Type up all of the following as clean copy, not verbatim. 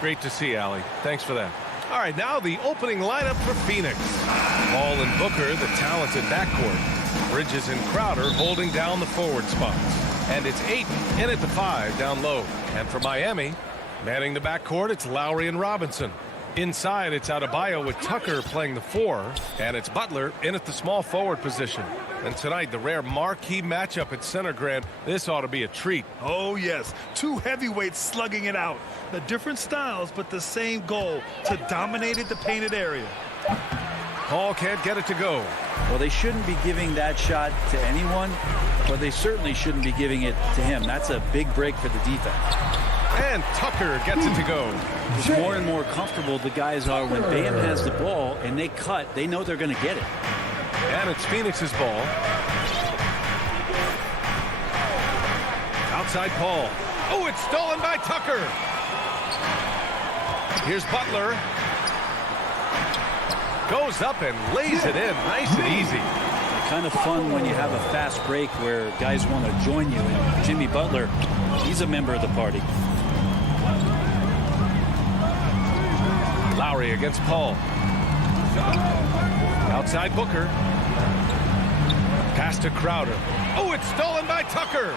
Great to see, Allie. Thanks for that. All right, now the opening lineup for Phoenix. Ball and Booker, the talented backcourt. Bridges and Crowder holding down the forward spots. And it's Ayton in at the 5 down low. And for Miami, manning the backcourt, it's Lowry and Robinson. Inside, it's Adebayo with Tucker playing the 4. And it's Butler in at the small forward position. And tonight, the rare marquee matchup at center, Grant. This ought to be a treat. Oh, yes. Two heavyweights slugging it out. The different styles, but the same goal, to dominate the painted area. Paul can't get it to go. Well, they shouldn't be giving that shot to anyone, but they certainly shouldn't be giving it to him. That's a big break for the defense. And Tucker gets it to go. It's more and more comfortable the guys are when Bam has the ball and they cut. They know they're going to get it. And it's Phoenix's ball. Outside Paul. Oh, it's stolen by Tucker. Here's Butler. Goes up and lays it in nice and easy. Kind of fun when you have a fast break where guys want to join you. And Jimmy Butler, he's a member of the party. Lowry against Paul. Outside Booker. Pass to Crowder. Oh, it's stolen by Tucker.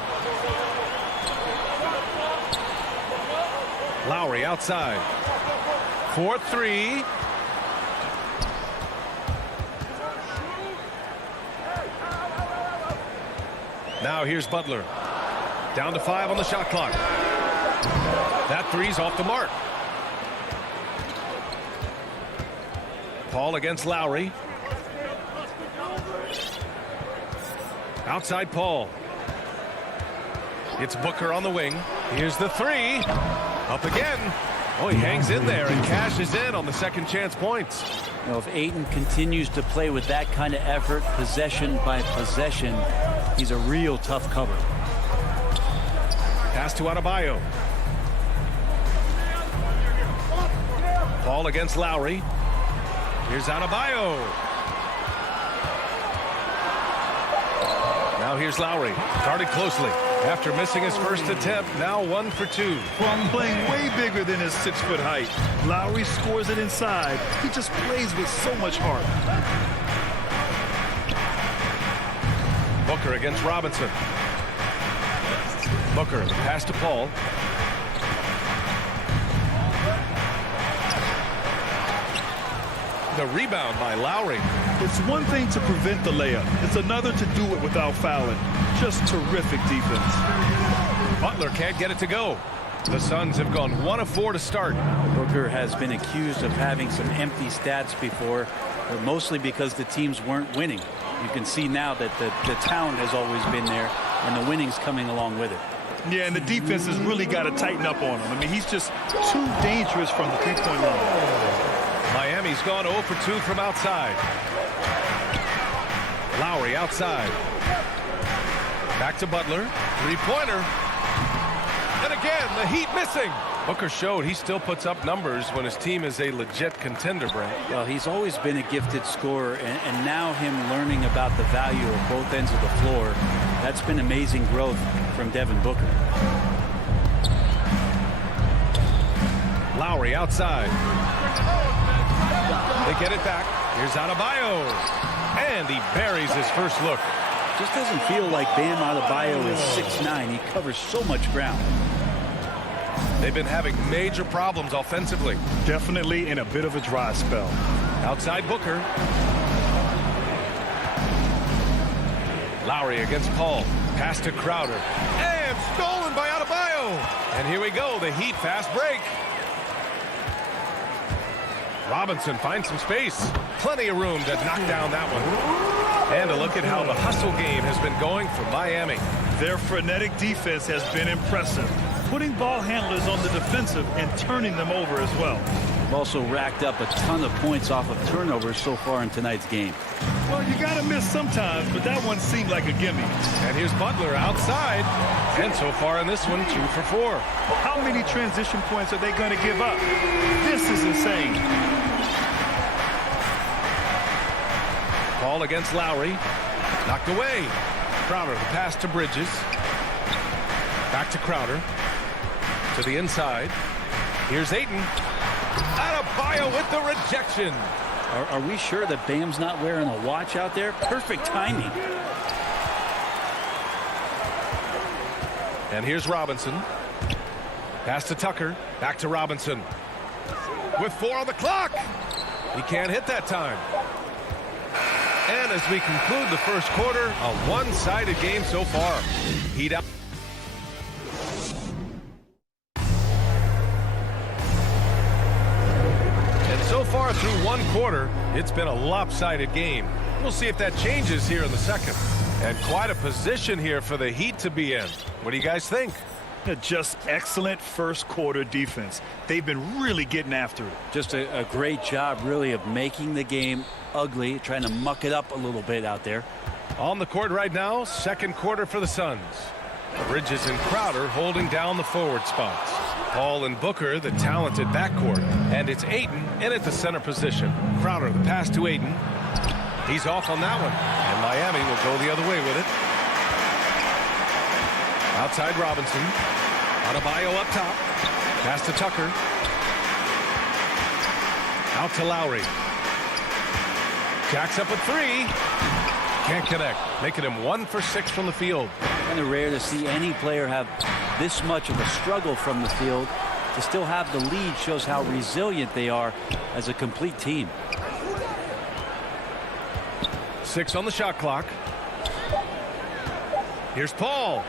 Lowry outside. 4-3. Now here's Butler. Down to 5 on the shot clock. That three's off the mark. Paul against Lowry. Outside Paul. It's Booker on the wing. Here's the 3. Up again. Oh, he hangs in there and cashes in on the second chance points. You know, if Ayton continues to play with that kind of effort, possession by possession, he's a real tough cover. Pass to Adebayo. Paul against Lowry. Here's Adebayo. Now here's Lowry. Guarded closely. After missing his first attempt, now 1 for 2. From playing way bigger than his 6-foot height. Lowry scores it inside. He just plays with so much heart. Booker against Robinson. Booker, pass to Paul. The rebound by Lowry. It's one thing to prevent the layup. It's another to do it without fouling. Just terrific defense. Butler can't get it to go. The Suns have gone 1 of 4 to start. Booker has been accused of having some empty stats before, but mostly because the teams weren't winning. You can see now that the talent has always been there, and the winning's coming along with it. Yeah, and the defense has really got to tighten up on him. I mean, he's just too dangerous from the three-point line. Miami's gone 0 for 2 from outside. Lowry outside. Back to Butler. Three-pointer. And again, the Heat missing. Booker showed he still puts up numbers when his team is a legit contender, Brent. Well, he's always been a gifted scorer, and now him learning about the value of both ends of the floor, that's been amazing growth from Devin Booker. Lowry outside. They get it back. Here's Adebayo. And he buries his first look. Just doesn't feel like Bam Adebayo is 6'9". He covers so much ground. They've been having major problems offensively. Definitely in a bit of a dry spell. Outside Booker. Lowry against Paul. Pass to Crowder. And stolen by Adebayo. And here we go, the Heat fast break. Robinson finds some space. Plenty of room to knock down that one. And a look at how the hustle game has been going for Miami. Their frenetic defense has been impressive, putting ball handlers on the defensive and turning them over as well. They've also racked up a ton of points off of turnovers so far in tonight's game. Well, you got to miss sometimes, but that one seemed like a gimme. And here's Butler outside. And so far in this one, 2 for 4. How many transition points are they going to give up? This is insane. Paul against Lowry. Knocked away. Crowder, the pass to Bridges. Back to Crowder. To the inside. Here's Ayton. Adebayo with the rejection. Are we sure that Bam's not wearing a watch out there? Perfect timing. And here's Robinson. Pass to Tucker. Back to Robinson. With 4 on the clock. He can't hit that time. And as we conclude the first quarter, a one-sided game so far. Heat out. And so far through one quarter, it's been a lopsided game. We'll see if that changes here in the second. And quite a position here for the Heat to be in. What do you guys think? Just excellent first quarter defense. They've been really getting after it. Just a great job, really, of making the game ugly, trying to muck it up a little bit out there. On the court right now, second quarter for the Suns. Bridges and Crowder holding down the forward spots. Paul and Booker, the talented backcourt. And it's Ayton in at the center position. Crowder, the pass to Ayton. He's off on that one. And Miami will go the other way with it. Outside Robinson. Adebayo up top. Pass to Tucker. Out to Lowry. Jacks up a 3. Can't connect. Making him 1 for 6 from the field. Kind of rare to see any player have this much of a struggle from the field. To still have the lead shows how resilient they are as a complete team. 6 on the shot clock. Here's Paul.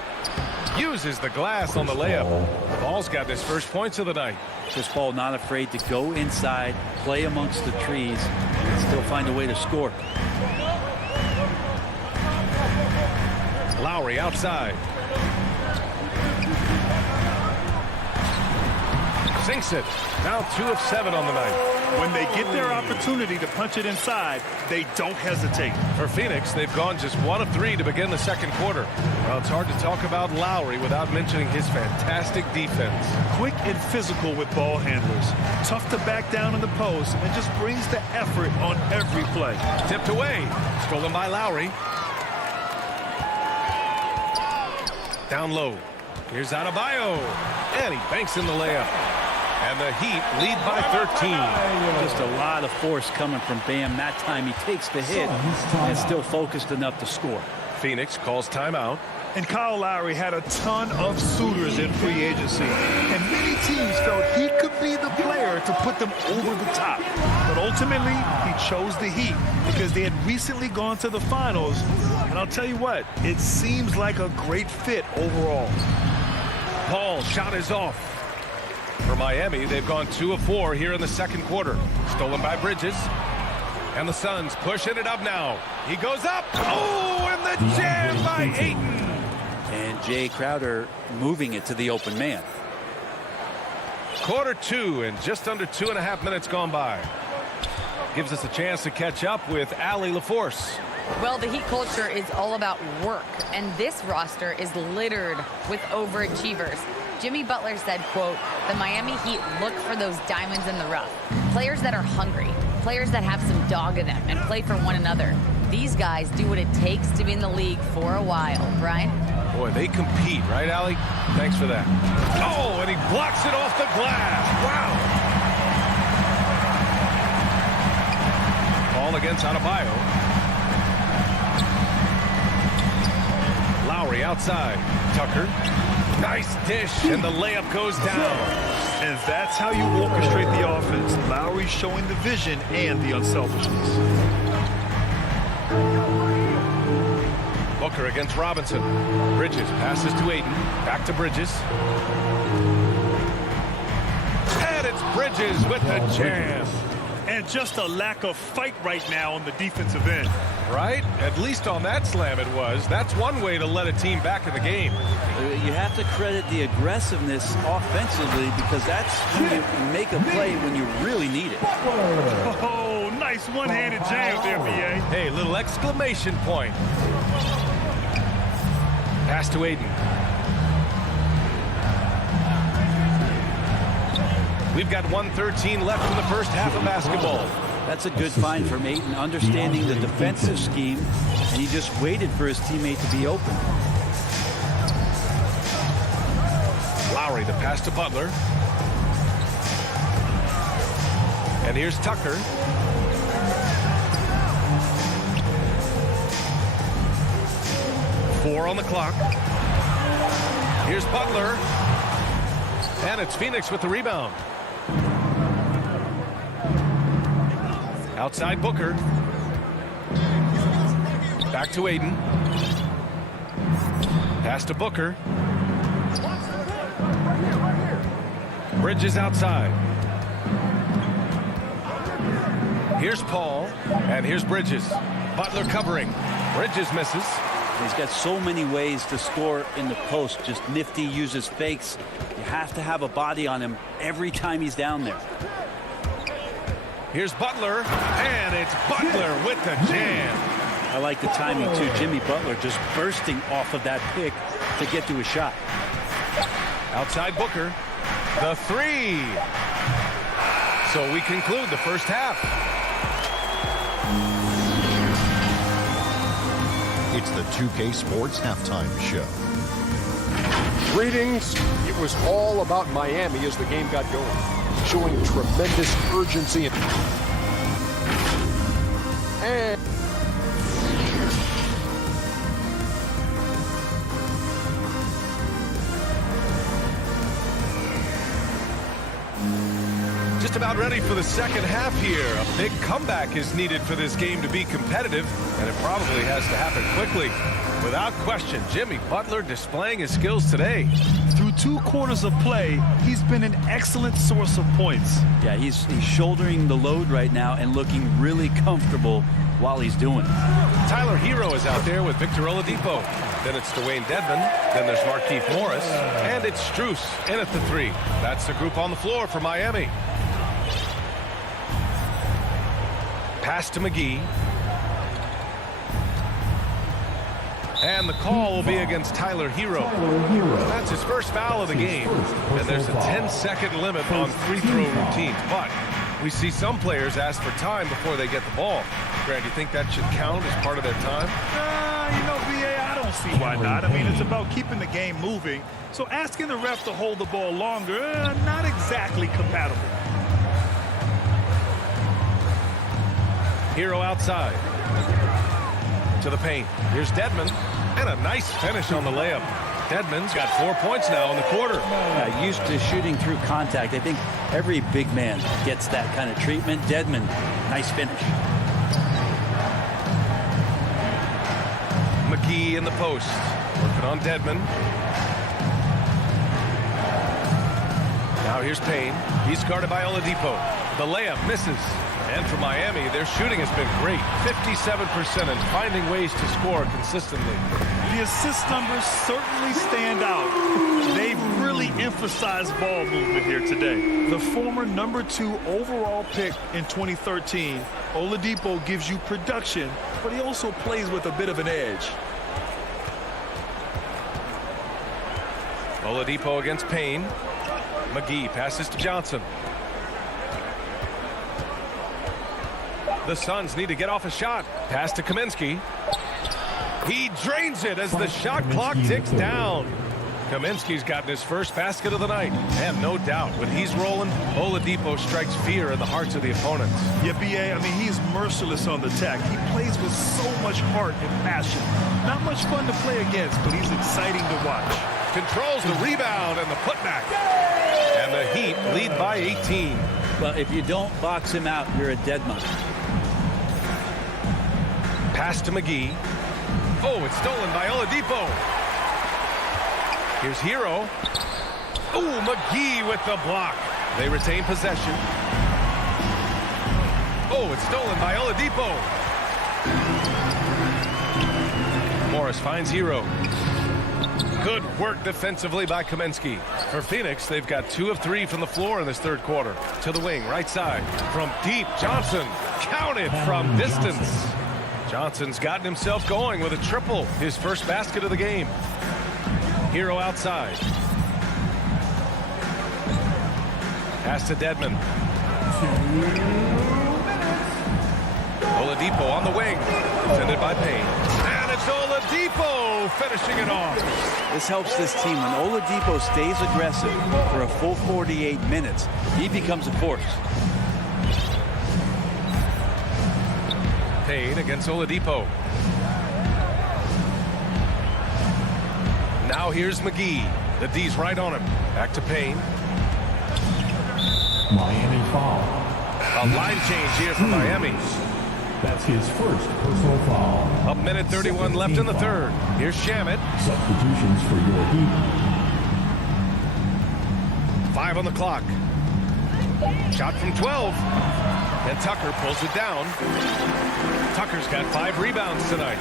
Uses the glass on the layup. Paul's got his first points of the night. Chris Paul not afraid to go inside, play amongst the trees, and still find a way to score. Lowry outside. Sinks it. Now 2 of 7 on the night. When they get their opportunity to punch it inside, they don't hesitate. For Phoenix, they've gone just 1 of 3 to begin the second quarter. Well, it's hard to talk about Lowry without mentioning his fantastic defense. Quick and physical with ball handlers. Tough to back down in the post and just brings the effort on every play. Tipped away. Stolen by Lowry. Down low. Here's Adebayo. And he banks in the layup. And the Heat lead by 13. Just a lot of force coming from Bam. That time he takes the hit and still focused enough to score. Phoenix calls timeout. And Kyle Lowry had a ton of suitors in free agency. And many teams felt he could be the player to put them over the top. But ultimately, he chose the Heat because they had recently gone to the finals. And I'll tell you what, it seems like a great fit overall. Paul shot is off. For Miami, they've gone 2 of 4 here in the second quarter. Stolen by Bridges. And the Suns pushing it up now. He goes up. Oh, and the jam by Ayton. And Jay Crowder moving it to the open man. Quarter 2 and just under 2.5 minutes gone by. Gives us a chance to catch up with Allie LaForce. Well, the Heat culture is all about work, and this roster is littered with overachievers. Jimmy Butler said, quote, the Miami Heat look for those diamonds in the rough. Players that are hungry, players that have some dog in them and play for one another. These guys do what it takes to be in the league for a while. Brian? Boy, they compete, right, Allie? Thanks for that. Oh, and he blocks it off the glass. Wow. Ball against Adebayo. Lowry outside. Tucker. Nice dish, and the layup goes down. And that's how you orchestrate the offense. Lowry showing the vision and the unselfishness. Booker against Robinson. Bridges passes to Ayton. Back to Bridges. And it's Bridges with the jam. And just a lack of fight right now on the defensive end. Right? At least on that slam it was. That's one way to let a team back in the game. You have to credit the aggressiveness offensively because that's when you make a play when you really need it. Oh, nice one-handed jam there, B.A. Hey, little exclamation point. Pass to Ayton. We've got 1:13 left in the first half of basketball. That's a good find from Ayton, understanding the defensive scheme, and he just waited for his teammate to be open. Lowry, the pass to Butler. And here's Tucker. Four on the clock. Here's Butler. And it's Phoenix with the rebound. Outside Booker. Back to Aiden. Pass to Booker. Bridges outside. Here's Paul. And here's Bridges. Butler covering. Bridges misses. He's got so many ways to score in the post. Just nifty, uses fakes. You have to have a body on him every time he's down there. Here's Butler, and it's Butler with the jam. I like the timing, too. Jimmy Butler just bursting off of that pick to get to a shot. Outside Booker, the three. So we conclude the first half. It's the 2K Sports Halftime Show. Greetings. It was all about Miami as the game got going, showing tremendous urgency and just about ready for the second half here. A big comeback is needed for this game to be competitive, and it probably has to happen quickly. Without question, Jimmy Butler displaying his skills today. Through 2 quarters of play, he's been an excellent source of points. Yeah, he's shouldering the load right now and looking really comfortable while he's doing it. Tyler Hero is out there with Victor Oladipo. Then it's Dwayne Dedmon. Then there's Markieff Morris. And it's Strus in at the three. That's the group on the floor for Miami. Pass to McGee. And the call will be against Tyler Hero. That's his first foul of the game. And there's a 10-second limit on free throw routines. But we see some players ask for time before they get the ball. Grant, you think that should count as part of their time? You know, BA, I don't see why not. I mean, it's about keeping the game moving. So asking the ref to hold the ball longer, not exactly compatible. Hero outside. To the paint. Here's Dedmon. And a nice finish on the layup. Dedmon's got 4 points now in the quarter. Used to shooting through contact. I think every big man gets that kind of treatment. Dedmon, nice finish. McGee in the post. Working on Dedmon. Now here's Payne. He's guarded by Oladipo. The layup misses. And for Miami, their shooting has been great. 57% and finding ways to score consistently. The assist numbers certainly stand out. They've really emphasized ball movement here today. The former #2 overall pick in 2013, Oladipo gives you production, but he also plays with a bit of an edge. Oladipo against Payne. McGee passes to Johnson. The Suns need to get off a shot. Pass to Kaminsky. He drains it as the shot clock ticks down. Kaminsky's gotten his first basket of the night. And no doubt, when he's rolling, Oladipo strikes fear in the hearts of the opponents. Yeah, BA, I mean, he's merciless on the attack. He plays with so much heart and passion. Not much fun to play against, but he's exciting to watch. Controls the rebound and the putback. And the Heat lead by 18. Well, if you don't box him out, you're a dead man. Pass to McGee. Oh, it's stolen by Oladipo. Here's Hero. Oh, McGee with the block. They retain possession. Oh, it's stolen by Oladipo. Morris finds Hero. Good work defensively by Kaminsky. For Phoenix, they've got 2 of 3 from the floor in this third quarter. To the wing, right side. From deep, Johnson. Counted from distance. Johnson's gotten himself going with a triple. His first basket of the game. Hero outside. Pass to Dedmon. Oladipo on the wing. Defended by Payne. And it's Oladipo finishing it off. This helps this team. When Oladipo stays aggressive for a full 48 minutes, he becomes a force. Payne against Oladipo. Now here's McGee. The D's right on him. Back to Payne. Miami foul. A line change here for Miami. That's his first personal foul. A minute 31 left in the third. Here's Shamet. Substitutions for your Heat. 5 on the clock. Shot from 12. And Tucker pulls it down. Tucker's got 5 rebounds tonight.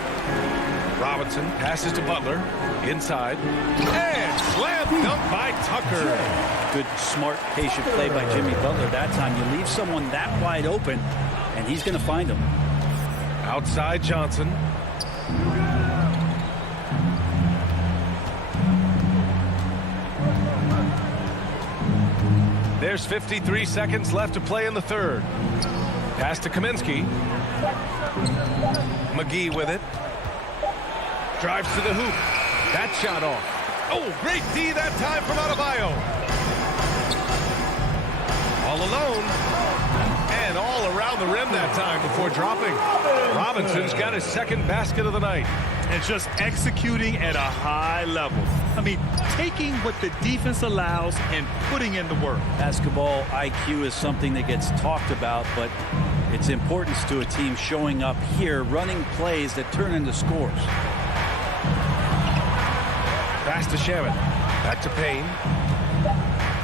Robinson passes to Butler. Inside. And slam dunk by Tucker. Good, smart, patient play by Jimmy Butler. That time you leave someone that wide open, and he's going to find him. Outside Johnson. There's 53 seconds left to play in the third. Pass to Kaminsky. McGee with it. Drives to the hoop. That shot off. Oh, great D that time from Adebayo. All alone. And all around the rim that time before dropping. Robinson's got his second basket of the night. And just executing at a high level. I mean, taking what the defense allows and putting in the work. Basketball IQ is something that gets talked about, but its importance to a team showing up here, running plays that turn into scores. Pass to Shamet. Back to Payne.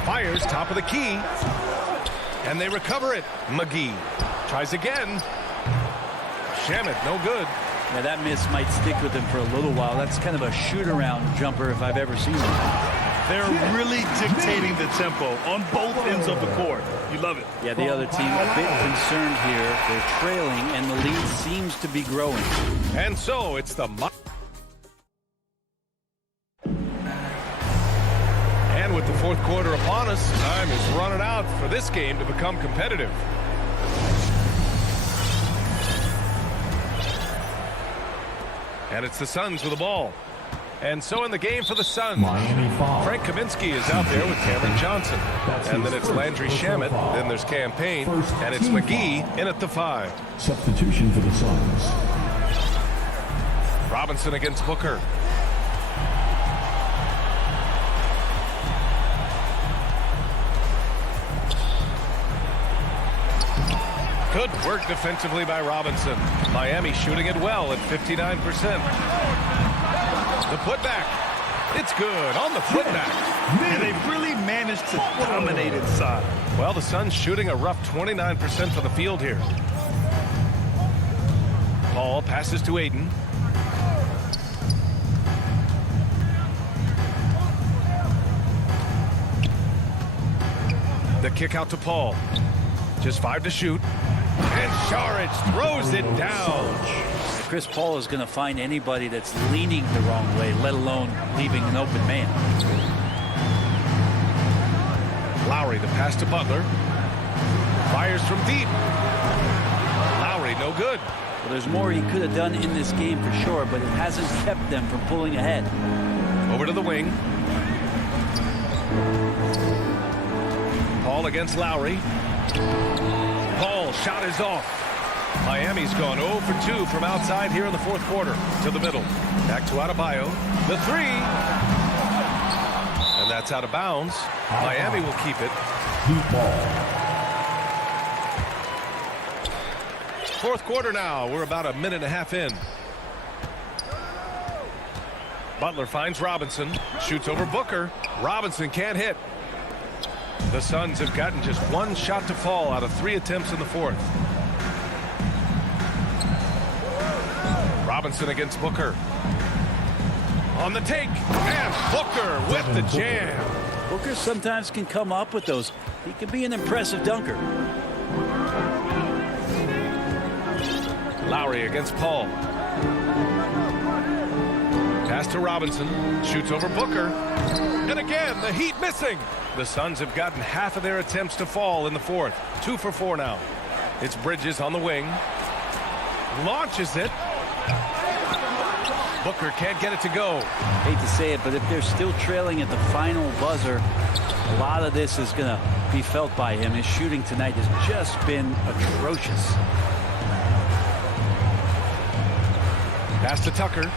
Fires top of the key. And they recover it. McGee tries again. Shamet, no good. Yeah, that miss might stick with him for a little while. That's kind of a shoot-around jumper if I've ever seen one. They're really dictating the tempo on both ends of the court. You love it. Yeah, the other team a bit concerned here. They're trailing, and the lead seems to be growing. And so it's the... And with the fourth quarter upon us, time is running out for this game to become competitive. And it's the Suns with the ball. And so in the game for the Suns, Miami foul. Frank Kaminsky is out there with Cameron Johnson. And then it's Landry Shamet. Then there's Cam Payne. And it's McGee in at the 5. Substitution for the Suns. Robinson against Booker. Good work defensively by Robinson. Miami shooting it well at 59%. The putback. It's good on the putback. And they've really managed to dominate inside. Well, the Suns shooting a rough 29% from the field here. Paul passes to Ayton. The kick out to Paul. Just 5 to shoot. And Saric throws it down. Chris Paul is going to find anybody that's leaning the wrong way, let alone leaving an open man. Lowry, the pass to Butler. Fires from deep. Lowry, no good. Well, there's more he could have done in this game for sure, but it hasn't kept them from pulling ahead. Over to the wing. Paul against Lowry. Paul, shot is off. Miami's gone 0 for 2 from outside here in the fourth quarter. To the middle. Back to Adebayo. The 3. And that's out of bounds. Miami will keep it. Heat ball. Fourth quarter now. We're about a minute and a half in. Butler finds Robinson. Shoots over Booker. Robinson can't hit. The Suns have gotten just 1 shot to fall out of 3 attempts in the fourth. Robinson against Booker. On the take. And Booker with the jam. Booker sometimes can come up with those. He can be an impressive dunker. Lowry against Paul. Pass to Robinson. Shoots over Booker. And again, the Heat missing. The Suns have gotten half of their attempts to fall in the fourth. 2 for 4 now. It's Bridges on the wing. Launches it. Booker can't get it to go. Hate to say it, but if they're still trailing at the final buzzer, a lot of this is going to be felt by him. His shooting tonight has just been atrocious. Pass to Tucker.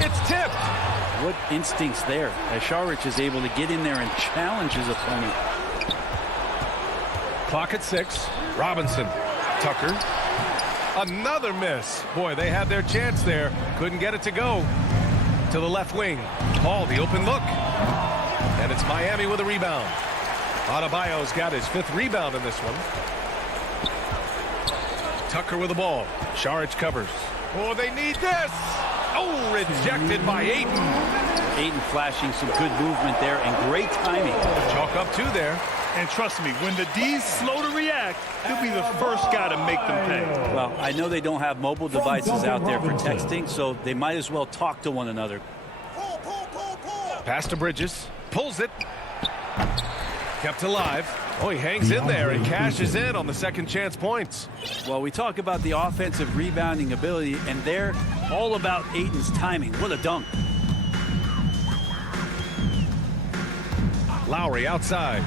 It's tipped. What instincts there as Saric is able to get in there and challenge his opponent. Clock at 6. Robinson. Tucker. Another miss. Boy, they had their chance there. Couldn't get it to go. To the left wing. Hall, the open look. And it's Miami with a rebound. Adebayo's got his 5th rebound in this one. Tucker with the ball. Saric covers. Oh, they need this. Oh, rejected by Ayton. Ayton flashing some good movement there and great timing. Chalk up 2 there. And trust me, when the D's slow to react, he'll be the first guy to make them pay. Well, I know they don't have mobile devices out there for texting, so they might as well talk to one another. Pass to Bridges. Pulls it. Kept alive. Oh, he hangs in there and cashes in on the second chance points. Well, we talk about the offensive rebounding ability, and they're all about Ayton's timing. What a dunk. Lowry outside.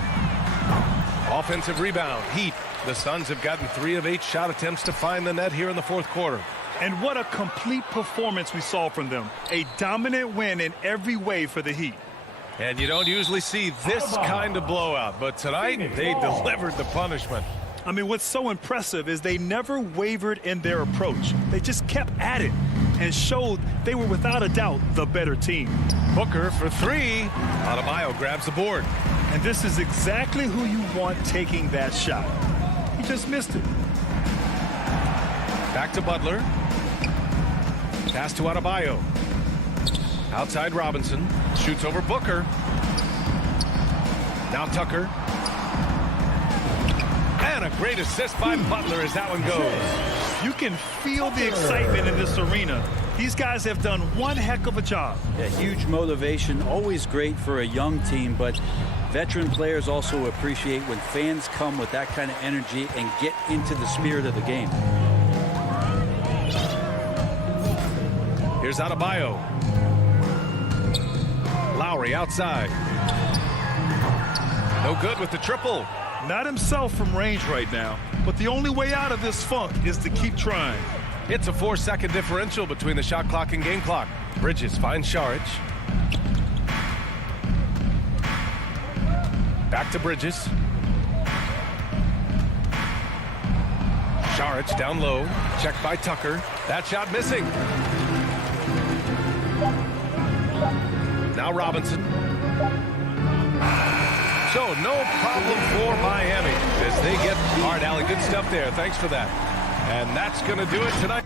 Offensive rebound. Heat. The Suns have gotten 3 of 8 shot attempts to find the net here in the 4th quarter. And what a complete performance we saw from them. A dominant win in every way for the Heat. And you don't usually see this kind of blowout, but tonight they delivered the punishment. I mean, what's so impressive is they never wavered in their approach. They just kept at it and showed they were without a doubt the better team. Booker for 3. Adebayo grabs the board. And this is exactly who you want taking that shot. He just missed it. Back to Butler. Pass to Adebayo. Outside Robinson. Shoots over Booker. Now Tucker. And a great assist by Butler as that one goes. You can feel the excitement in this arena. These guys have done one heck of a job. Yeah, huge motivation, always great for a young team, but veteran players also appreciate when fans come with that kind of energy and get into the spirit of the game. Here's Adebayo. Lowry outside. No good with the triple. Not himself from range right now, but the only way out of this funk is to keep trying. It's a 4-second differential between the shot clock and game clock. Bridges finds Saric. Back to Bridges. Saric down low. Checked by Tucker. That shot missing. Now Robinson. So no problem for Miami as they get hard. Alley, good stuff there. Thanks for that. And that's going to do it tonight.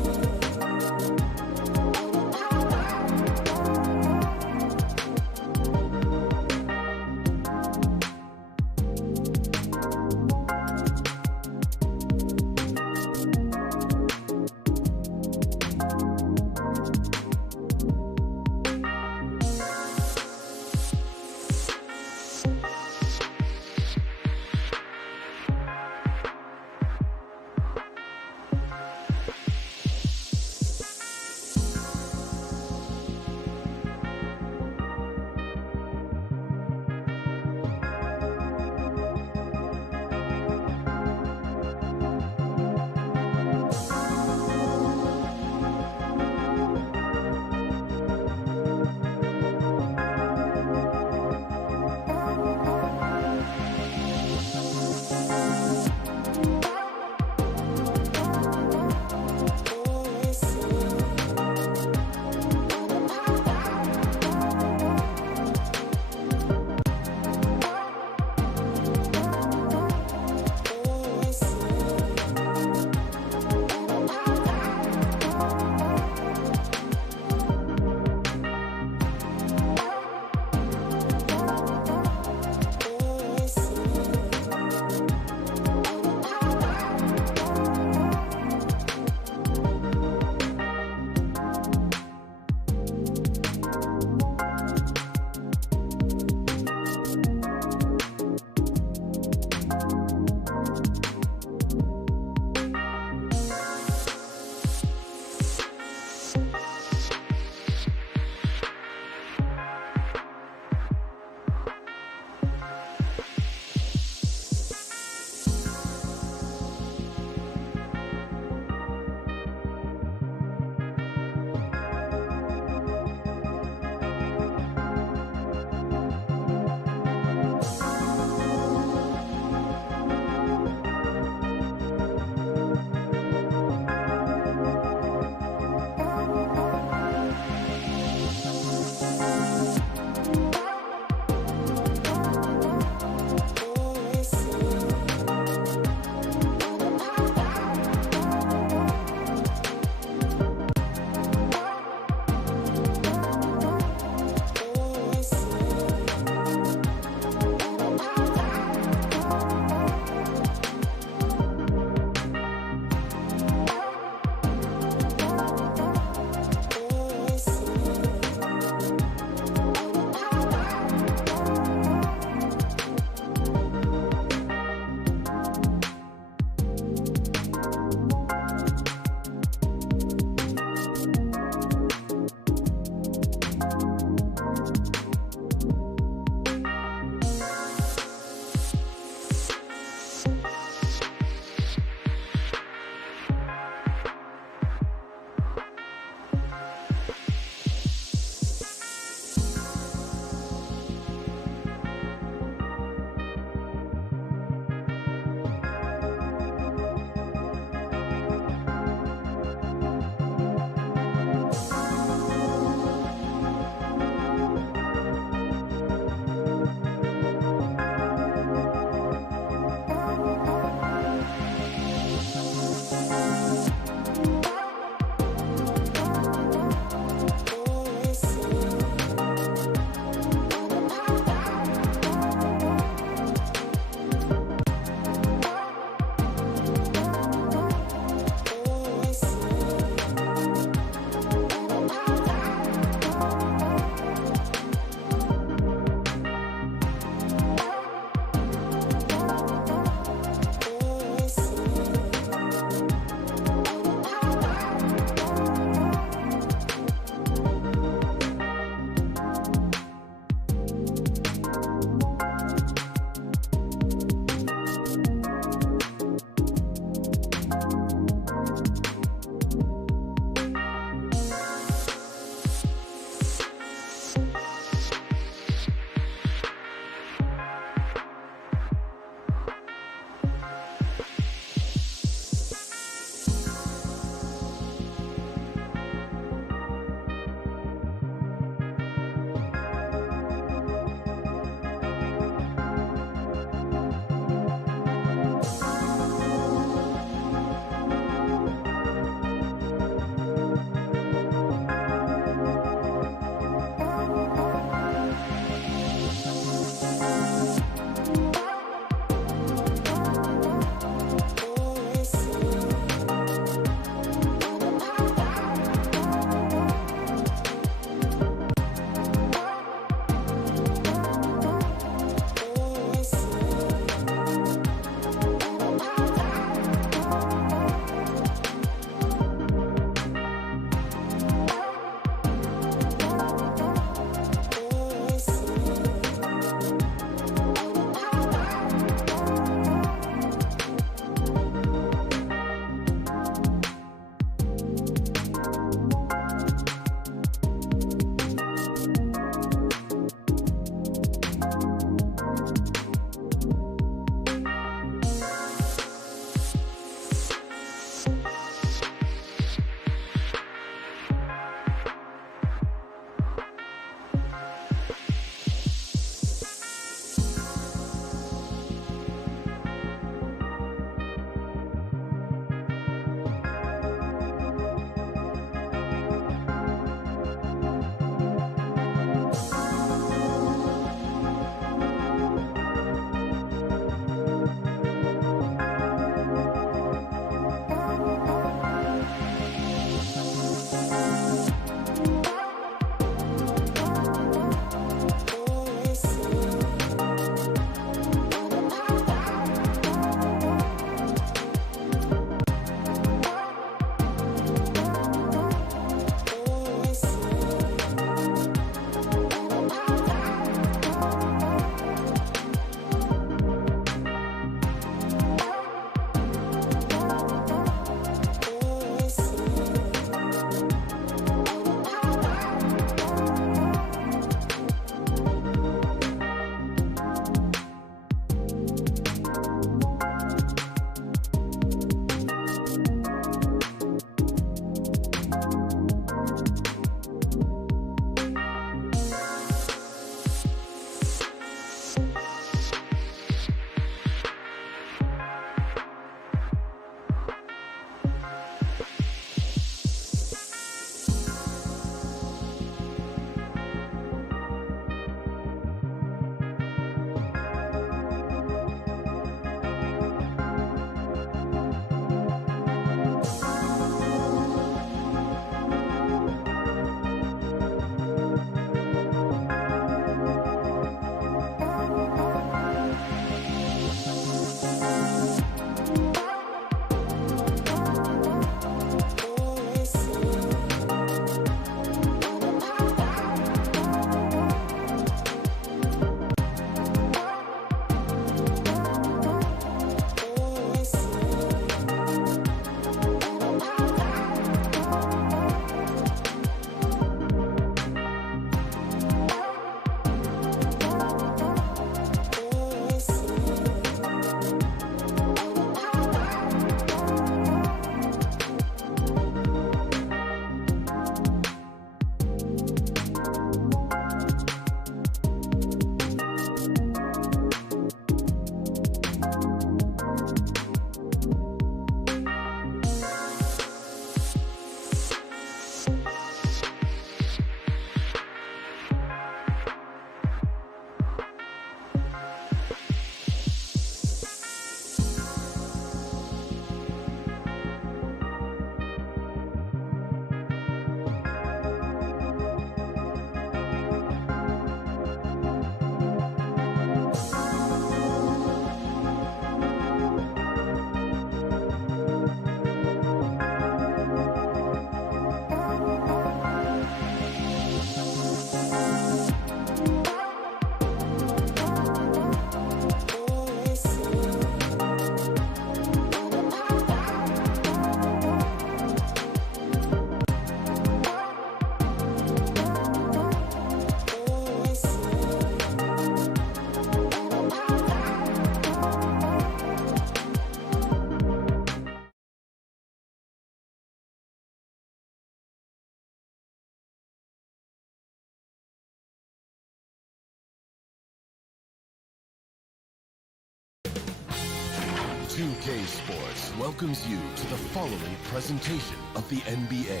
2K Sports welcomes you to the following presentation of the NBA.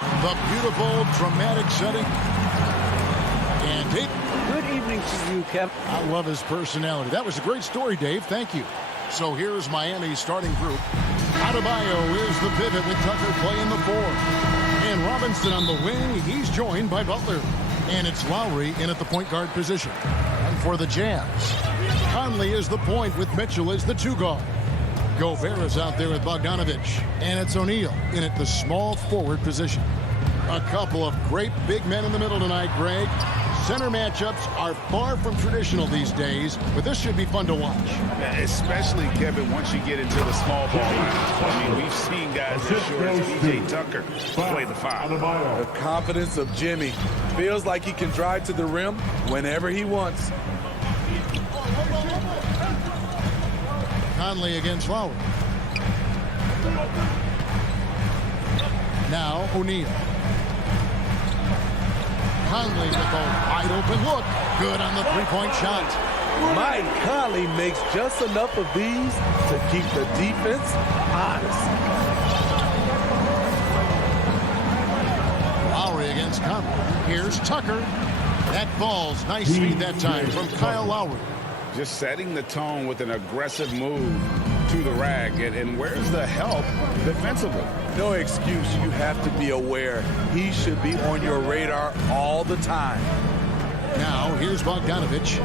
The beautiful, dramatic setting. And Dave. Good evening to you, Kev. I love his personality. That was a great story, Dave. Thank you. So here's Miami's starting group. Adebayo is the pivot with Tucker playing the 4. And Robinson on the wing. He's joined by Butler. And it's Lowry in at the point guard position. And for the Jazz, Conley is the point with Mitchell as the 2 guard. Gobert is out there with Bogdanovich. And it's O'Neal in at the small forward position. A couple of great big men in the middle tonight, Greg. Center matchups are far from traditional these days, but this should be fun to watch. Especially, Kevin, once you get into the small ball line. I mean, we've seen guys as short as P.J. Tucker play the 5. The confidence of Jimmy. Feels like he can drive to the rim whenever he wants. Conley against Lowry. Now O'Neal. Conley with a wide open look. Good on the three-point shot. Mike Conley makes just enough of these to keep the defense honest. Lowry against Conley. Here's Tucker. That ball's nice feed that time from Kyle Lowry. Just setting the tone with an aggressive move to the rack. And where's the help defensively? No excuse. You have to be aware. He should be on your radar all the time. Now, here's Bogdanovich.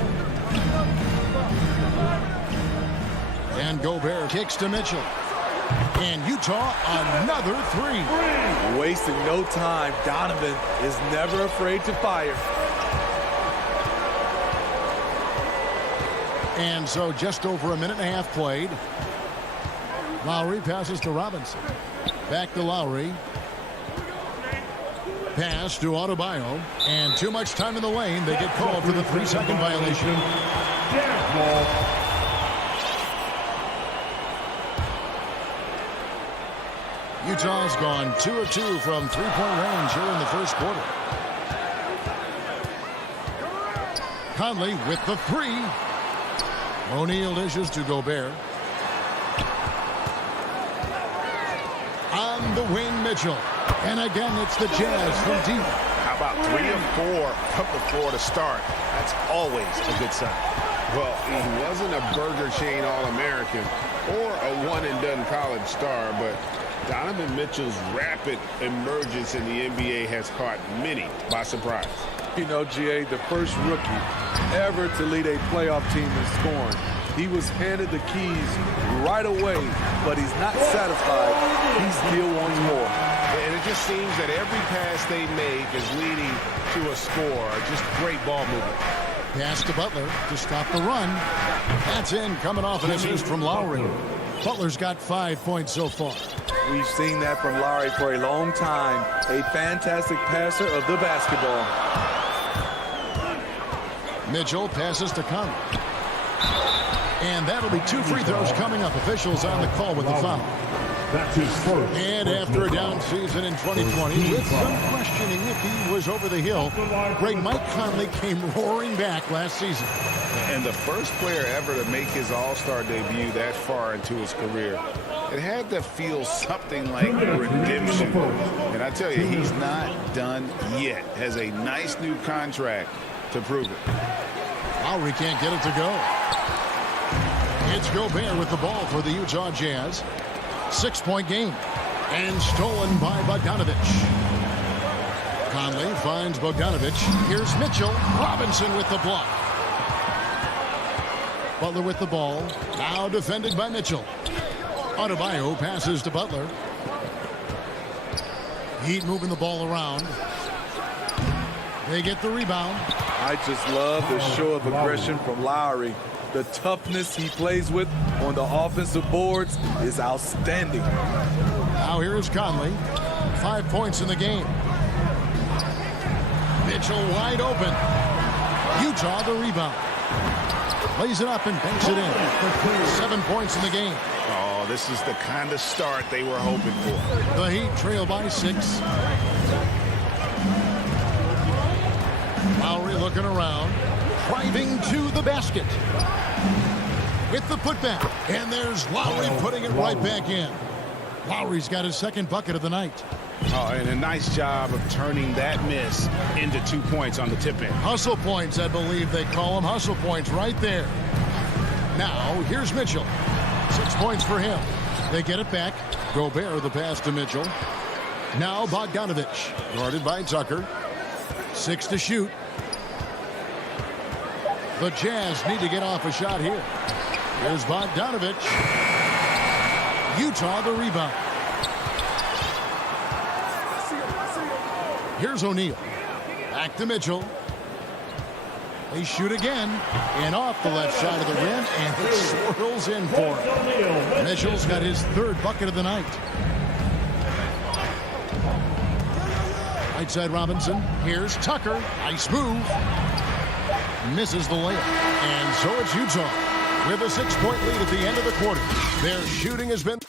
And Gobert kicks to Mitchell. And Utah, another 3. Wasting no time. Donovan is never afraid to fire. And so just over a minute and a half played. Lowry passes to Robinson. Back to Lowry. Pass to Adebayo. And too much time in the lane. They get called for the 3-second violation. Utah's gone 2 of 2 from three-point range here in the first quarter. Conley with the 3. O'Neal dishes to Gobert. On the wing, Mitchell. And again, it's the Jazz from deep. How about 3 of 4 from the floor to start? That's always a good sign. Well, he wasn't a Burger Chain All-American or a one-and-done college star, but Donovan Mitchell's rapid emergence in the NBA has caught many by surprise. You know, GA, the first rookie ever to lead a playoff team in scoring. He was handed the keys right away, but he's not satisfied. He still wants more. And it just seems that every pass they make is leading to a score. Just great ball movement. Pass to Butler to stop the run. That's in, coming off an assist from Lowry. Butler's got 5 points so far. We've seen that from Lowry for a long time. A fantastic passer of the basketball. Mitchell passes to Conley. And that'll be 2 free throws coming up. Officials on the call with the foul. That's his first. And after a down season in 2020, with some questioning if he was over the hill, great Mike Conley came roaring back last season. And the first player ever to make his All-Star debut that far into his career. It had to feel something like redemption. And I tell you, he's not done yet. Has a nice new contract to prove it. Lowry can't get it to go. It's Gobert with the ball for the Utah Jazz. 6-point game. And stolen by Bogdanovich. Conley finds Bogdanovich. Here's Mitchell. Robinson with the block. Butler with the ball. Now defended by Mitchell. Adebayo passes to Butler. Heat moving the ball around. They get the rebound. I just love the show of aggression from Lowry. The toughness he plays with on the offensive boards is outstanding. Now here's Conley. 5 points in the game. Mitchell wide open. Utah the rebound. Lays it up and banks it in. 7 points in the game. Oh, this is the kind of start they were hoping for. The Heat trail by 6. Lowry looking around, driving to the basket. With the putback, and there's Lowry putting it right back in. Lowry's got his second bucket of the night. Oh, and a nice job of turning that miss into 2 points on the tip-in. Hustle points, I believe they call them. Hustle points right there. Now, here's Mitchell. 6 points for him. They get it back. Gobert, the pass to Mitchell. Now Bogdanovich, guarded by Tucker. 6 to shoot. The Jazz need to get off a shot here. Here's Bogdanovich. Utah the rebound. Here's O'Neal. Back to Mitchell. They shoot again. And off the left side of the rim. And it swirls in for him. Mitchell's got his third bucket of the night. Right side Robinson. Here's Tucker. Nice move. Misses the layup. And so it's Utah with a 6-point lead at the end of the quarter. Their shooting has been...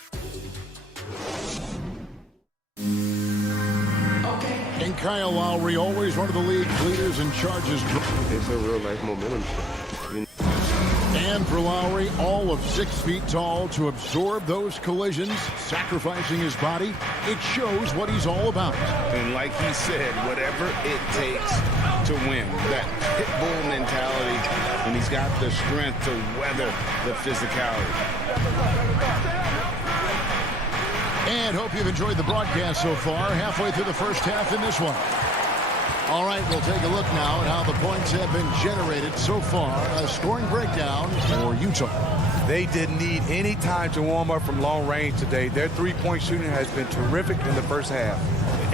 And Kyle Lowry, always one of the league's leaders in charges. It's a real-life momentum. And for Lowry, all of 6 feet tall to absorb those collisions, sacrificing his body, it shows what he's all about. And like he said, whatever it takes to win, that pit bull mentality, and he's got the strength to weather the physicality. And hope you've enjoyed the broadcast so far. Halfway through the first half in this one. All right, we'll take a look now at how the points have been generated so far. A scoring breakdown for Utah. They didn't need any time to warm up from long range today. Their three-point shooting has been terrific in the first half.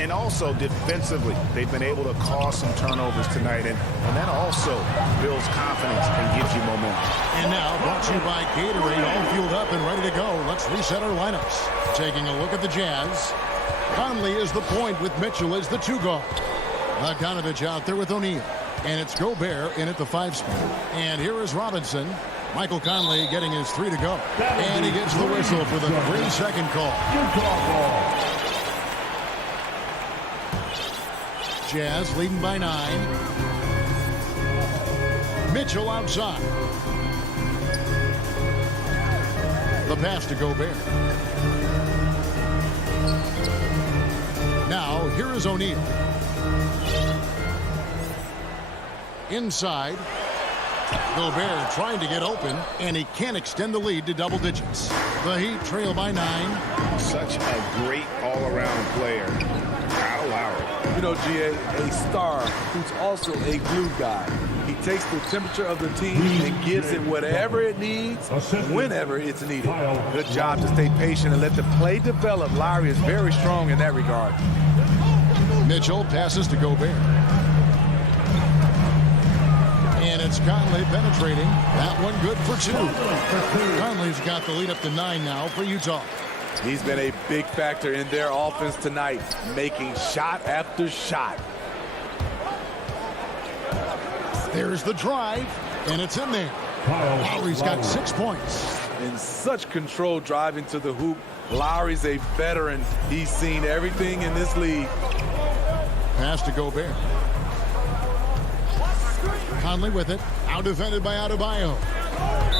And also defensively, they've been able to cause some turnovers tonight. And that also builds confidence and gives you momentum. And now, brought to you by Gatorade, all fueled up and ready to go. Let's reset our lineups. Taking a look at the Jazz. Conley is the point with Mitchell as the 2 guard. Bogdanovich out there with O'Neal. And it's Gobert in at the 5 spot. And here is Robinson. Michael Conley getting his 3 to go. And he gets the whistle for the 3-second call. Jazz leading by 9. Mitchell outside. The pass to Gobert. Now, here is O'Neal. Inside. Gobert trying to get open, and he can't extend the lead to double digits. The Heat trail by 9. Such a great all-around player, Kyle Lowry. You know, GA, a star who's also a glue guy. He takes the temperature of the team and gives it whatever it needs, whenever it's needed. Good job to stay patient and let the play develop. Lowry is very strong in that regard. Mitchell passes to Gobert. And it's Conley penetrating. That one good for 2. Conley's got the lead up to 9 now for Utah. He's been a big factor in their offense tonight, making shot after shot. There's the drive, and it's in there. Lowry's got 6 points. In such control driving to the hoop. Lowry's a veteran. He's seen everything in this league. Pass to Gobert. Conley with it. Out defended by Adebayo.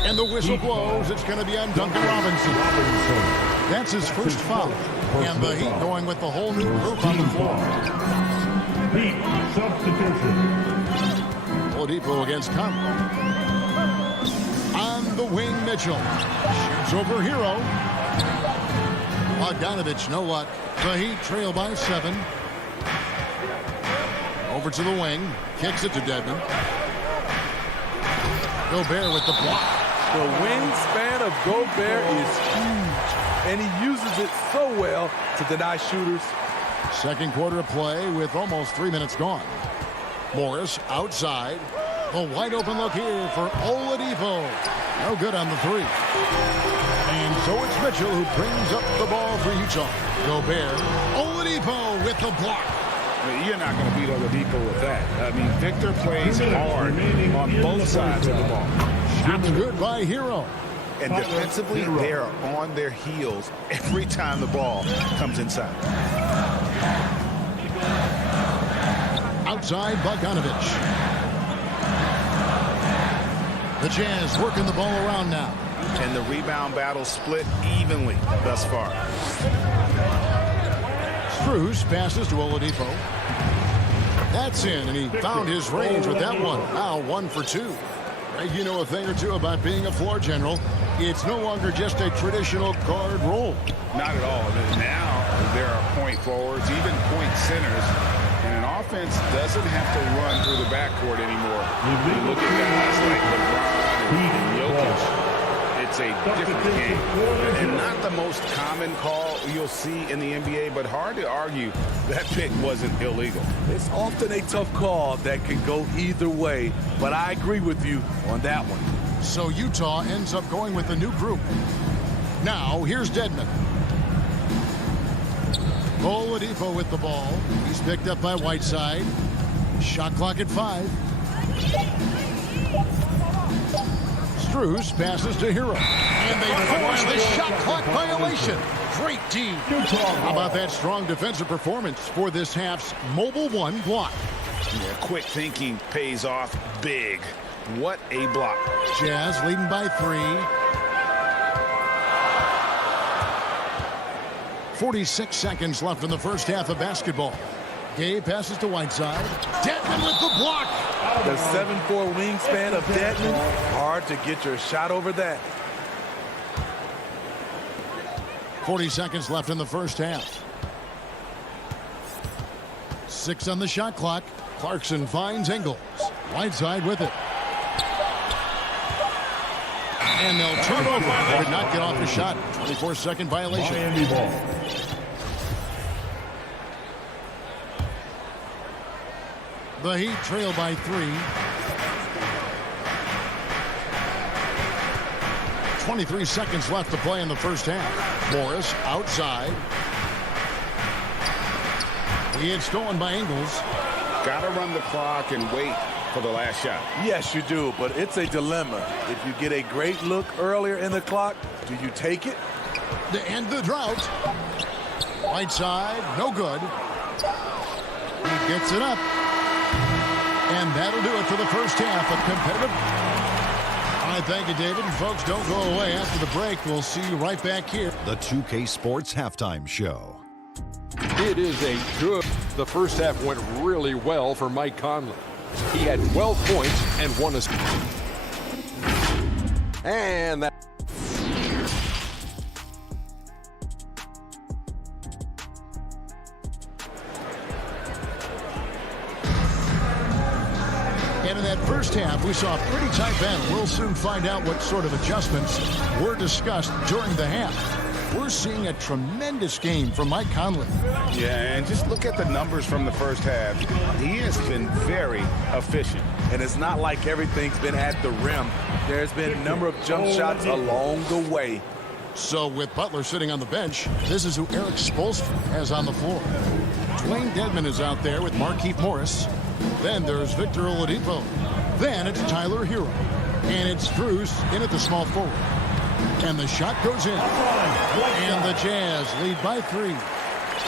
And the whistle blows. It's going to be on Duncan Robinson. That's his first foul. And the Heat going with the whole new group on the floor. Heat substitution. Oladipo against Conley. On the wing, Mitchell. Shoots over Hero. Bogdanovich, no luck. The Heat trail by 7. Over to the wing. Kicks it to Dedmon. Gobert with the block. The wingspan of Gobert is huge, and he uses it so well to deny shooters. Second quarter of play with almost 3 minutes gone. Morris outside. A wide open look here for Oladipo. No good on the 3. And so it's Mitchell who brings up the ball for Utah. Gobert. Oladipo with the block. You're not going to beat Oladipo with that. I mean, Victor plays hard on both sides of the ball. Shots good by Hero. And defensively, they are on their heels every time the ball comes inside. Outside, Bogdanovich. The Jazz working the ball around now. And the rebound battle split evenly thus far. Strus passes to Oladipo. That's in, and he found his range with that one. Now 1 for 2. You know a thing or two about being a floor general. It's no longer just a traditional guard role. Not at all. Now there are point forwards, even point centers, and an offense doesn't have to run through the backcourt anymore. You look at guys like LeBron and Jokic. It's a different game. And not the most common call you'll see in the NBA, but hard to argue that pick wasn't illegal. It's often a tough call that can go either way, but I agree with you on that one. So Utah ends up going with a new group. Now, here's Dedmon. Oladipo with the ball. He's picked up by Whiteside. Shot clock at 5. Strus passes to Hero. And they force the shot clock violation. Great team. How about that strong defensive performance for this half's Mobile 1 block? Yeah, quick thinking pays off big. What a block. Jazz leading by 3. 46 seconds left in the first half of basketball. Gay passes to Whiteside. Dedmon with the block. The 7'4" wingspan of Dedmon. Hard to get your shot over that. 40 seconds left in the first half. 6 on the shot clock. Clarkson finds Ingles. Whiteside with it. And they'll turn over. Did not get off the shot. 24-second violation. Miami ball. The Heat trail by 3. 23 seconds left to play in the first half. Morris outside. He is stolen by Ingles. Got to run the clock and wait for the last shot. Yes, you do, but it's a dilemma. If you get a great look earlier in the clock, do you take it? To end the drought. Whiteside, no good. He gets it up. And that'll do it for the first half of competitive. All right, thank you, David. And folks, don't go away. After the break, we'll see you right back here. The 2K Sports Halftime Show. It is a good. The first half went really well for Mike Conley. He had 12 points and 1 assist. And that. And in that first half, we saw a pretty tight battle. We'll soon find out what sort of adjustments were discussed during the half. We're seeing a tremendous game from Mike Conley. Yeah, and just look at the numbers from the first half. He has been very efficient. And it's not like everything's been at the rim. There's been a number of jump shots along the way. So with Butler sitting on the bench, this is who Eric Spoelstra has on the floor. Dwayne Dedmon is out there with Markieff Morris. Then there's Victor Oladipo. Then it's Tyler Hero. And it's Strus in at the small forward. And the shot goes in. And the Jazz lead by 3.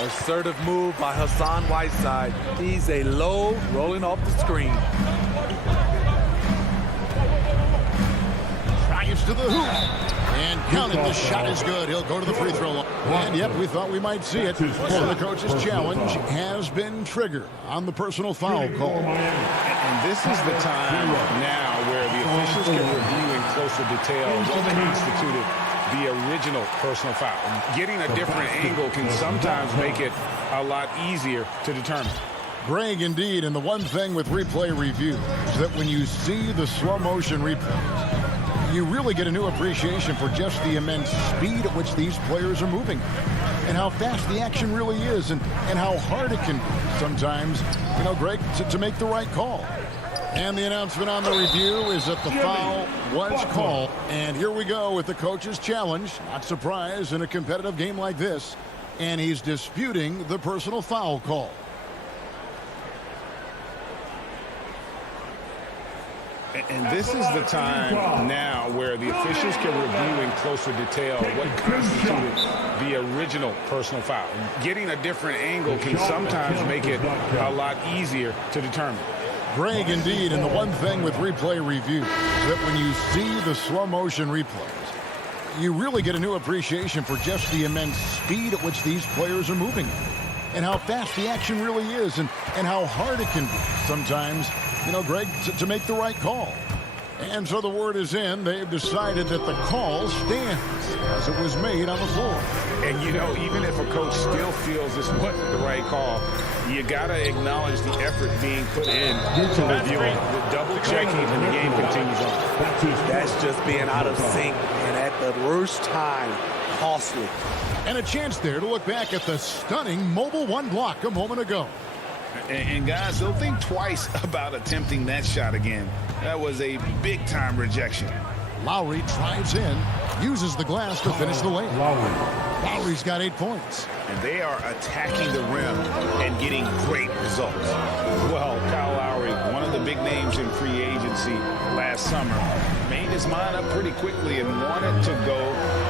Assertive move by Hassan Whiteside. He's a low rolling off the screen. Drives to the hoop. And counted. The shot is good. He'll go to the free throw line. And yep, we thought we might see it. So the coach's challenge has been triggered on the personal foul call. And this is the time now where the officials can review in closer detail what constituted the original personal foul. Getting a different angle can sometimes make it a lot easier to determine. Greg, indeed, and the one thing with replay review is that when you see the slow motion replays, you really get a new appreciation for just the immense speed at which these players are moving and how fast the action really is and how hard it can be sometimes, you know, Greg, to make the right call. And the announcement on the review is that the foul was called. And here we go with the coach's challenge. Not surprised in a competitive game like this. And he's disputing the personal foul call. And this is the time now where the officials can review in closer detail what constituted the original personal foul. Getting a different angle can sometimes make it a lot easier to determine. Greg, indeed, and the one thing with replay review is that when you see the slow motion replays, you really get a new appreciation for just the immense speed at which these players are moving and how fast the action really is and how hard it can be sometimes, Greg, to make the right call. And so the word is in. They've decided that the call stands as it was made on the floor. And, even if a coach still feels this wasn't the right call, you got to acknowledge the effort being put in to reviewing, with double checking, and the game continues on. That's just being out of sync and at the worst time, costly. And a chance there to look back at the stunning mobile one block a moment ago. And guys, they'll think twice about attempting that shot again. That was a big-time rejection. Lowry drives in, uses the glass to finish the lane. Lowry's got 8 points. And they are attacking the rim and getting great results. Well, Kyle Lowry, one of the big names in free agency last summer, made his mind up pretty quickly and wanted to go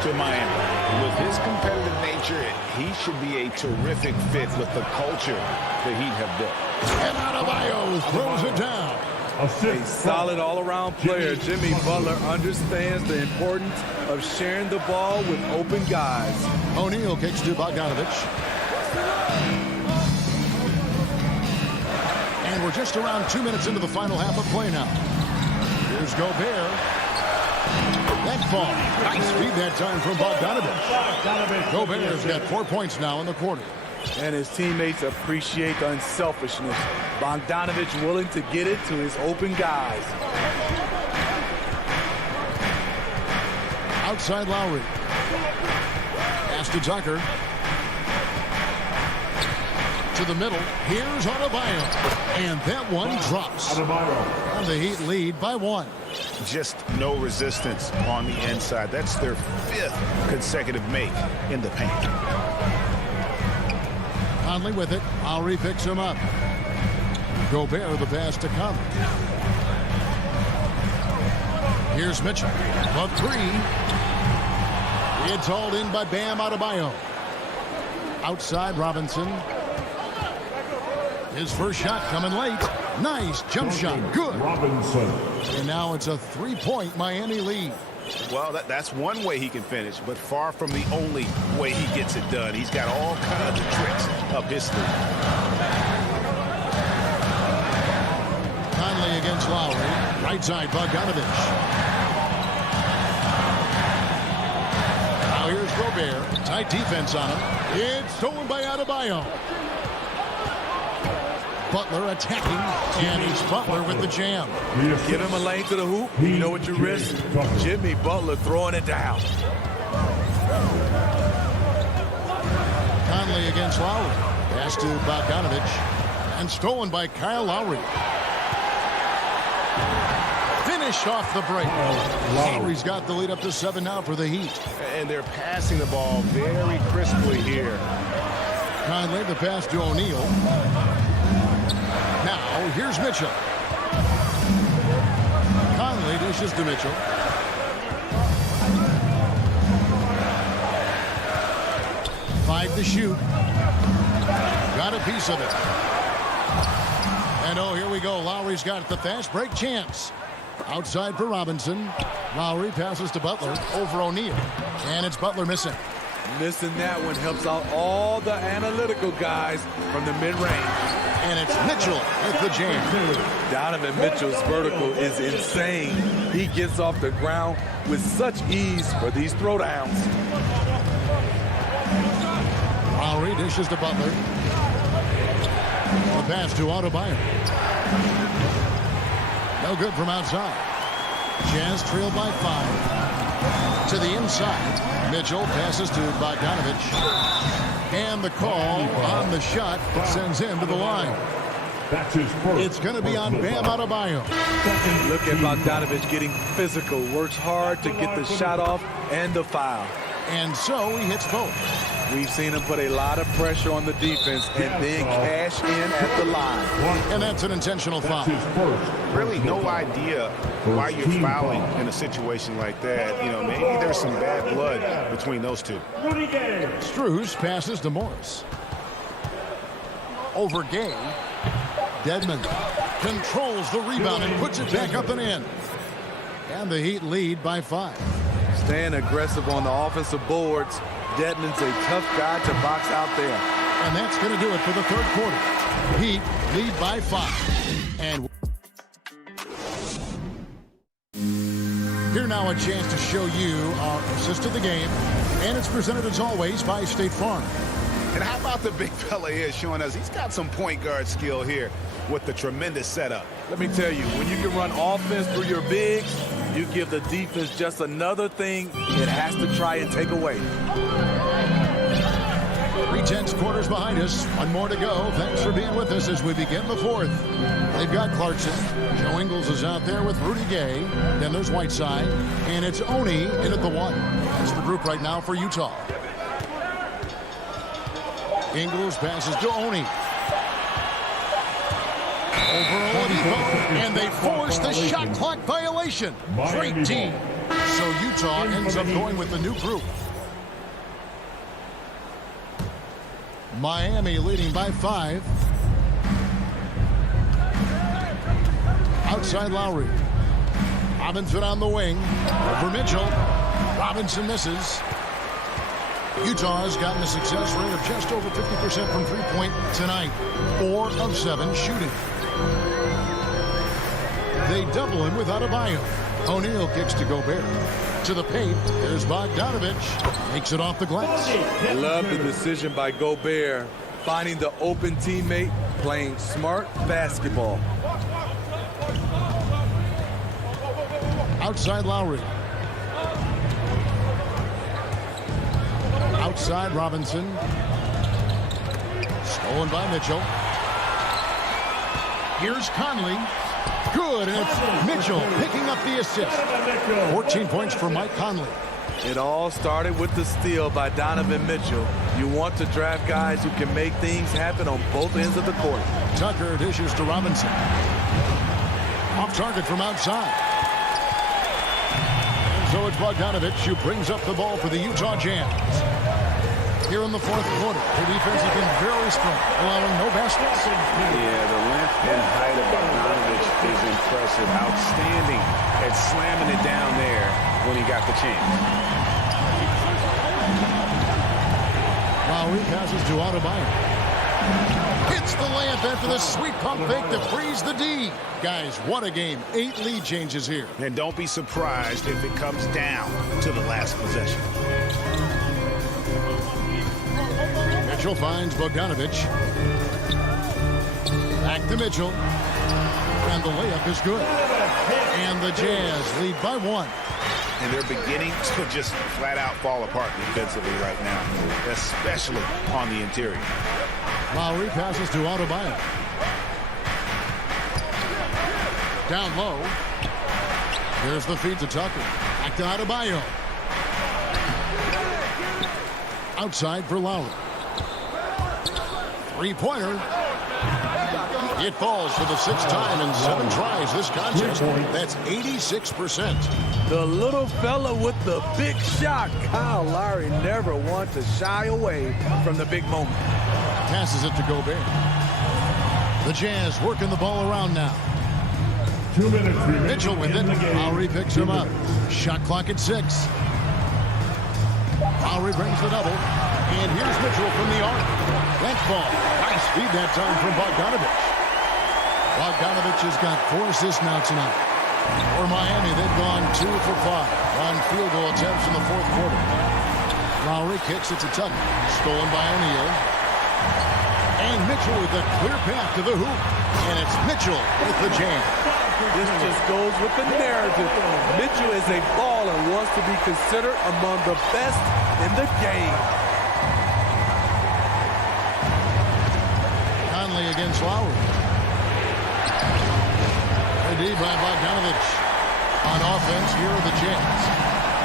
to Miami. With his competitive nature, he should be a terrific fit with the culture the Heat have built. And Adebayo throws it down. A solid all-around player. Jimmy Butler understands the importance of sharing the ball with open guys. O'Neal kicks to Bogdanovich. And we're just around 2 minutes into the final half of play now. Here's Gobert. That fall. Nice feed that time from Bogdanovich. Gobert's got 4 points now in the quarter. And his teammates appreciate the unselfishness. Bogdanovich willing to get it to his open guys. Outside Lowry. Pass to Tucker. To the middle. Here's Adebayo. And that one drops. And the Heat lead by 1. Just no resistance on the inside. That's their 5th consecutive make in the paint. Conley with it. Lowry picks him up. Gobert the pass to Conley. Here's Mitchell. The 3. It's hauled in by Bam Adebayo. Outside Robinson. His first shot coming late. Nice jump shot. Good. Robinson. And now it's a 3-point Miami lead. Well, that's one way he can finish, but far from the only way he gets it done. He's got all kinds of tricks up his sleeve. Conley against Lowry. Right side, Bogdanovich. Now here's Gobert. Tight defense on him. It's stolen by Adebayo. Butler attacking, and it's Butler with the jam. Give him a lane to the hoop. You know what you risk? Jimmy Butler throwing it down. Conley against Lowry. Pass to Bogdanovich. And stolen by Kyle Lowry. Finished off the break. Lowry's got the lead up to 7 now for the Heat. And they're passing the ball very crisply here. Conley, the pass to O'Neal. Now, here's Mitchell. Conley dishes to Mitchell. Five to shoot. Got a piece of it. And oh, here we go. Lowry's got the fast break chance. Outside for Robinson. Lowry passes to Butler over O'Neal. And it's Butler missing. Missing that one helps out all the analytical guys from the mid-range. And it's Mitchell with the jam. Donovan Mitchell's vertical is insane. He gets off the ground with such ease for these throwdowns. Lowry dishes to Butler. The pass to Adebayo. No good from outside. Jazz trailed by 5. To the inside. Mitchell passes to Bogdanovich. And the call on the shot sends him to the line. That's his first. It's going to be on Bam Adebayo. Look at Bogdanovich getting physical. Works hard to get the shot off and the foul. And so he hits both. We've seen him put a lot of pressure on the defense and then cash in at the line. And that's an intentional foul. Really no idea why you're fouling in a situation like that. You know, maybe there's some bad blood between those two. Strus passes to Morris. Over Gay. Dedmon. controls the rebound and puts it back up and in. And the Heat lead by 5. Staying aggressive on the offensive boards. Dedmon's a tough guy to box out there. And that's going to do it for the third quarter. Heat lead by 5. And here now a chance to show you our assist of the game. And it's presented as always by State Farm. And how about the big fella here showing us he's got some point guard skill here with the tremendous setup. Let me tell you, when you can run offense through your bigs, you give the defense just another thing it has to try and take away. 3/10 quarters behind us. One more to go. Thanks for being with us as we begin the fourth. They've got Clarkson. Joe Ingles is out there with Rudy Gay. Then there's Whiteside. And it's Oni in at the 1. That's the group right now for Utah. Ingles passes to Oni. Over Oladipo, and they force the shot clock violation. Great team. So Utah ends up going with the new group. Miami leading by 5. Outside Lowry. Robinson on the wing. Over Mitchell. Robinson misses. Utah has gotten a success rate of just over 50% from three-point tonight. 4 of 7 shooting. They double him with Adebayo. O'Neal kicks to Gobert. To the paint, there's Bogdanovich. Makes it off the glass. Love the decision by Gobert. Finding the open teammate, playing smart basketball. Outside Lowry. Outside Robinson. Stolen by Mitchell. Here's Conley. Good, and it's Mitchell picking up the assist. 14 points for Mike Conley. It all started with the steal by Donovan Mitchell. You want to draft guys who can make things happen on both ends of the court. Tucker dishes to Robinson. Off target from outside. And so it's Bogdanovich who brings up the ball for the Utah Jazz. Here in the fourth quarter, the defense has been very strong, allowing no baskets. Yeah, the length and height of Bogdanovich is impressive. Outstanding at slamming it down there when he got the chance. Lowry passes to Adebayo. Hits the layup after the sweet pump fake to freeze the D. Guys, what a game. 8 lead changes here. And don't be surprised if it comes down to the last possession. Mitchell finds Bogdanovich. Back to Mitchell. And the layup is good. And the Jazz lead by 1. And they're beginning to just flat out fall apart defensively right now, especially on the interior. Lowry passes to Adebayo. Down low. There's the feed to Tucker. Back to Adebayo. Outside for Lowry. Three-pointer. It falls for the 6th time in 7 tries this contest. That's 86%. The little fella with the big shot. Kyle Lowry never wants to shy away from the big moment. Passes it to Gobert. The Jazz working the ball around now. 2 minutes remaining. Mitchell with it. Lowry picks him up. Shot clock at 6. Lowry brings the double. And here's Mitchell from the arc. That ball. Nice feed that time from Bogdanovich. Bogdanovich has got 4 assists now tonight. For Miami, they've gone 2 for 5 on field goal attempts in the fourth quarter. Lowry kicks it to Tucker. Stolen by O'Neal. And Mitchell with a clear path to the hoop. And it's Mitchell with the jam. This just goes with the narrative. Mitchell is a baller and wants to be considered among the best in the game. Conley against Lowry. D by Bogdanovich. On offense, here are the Jazz.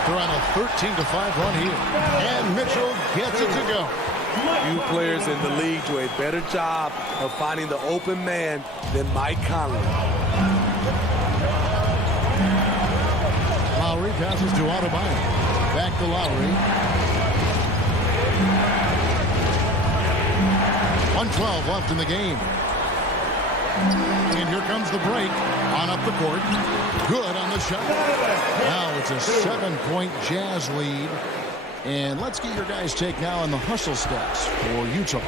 They're on a 13-5 run here. And Mitchell gets it to go. Few players in the league do a better job of finding the open man than Mike Conley. Lowry passes to Adebayo. Back to Lowry. 1:12 left in the game. And here comes the break. On up the court. Good on the shot. Now it's a 7-point Jazz lead. And let's get your guys' take now on the hustle stats for Utah.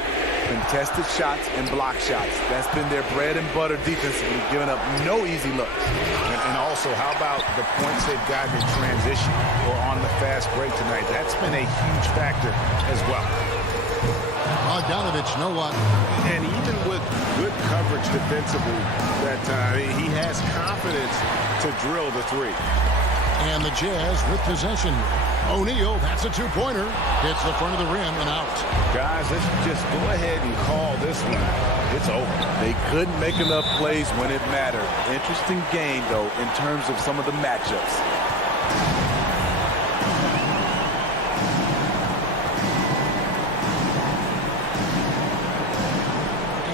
Contested shots and block shots. That's been their bread and butter defensively, giving up no easy looks. And also, how about the points they've gotten in transition or on the fast break tonight? That's been a huge factor as well. Bogdanovich, no luck. And even with good coverage defensively that time, he has confidence to drill the three. And the Jazz with possession. O'Neal, that's a two-pointer. Hits the front of the rim and out. Guys, let's just go ahead and call this one. It's over. They couldn't make enough plays when it mattered. Interesting game, though, in terms of some of the matchups.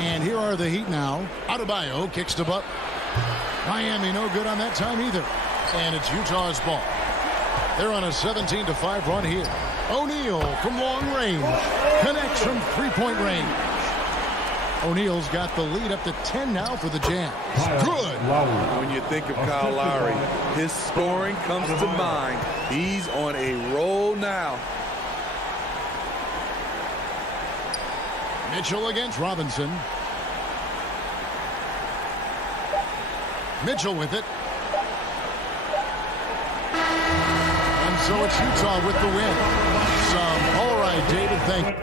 And here are the Heat now. Adebayo kicks to Butler. Miami no good on that time either. And it's Utah's ball. They're on a 17-5 run here. O'Neal from long range. Connects from three-point range. O'Neal's got the lead up to 10 now for the Jazz. Good. When you think of Kyle Lowry, his scoring comes to mind. He's on a roll now. Mitchell against Robinson. Mitchell with it. And so it's Utah with the win. All right, David, thank you.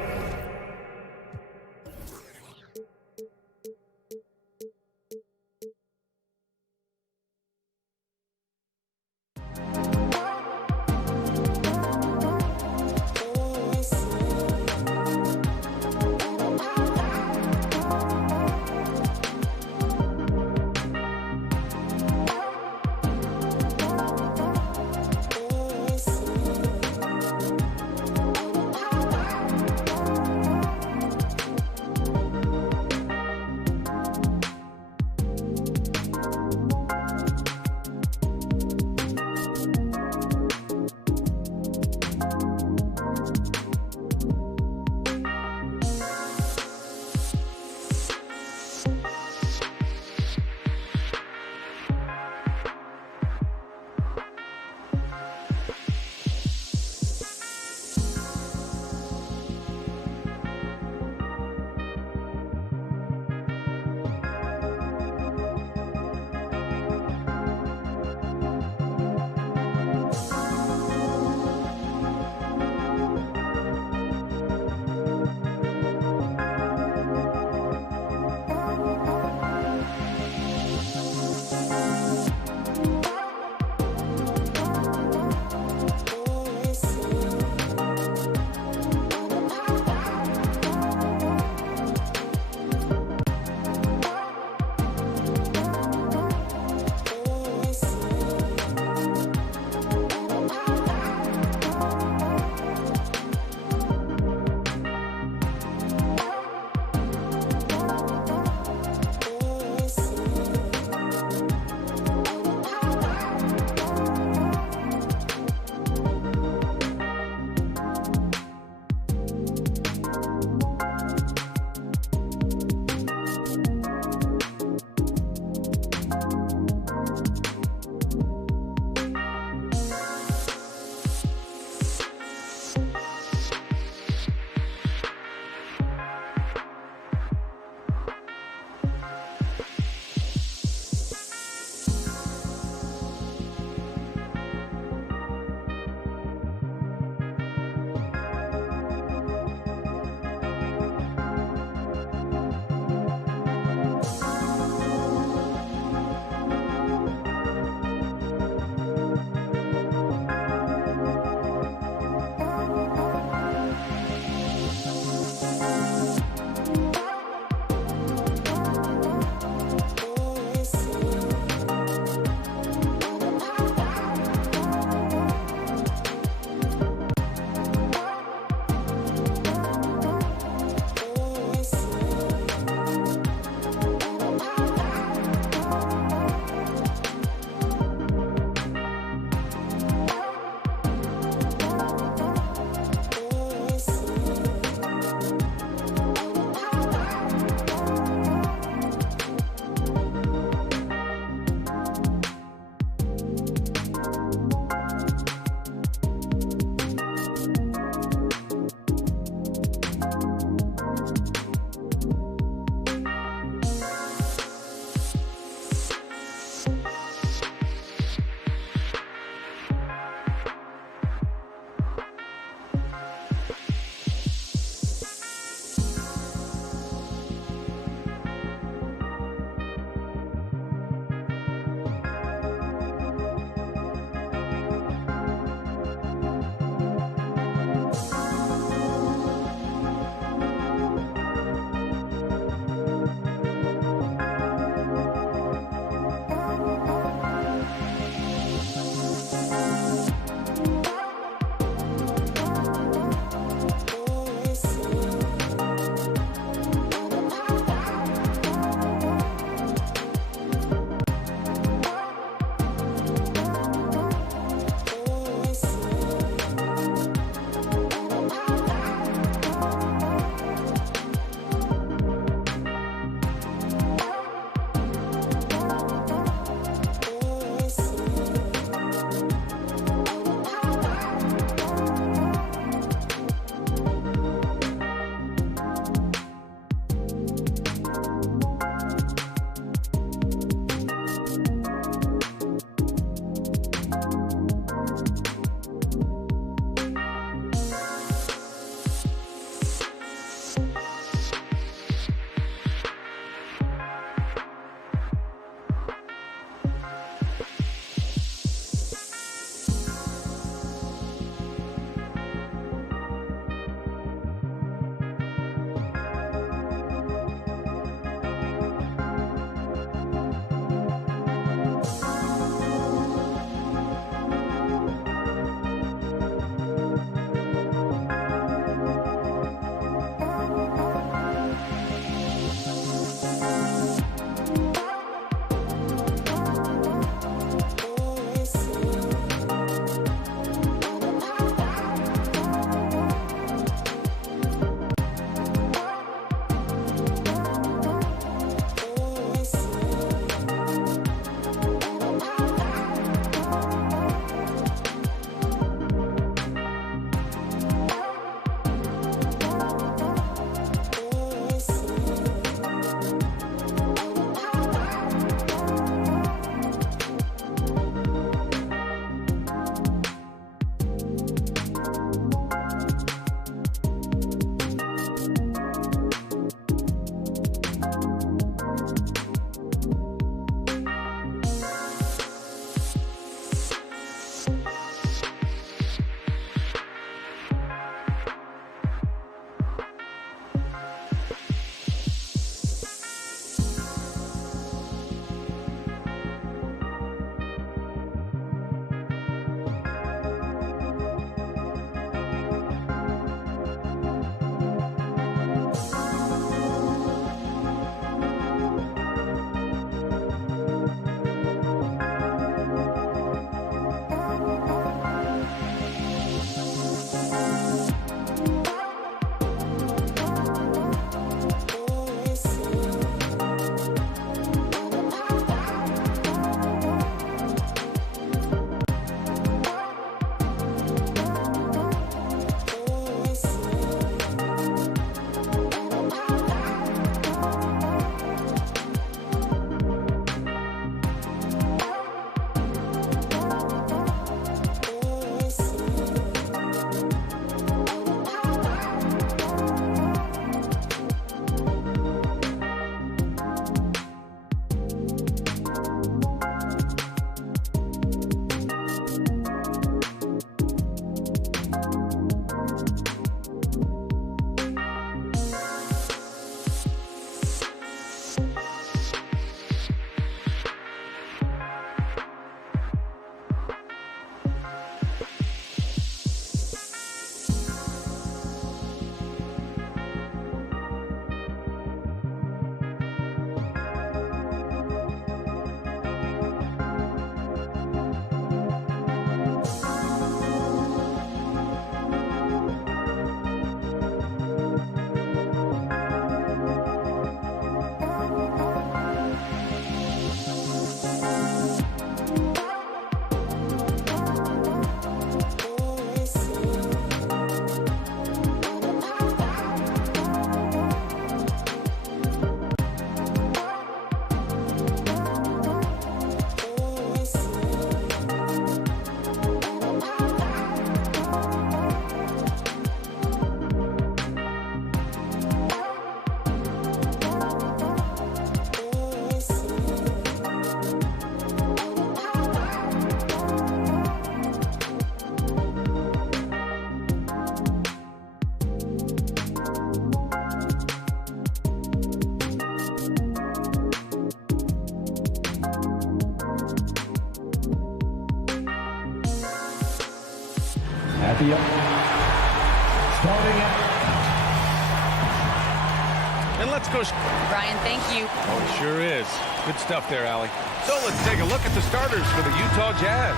And let's go. Brian, thank you. Oh, sure is. Good stuff there, Allie. So let's take a look at the starters for the Utah Jazz.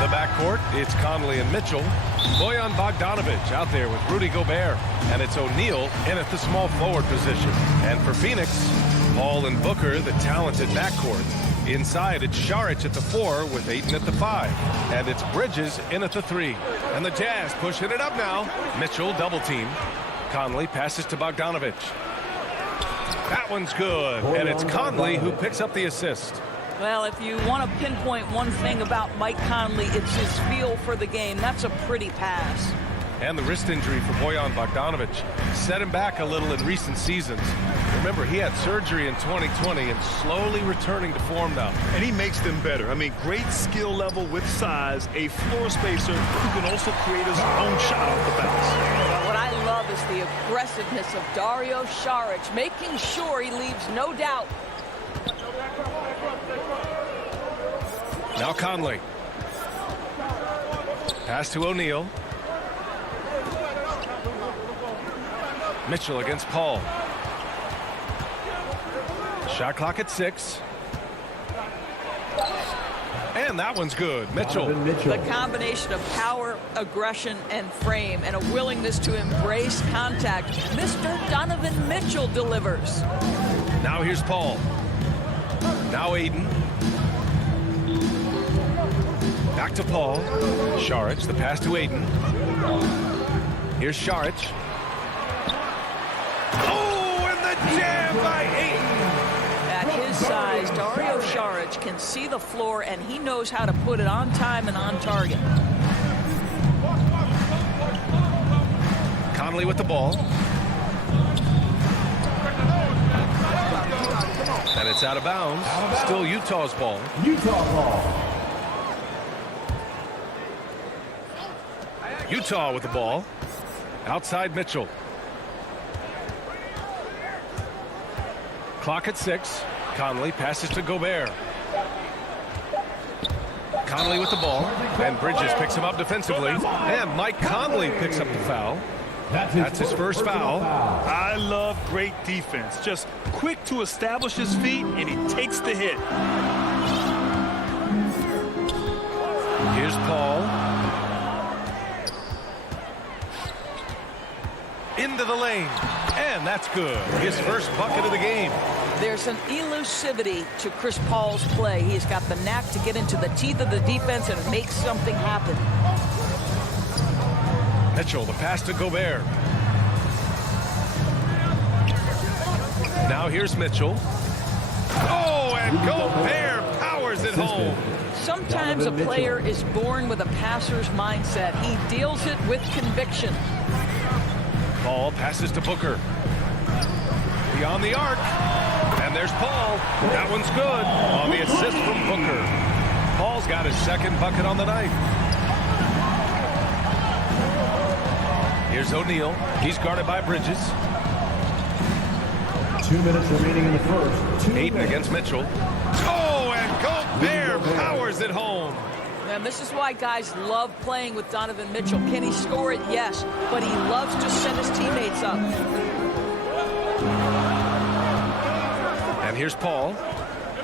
The backcourt, it's Conley and Mitchell. Bojan Bogdanovic out there with Rudy Gobert. And it's O'Neal in at the small forward position. And for Phoenix, Paul and Booker, the talented backcourt. Inside, it's Šarić at the 4 with Ayton at the 5. And it's Bridges in at the 3. And the Jazz pushing it up now. Mitchell double team. Conley passes to Bogdanovic. That one's good. And it's Conley who picks up the assist. Well, if you want to pinpoint one thing about Mike Conley, it's his feel for the game. That's a pretty pass. And the wrist injury for Bojan Bogdanovic set him back a little in recent seasons. Remember, he had surgery in 2020 and slowly returning to form now. And he makes them better. I mean, great skill level with size, a floor spacer who can also create his own shot off the bounce. Well, what I love is the aggressiveness of Dario Šarić, making sure he leaves no doubt. Now Conley. Pass to O'Neal. Mitchell against Paul. Shot clock at 6. And that one's good. Mitchell. The combination of power, aggression, and frame, and a willingness to embrace contact. Mr. Donovan Mitchell delivers. Now here's Paul. Now Ayton. Back to Paul. Šarić, the pass to Ayton. Here's Šarić. Oh, and the jam by Ayton. At his size, Dario Šarić can see the floor, and he knows how to put it on time and on target. Conley with the ball. And it's out of bounds. Still Utah's ball. Utah with the ball. Outside Mitchell. Clock at 6. Conley passes to Gobert. Conley with the ball. And Bridges picks him up defensively. And Mike Conley picks up the foul. That's his first foul. I love great defense. Just quick to establish his feet, and he takes the hit. Here's Paul. Into the lane. And that's good. His first bucket of the game. There's an elusivity to Chris Paul's play. He's got the knack to get into the teeth of the defense and make something happen. Mitchell, the pass to Gobert. Now here's Mitchell. Oh, and Gobert powers it home. Sometimes a player is born with a passer's mindset. He deals it with conviction. Paul passes to Booker. Beyond the arc. And there's Paul. That one's good on the assist from Booker. Paul's got his second bucket on the night. Here's O'Neal. He's guarded by Bridges. 2 minutes remaining in the first. Ayton against Mitchell. Oh, and Gobert powers it home. And this is why guys love playing with Donovan Mitchell. Can he score it? Yes. But he loves to set his teammates up. And here's Paul.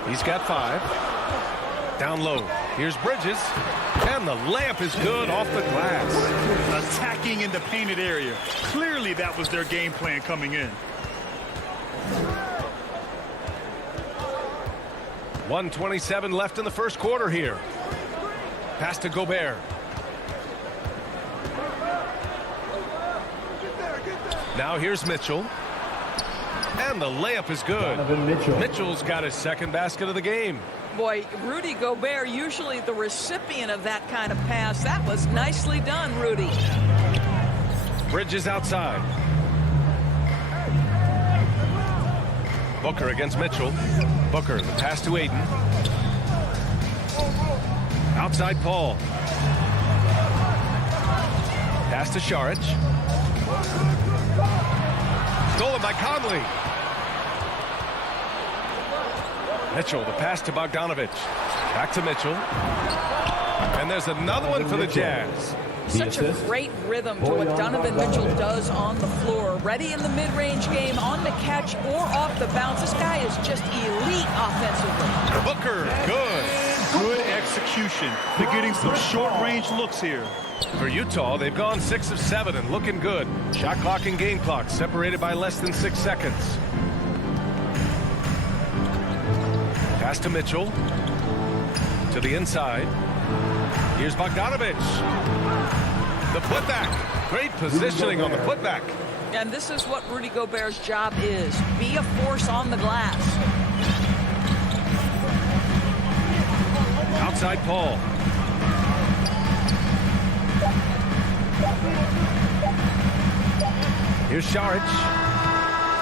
He's got 5. Down low. Here's Bridges. And the layup is good off the glass. Attacking in the painted area. Clearly that was their game plan coming in. 1:27 left in the first quarter here. Pass to Gobert. Now here's Mitchell. And the layup is good. Mitchell's got his second basket of the game. Boy, Rudy Gobert, usually the recipient of that kind of pass. That was nicely done, Rudy. Bridges outside. Booker against Mitchell. Booker, the pass to Ayton. Outside Paul. Pass to Šarić. Stolen by Conley. Mitchell, the pass to Bogdanovic. Back to Mitchell. And there's another one for the Jazz. Such a great rhythm to what Donovan Mitchell does on the floor. Ready in the mid-range game, on the catch, or off the bounce. This guy is just elite offensively. Booker, good. Good execution. They're getting some short-range looks here. For Utah, they've gone 6 of 7 and looking good. Shot clock and game clock separated by less than 6 seconds. Pass to Mitchell. To the inside. Here's Bogdanovich. The putback. Great positioning on the putback. And this is what Rudy Gobert's job is. Be a force on the glass. Outside Paul. Here's Saric.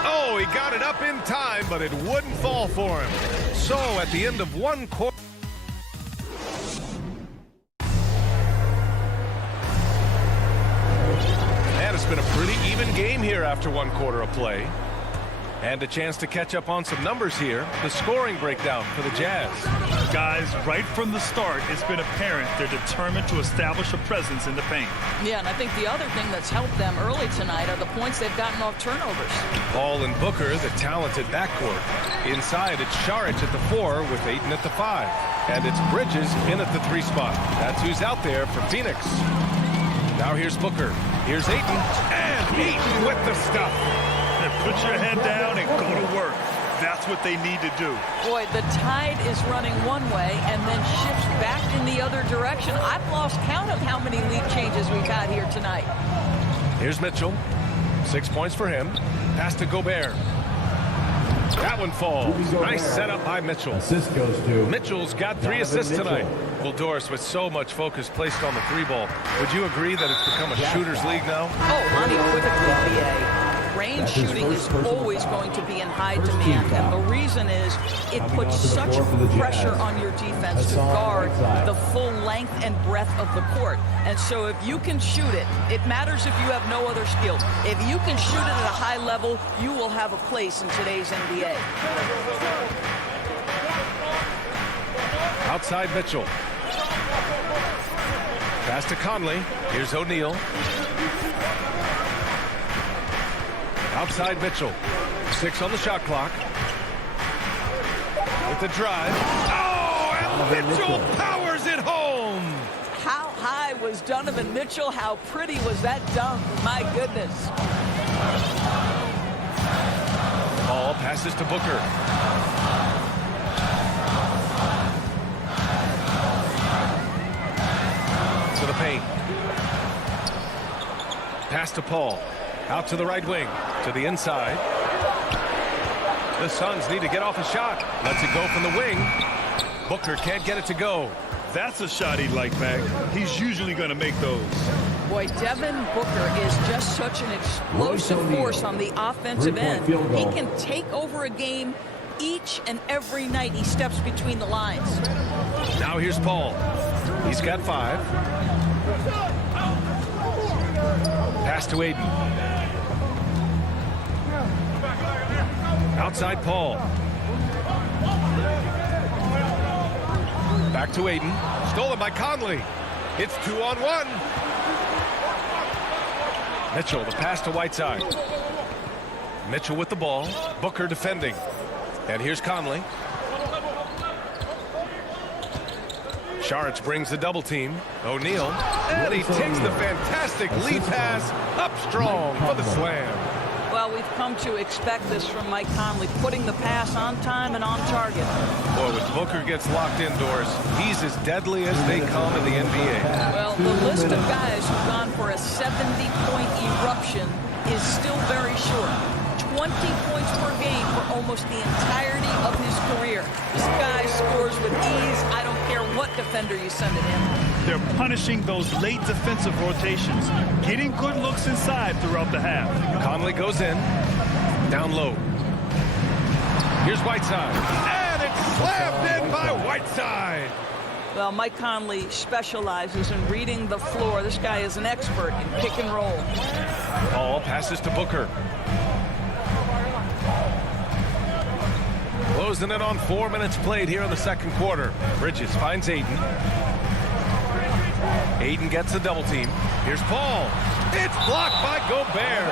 Oh, he got it up in time, but it wouldn't fall for him. So at the end of one quarter. And it's been a pretty even game here after one quarter of play. And a chance to catch up on some numbers here. The scoring breakdown for the Jazz. Guys, right from the start, it's been apparent they're determined to establish a presence in the paint. Yeah, and I think the other thing that's helped them early tonight are the points they've gotten off turnovers. Paul and Booker, the talented backcourt. Inside, it's Saric at the 4 with Ayton at the 5. And it's Bridges in at the 3 spot. That's who's out there for Phoenix. Now here's Booker. Here's Ayton. And Ayton with the stuff. Put your head down and go to work. That's what they need to do. Boy, the tide is running one way and then shifts back in the other direction. I've lost count of how many lead changes we've had here tonight. Here's Mitchell. 6 points for him. Pass to Gobert. That one falls. Nice setup by Mitchell. Assist goes to Mitchell's got 3 assists tonight. Well, Doris, with so much focus placed on the 3-ball, would you agree that it's become a shooter's league now? Oh, unequivocally, BA. Range shooting is always going to be in high demand, and the reason is it puts such pressure on your defense to guard the full length and breadth of the court. And so if you can shoot it, it matters if you have no other skill. If you can shoot it at a high level, you will have a place in today's NBA. Outside Mitchell. Pass to Conley. Here's O'Neal. Outside Mitchell. 6 on the shot clock. With the drive. Oh, and Mitchell powers it home. How high was Donovan Mitchell? How pretty was that dunk? My goodness. Paul passes to Booker. To the paint. Pass to Paul. Out to the right wing. To the inside. The Suns need to get off a shot. Lets it go from the wing. Booker can't get it to go. That's a shot he'd like back. He's usually going to make those. Boy, Devin Booker is just such an explosive force on the offensive end. He can take over a game each and every night he steps between the lines. Now here's Paul. He's got 5. Pass to Ayton. Outside Paul. Back to Ayton. Stolen by Conley. It's 2-on-1. Mitchell, the pass to Whiteside. Mitchell with the ball. Booker defending. And here's Conley. Saric brings the double team. O'Neal. And he takes the fantastic lead pass up strong for the slam. Well, we've come to expect this from Mike Conley, putting the pass on time and on target. Boy, when Booker gets locked indoors, he's as deadly as they come in the NBA. Well, the list of guys who've gone for a 70-point eruption is still very short. 20 points per game for almost the entirety of his career. This guy scores with ease. I don't care what defender you send it in. They're punishing those late defensive rotations, getting good looks inside throughout the half. Conley goes in, down low. Here's Whiteside, and it's slammed in by Whiteside. Well, Mike Conley specializes in reading the floor. This guy is an expert in pick and roll. Ball passes to Booker. Closing it on 4 minutes played here in the second quarter. Bridges finds Ayton. Aiden gets the double team. Here's Paul. It's blocked by Gobert.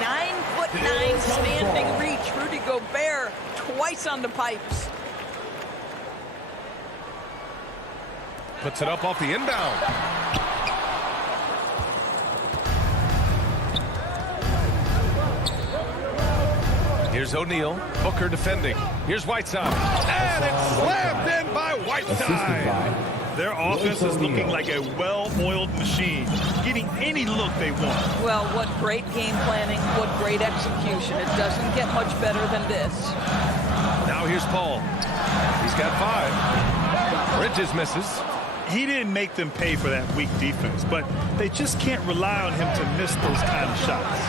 9'9" standing reach. Rudy Gobert twice on the pipes. Puts it up off the inbound. Here's O'Neal. Booker defending. Here's Whiteside. And it's slammed in by Whiteside. Their offense is looking like a well-oiled machine, getting any look they want. Well, what great game planning, what great execution. It doesn't get much better than this. Now here's Paul. He's got 5. Bridges misses. He didn't make them pay for that weak defense, but they just can't rely on him to miss those kind of shots.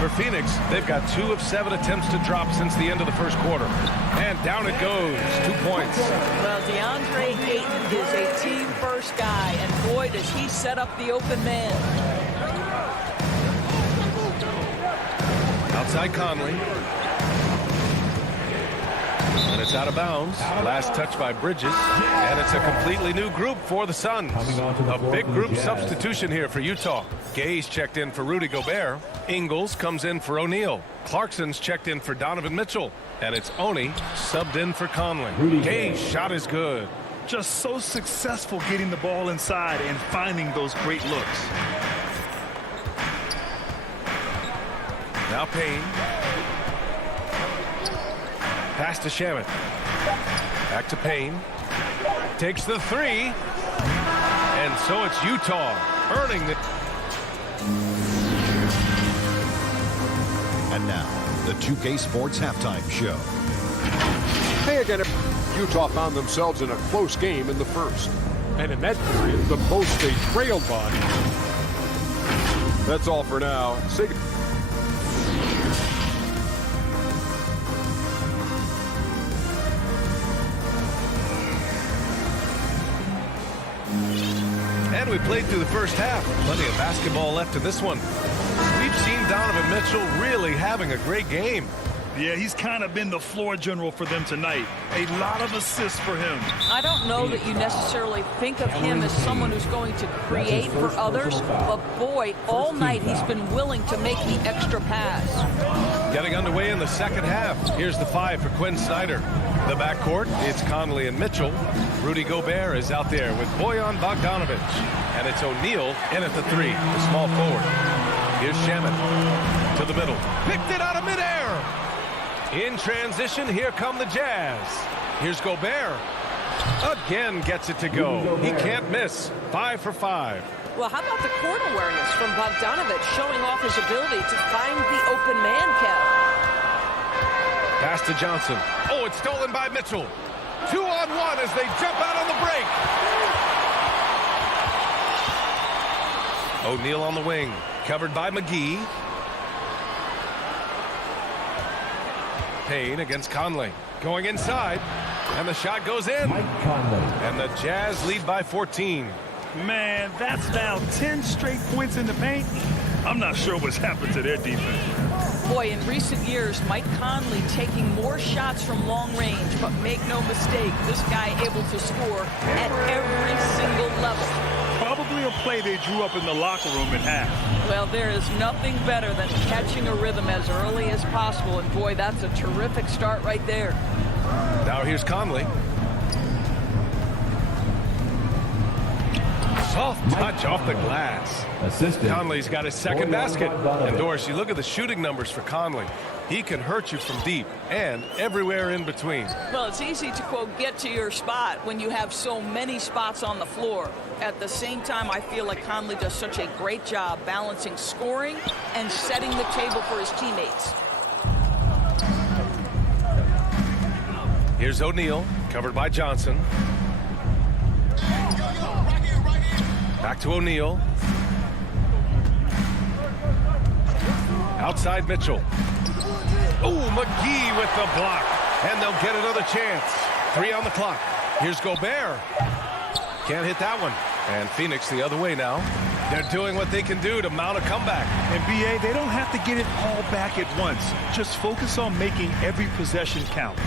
For Phoenix, they've got 2 of 7 attempts to drop since the end of the first quarter. And down it goes. 2 points. Well, DeAndre Ayton is a team-first guy, and boy, does he set up the open man. Outside Conley. And it's out of bounds. Last touch by Bridges. And it's a completely new group for the Suns. A big group substitution here for Utah. Gay's checked in for Rudy Gobert. Ingles comes in for O'Neal. Clarkson's checked in for Donovan Mitchell. And it's Oni subbed in for Conley. Gay's shot is good. Just so successful getting the ball inside and finding those great looks. Now Payne. Pass to Shamet. Back to Payne. Takes the 3. And so it's Utah earning the... And now, the 2K Sports Halftime Show. Hey again, Utah found themselves in a close game in the first. And in that period, the most they trailed by. That's all for now. And we played through the first half. Plenty of basketball left in this one. We've seen Donovan Mitchell really having a great game. Yeah, he's kind of been the floor general for them tonight. A lot of assists for him. I don't know that you necessarily think of him as someone who's going to create for others, but boy, all night he's been willing to make the extra pass. Getting underway in the second half. Here's the 5 for Quinn Snyder. The backcourt, it's Conley and Mitchell. Rudy Gobert is out there with Bojan Bogdanovic. And it's O'Neal in at the 3, the small forward. Here's Shamet to the middle. Picked it out of midair. In transition, here come the Jazz. Here's Gobert. Again gets it to go. He can't miss. 5 for 5. Well, how about the court awareness from Bogdanovic showing off his ability to find the open man, Kev? Pass to Johnson. Oh, it's stolen by Mitchell. 2-on-1 as they jump out on the break. O'Neal on the wing. Covered by McGee. Payne against Conley. Going inside. And the shot goes in. And the Jazz lead by 14. Man, that's now 10 straight points in the paint. I'm not sure what's happened to their defense. Boy, in recent years, Mike Conley taking more shots from long range, but make no mistake, this guy able to score at every single level. Probably a play they drew up in the locker room in half. Well, there is nothing better than catching a rhythm as early as possible, and boy, that's a terrific start right there. Now here's Conley. Soft touch off the glass. Conley's got his second basket. And Doris, you look at the shooting numbers for Conley. He can hurt you from deep and everywhere in between. Well, it's easy to, quote, get to your spot when you have so many spots on the floor. At the same time, I feel like Conley does such a great job balancing scoring and setting the table for his teammates. Here's O'Neal, covered by Johnson. Back to O'Neal. Outside Mitchell. Oh, McGee with the block. And they'll get another chance. 3 on the clock. Here's Gobert. Can't hit that one. And Phoenix the other way now. They're doing what they can do to mount a comeback. And BA, they don't have to get it all back at once. Just focus on making every possession count.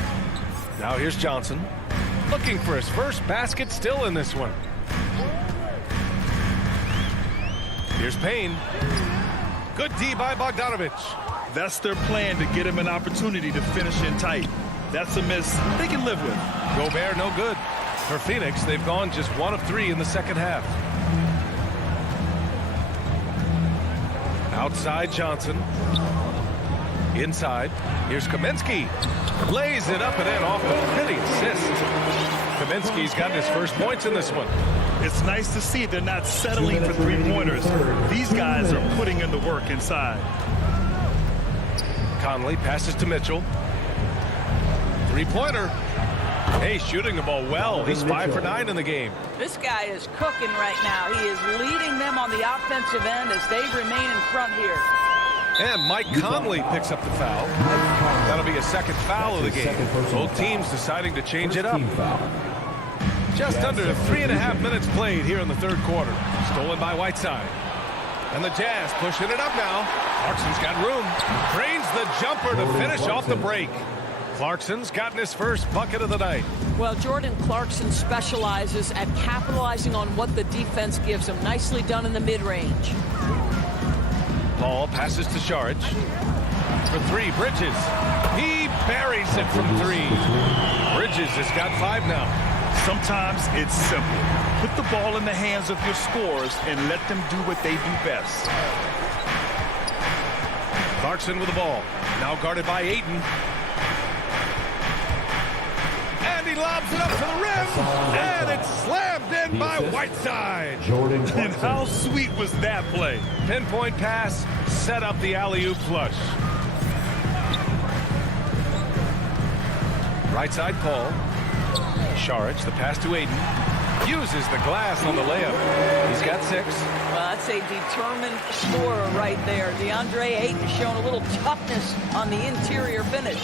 Now here's Johnson. Looking for his first basket still in this one. Here's Payne. Good D by Bogdanovich. That's their plan, to get him an opportunity to finish in tight. That's a miss they can live with. Gobert, no good. For Phoenix, they've gone just 1 of 3 in the second half. Outside Johnson. Inside. Here's Kaminsky. Lays it up and in off the pretty assist. Kaminsky's gotten his first points in this one. It's nice to see they're not settling for three-pointers. These guys are putting in the work inside. Conley passes to Mitchell. Three-pointer. Hey, shooting the ball well. He's 5 for 9 in the game. This guy is cooking right now. He is leading them on the offensive end as they remain in front here. And Mike Conley picks up the foul. That'll be a second foul of the game. Both teams deciding to change it up. Just under 3.5 minutes played here in the third quarter. Stolen by Whiteside. And the Jazz pushing it up now. Clarkson's got room. Drains the jumper to finish off the break. Clarkson's gotten his first bucket of the night. Well, Jordan Clarkson specializes at capitalizing on what the defense gives him. Nicely done in the mid-range. Paul passes to Saric. For 3, Bridges. He buries it from 3. Bridges has got 5 now. Sometimes it's simple. Put the ball in the hands of your scorers and let them do what they do best. Clarkson with the ball. Now guarded by Ayton. And he lobs it up to the rim. And it's slammed in by Whiteside. And how sweet was that play? Pinpoint pass, set up the alley-oop flush. Right side, Paul. Saric, the pass to Ayton. Uses the glass on the layup. He's got 6. Well, that's a determined scorer right there. DeAndre Ayton showing a little toughness on the interior finish.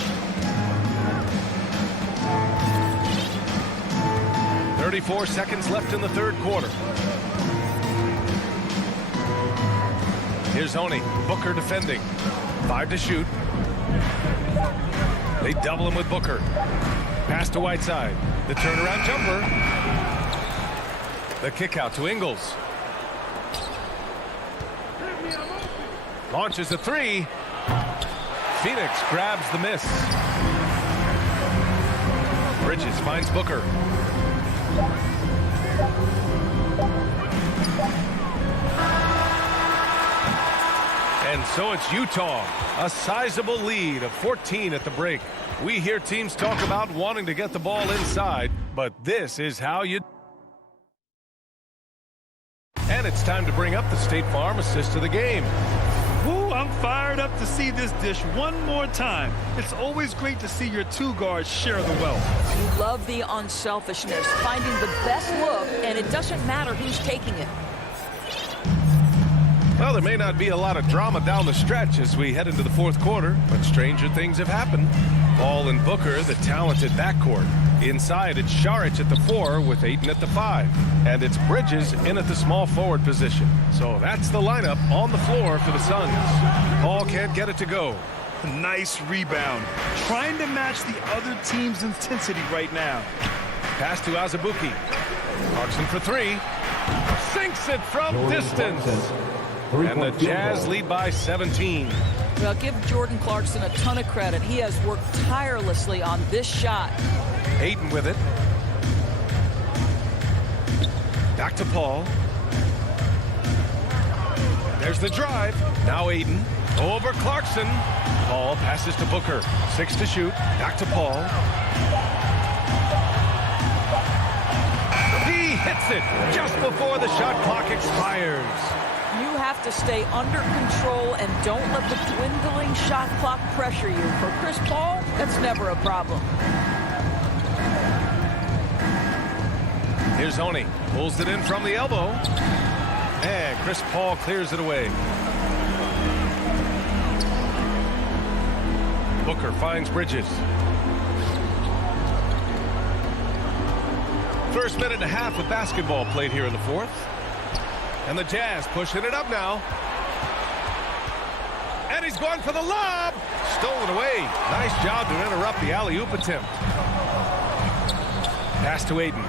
34 seconds left in the third quarter. Here's Oni. Booker defending. 5 to shoot. They double him with Booker. Pass to Whiteside. The turnaround jumper. The kick out to Ingles. Launches a 3. Phoenix grabs the miss. Bridges finds Booker. And so it's Utah, a sizable lead of 14 at the break. We hear teams talk about wanting to get the ball inside, but this is how you... And it's time to bring up the State Farm assist of the game. Ooh, I'm fired up to see this dish one more time. It's always great to see your 2 guards share the wealth. You love the unselfishness, finding the best look, and it doesn't matter who's taking it. Well, there may not be a lot of drama down the stretch as we head into the fourth quarter, but stranger things have happened. Paul and Booker, the talented backcourt. Inside, it's Saric at the 4 with Ayton at the 5. And it's Bridges in at the small forward position. So that's the lineup on the floor for the Suns. Paul can't get it to go. Nice rebound. Trying to match the other team's intensity right now. Pass to Azubuike. Clarkson for 3. Sinks it from distance. And the Jazz lead by 17. Well, give Jordan Clarkson a ton of credit. He has worked tirelessly on this shot. Ayton with it. Back to Paul. There's the drive. Now Ayton. Over Clarkson. Paul passes to Booker. 6 to shoot. Back to Paul. He hits it just before the shot clock expires. You have to stay under control and don't let the dwindling shot clock pressure you. For Chris Paul, that's never a problem. Here's Oni. Pulls it in from the elbow. And Chris Paul clears it away. Booker finds Bridges. First minute and a half of basketball played here in the fourth. And the Jazz pushing it up now. And he's going for the lob. Stolen away. Nice job to interrupt the alley-oop attempt. Pass to Ayton.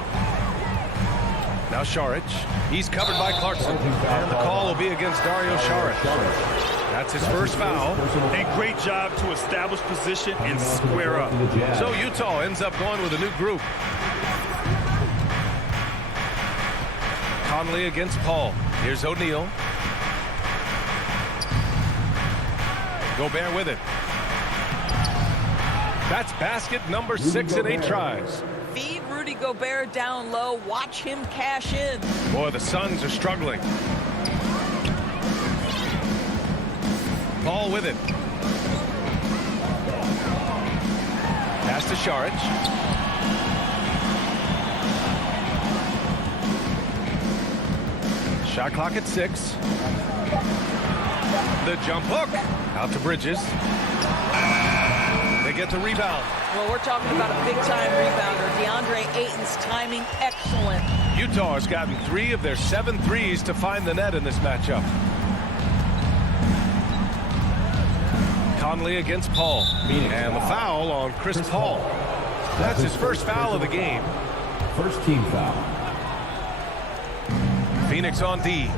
Now Šarić. He's covered by Clarkson. And the call will be against Dario Šarić. That's his first foul. And great job to establish position and square up. So Utah ends up going with a new group. Conley against Paul. Here's O'Neal. Gobert with it. That's basket number 6 in 8 tries. Feed Rudy Gobert down low. Watch him cash in. Boy, the Suns are struggling. Paul with it. Pass to Šarić. Shot clock at 6. The jump hook. Out to Bridges. They get the rebound. Well, we're talking about a big-time rebounder. DeAndre Ayton's timing excellent. Utah has gotten 3 of their 7 threes to find the net in this matchup. Conley against Paul. And the foul on Chris Paul. That's his first foul of the game. First team foul. Phoenix on D.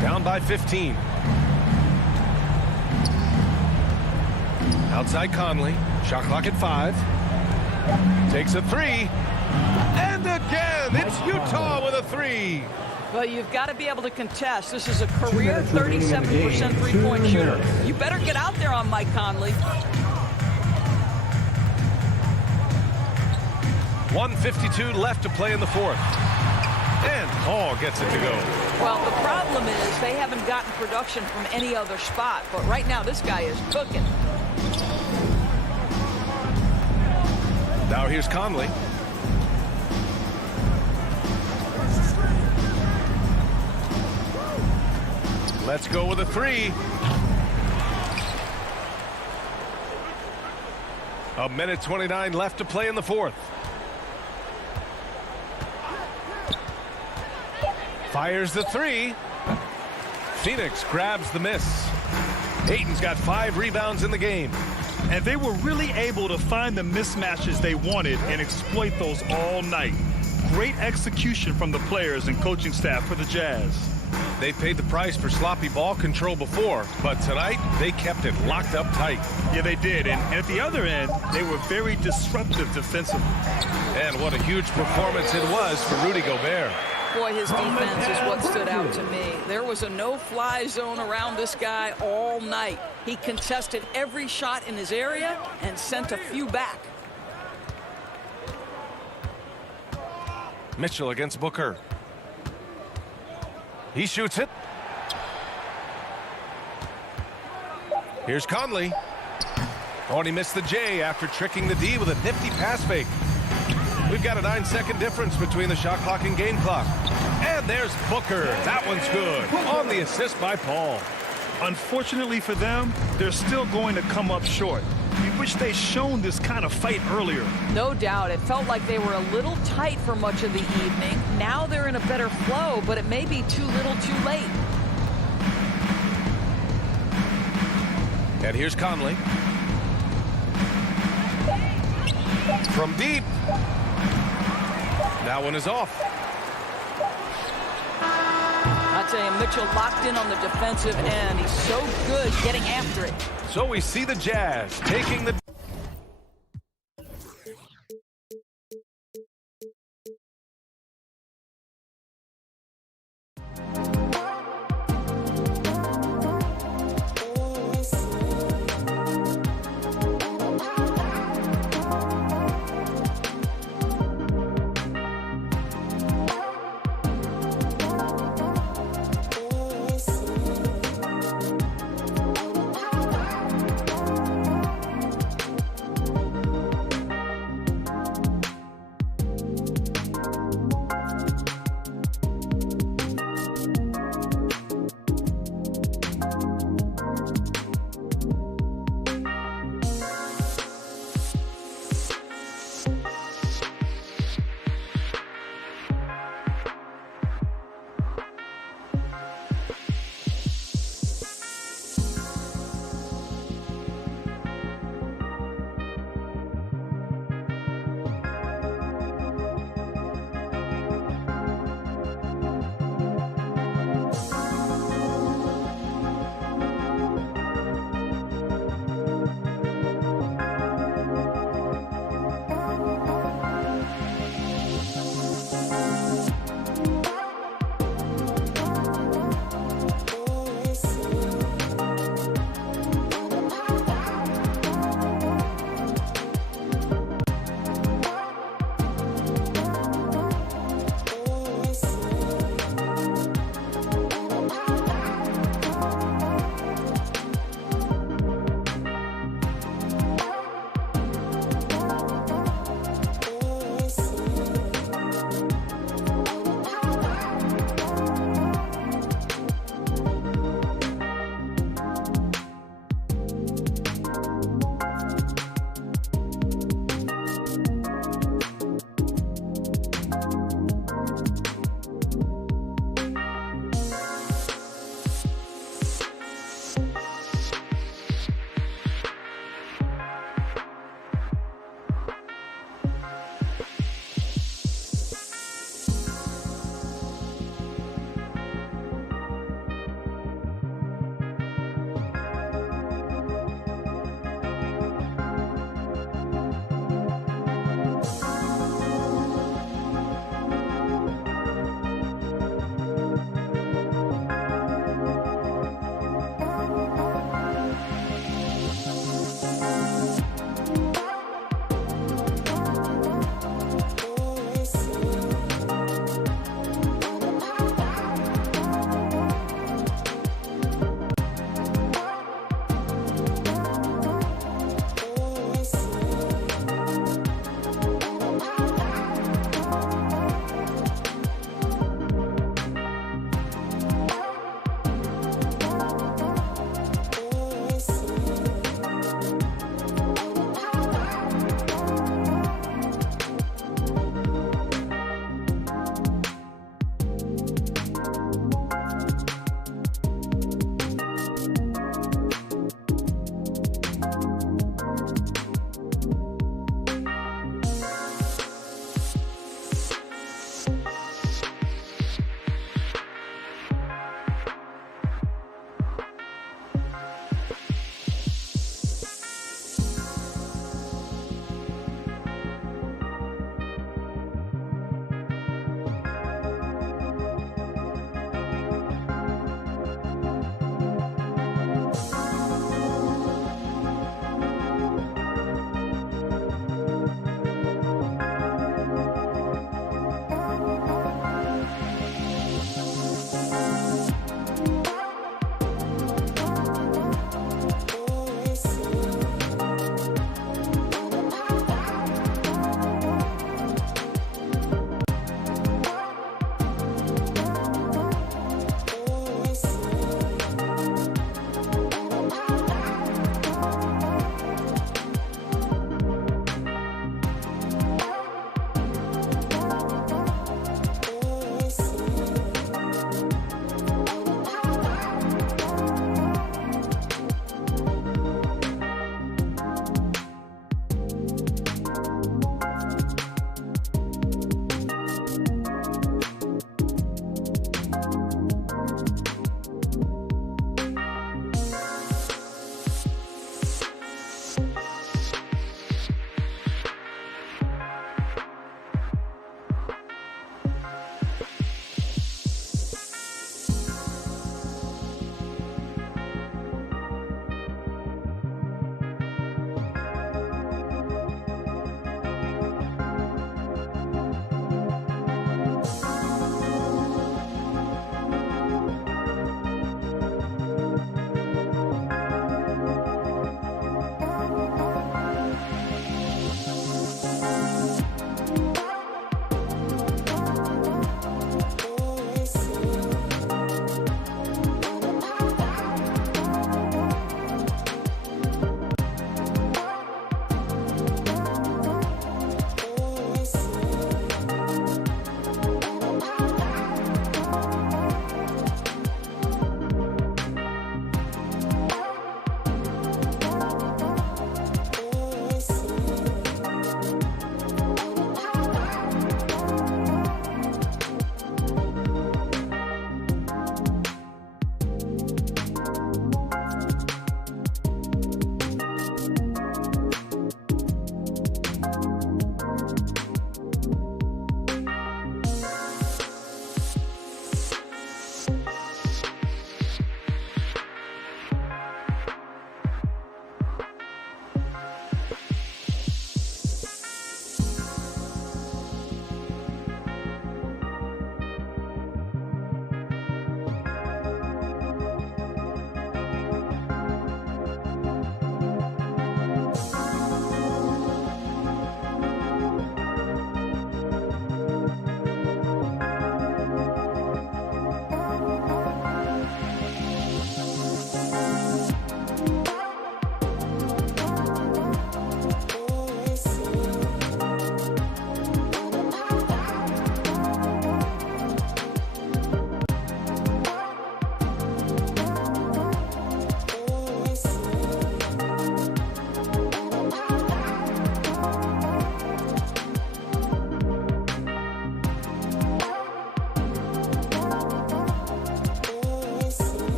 Down by 15. Outside Conley. Shot clock at 5. Takes a 3. And again, it's Utah with a 3. Well, you've got to be able to contest. This is a career 37% three-point shooter. You better get out there on Mike Conley. 1:52 left to play in the 4th. And Paul gets it to go. Well, the problem is they haven't gotten production from any other spot. But right now, this guy is cooking. Now here's Conley. Let's go with a 3. A minute 29 left to play in the 4th. Fires the 3. Phoenix grabs the miss. Ayton's got 5 rebounds in the game. And they were really able to find the mismatches they wanted and exploit those all night. Great execution from the players and coaching staff for the Jazz. They paid the price for sloppy ball control before, but tonight they kept it locked up tight. Yeah, they did. And at the other end, they were very disruptive defensively. And what a huge performance it was for Rudy Gobert. Boy, his defense is what stood out to me. There was a no-fly zone around this guy all night. He contested every shot in his area and sent a few back. Mitchell against Booker. He shoots it. Here's Conley. Oh, and he missed the J after tricking the D with a nifty pass fake. We've got a 9-second difference between the shot clock and game clock. And there's Booker. That one's good. On the assist by Paul. Unfortunately for them, they're still going to come up short. We wish they'd shown this kind of fight earlier. No doubt. It felt like they were a little tight for much of the evening. Now they're in a better flow, but it may be too little too late. And here's Conley. From deep. That one is off. I tell you, Mitchell locked in on the defensive end. He's so good getting after it. So we see the Jazz taking the...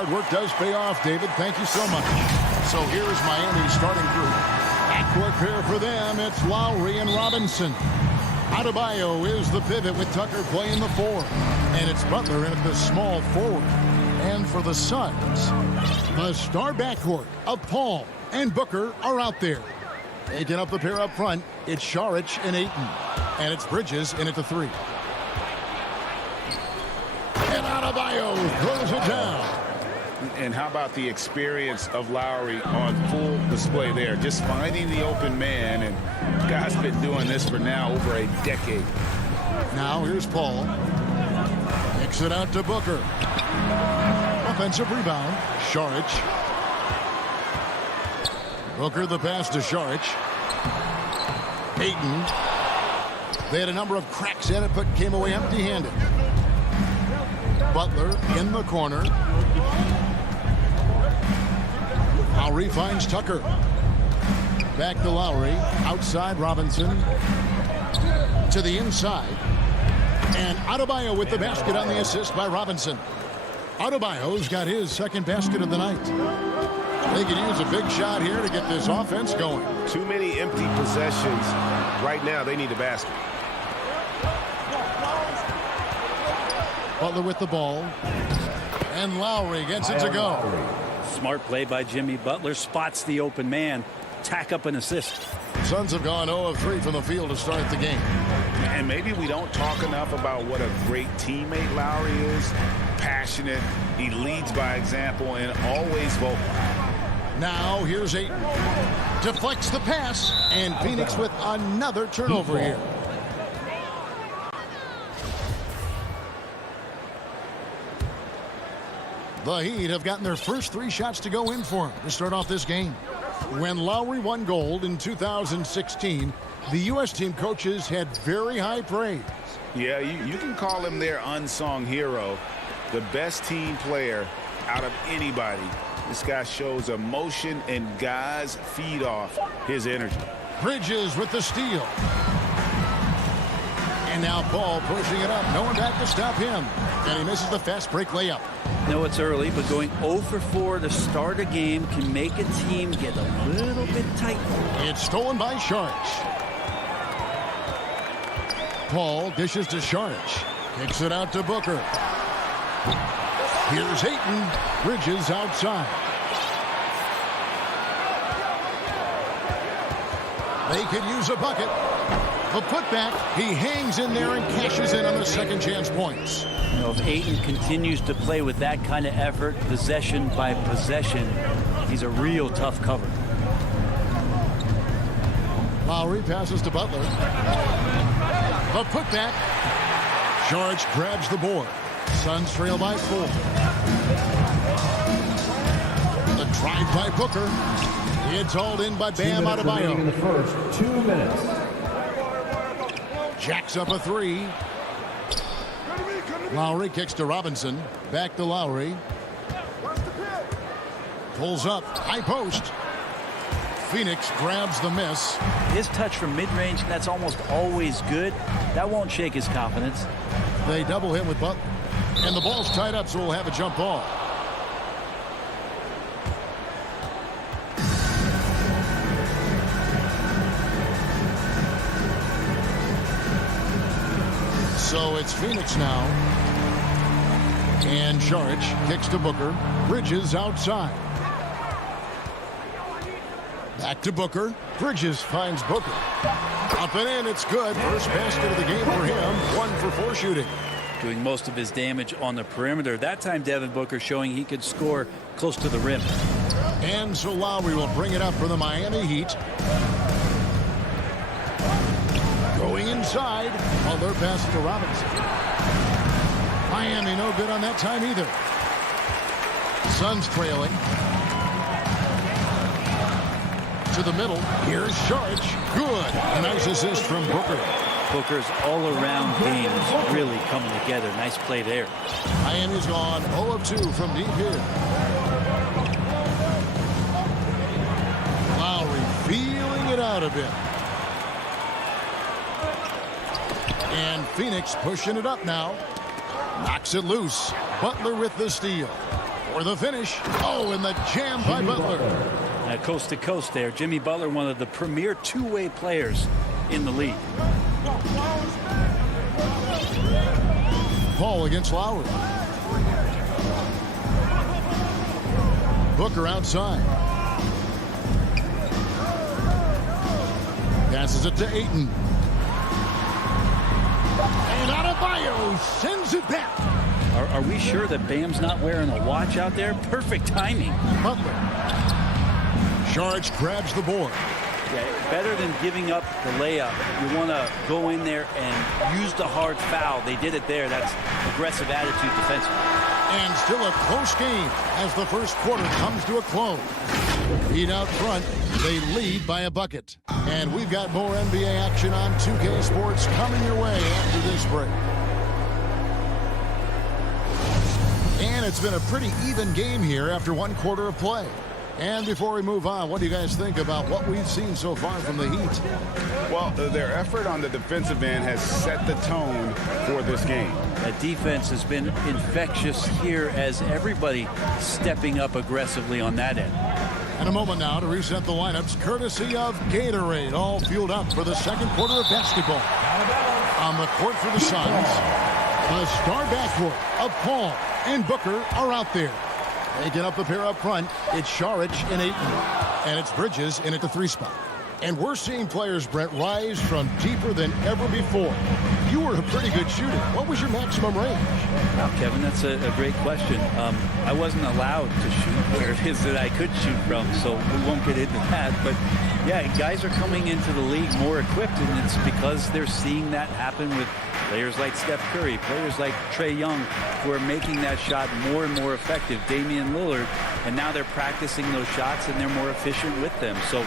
hard work does pay off, David. Thank you so much. So here's Miami's starting group. Backcourt pair for them. It's Lowry and Robinson. Adebayo is the pivot with Tucker playing the 4. And it's Butler in at the small forward. And for the Suns, the star backcourt of Paul and Booker are out there. Taking up the pair up front, it's Saric and Ayton. And it's Bridges in at the 3. And Adebayo throws it down. And how about the experience of Lowry on full display there? Just finding the open man, and guy's been doing this for now over a decade. Now here's Paul. Kicks it out to Booker. Offensive rebound. Saric. Booker the pass to Saric. Ayton. They had a number of cracks in it, but came away empty-handed. Butler in the corner. Lowry finds Tucker. Back to Lowry. Outside Robinson. To the inside. And Adebayo with the basket on the assist by Robinson. Adebayo's got his second basket of the night. They could use a big shot here to get this offense going. Too many empty possessions. Right now, they need a basket. Butler with the ball. And Lowry gets it to go. Smart play by Jimmy Butler. Spots the open man. Tack up an assist. Suns have gone 0 of 3 from the field to start the game. And maybe we don't talk enough about what a great teammate Lowry is. Passionate. He leads by example and always vocal. Now here's Ayton. Deflects the pass. And Phoenix with another turnover here. The Heat have gotten their first 3 shots to go in for him to start off this game. When Lowry won gold in 2016, the U.S. team coaches had very high praise. Yeah, you can call him their unsung hero, the best team player out of anybody. This guy shows emotion, and guys feed off his energy. Bridges with the steal. And now Paul pushing it up. No one back to stop him. And he misses the fast break layup. No, it's early, but going 0 for 4 to start a game can make a team get a little bit tight. It's stolen by Saric. Paul dishes to Saric. Kicks it out to Booker. Here's Ayton. Bridges outside. They could use a bucket. The putback, he hangs in there and cashes in on the second chance points. You know, if Ayton continues to play with that kind of effort, possession by possession, he's a real tough cover. Lowry passes to Butler. The putback. Saric grabs the board. Suns trail by 4. The drive by Booker. It's hauled in by Bam Adebayo. In the first 2 minutes. Jacks up a 3. Lowry kicks to Robinson. Back to Lowry. Pulls up. High post. Phoenix grabs the miss. His touch from mid-range, that's almost always good. That won't shake his confidence. They double him with Butler. And the ball's tied up, so we'll have a jump ball. So it's Phoenix now. And Saric kicks to Booker. Bridges outside. Back to Booker. Bridges finds Booker. Up and in, it's good. First basket of the game for him. 1 for 4 shooting. Doing most of his damage on the perimeter. That time, Devin Booker showing he could score close to the rim. And so Lowry will bring it up for the Miami Heat. Going inside. Butler pass to Robinson. Miami no good on that time either. Suns trailing. To the middle. Here's Saric. Good. A nice assist from Booker. Booker's all-around game is really coming together. Nice play there. Miami's gone 0 of 2 from deep here. Lowry feeling it out a bit. And Phoenix pushing it up now. Knocks it loose. Butler with the steal. For the finish. Oh, and the jam by Butler. Coast to coast there. Jimmy Butler, one of the premier two-way players in the league. Paul against Lowry. Booker outside. Passes it to Ayton. And Adebayo sends it back. Are we sure that Bam's not wearing a watch out there? Perfect timing. Butler. Saric grabs the board. Yeah, better than giving up the layup. You want to go in there and use the hard foul. They did it there. That's aggressive attitude defensively. And still a close game as the first quarter comes to a close. Heat out front. They lead by a bucket. And we've got more NBA action on 2K Sports coming your way after this break. And it's been a pretty even game here after one quarter of play. And before we move on, what do you guys think about what we've seen so far from the Heat? Well, their effort on the defensive end has set the tone for this game. That defense has been infectious here as everybody stepping up aggressively on that end. And a moment now to reset the lineups, courtesy of Gatorade, all fueled up for the second quarter of basketball. On the court for the Suns, the star backcourt of Paul and Booker are out there. Taking up the pair up front, it's Saric and Ayton. And it's Bridges in at the 3 spot. And we're seeing players, Brent, rise from deeper than ever before. You were a pretty good shooter. What was your maximum range? Well, Kevin, that's a great question. I wasn't allowed to shoot where it is that I could shoot from, so we won't get into that. But, yeah, guys are coming into the league more equipped, and it's because they're seeing that happen with players like Steph Curry, players like Trae Young, who are making that shot more and more effective, Damian Lillard, and now they're practicing those shots and they're more efficient with them. So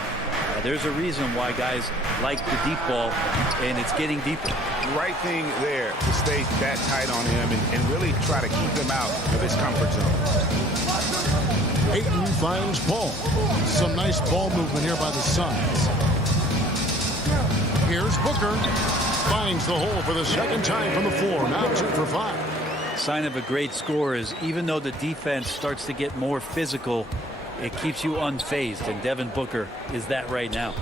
there's a reason why guys like the deep ball, and it's getting deeper. Right thing there to stay that tight on him and really try to keep him out of his comfort zone. Ayton finds Paul. Some nice ball movement here by the Suns. Here's Booker. Finds the hole for the second time from the floor. Now 2 for 5. Sign of a great score is even though the defense starts to get more physical, it keeps you unfazed, and Devin Booker is that right now.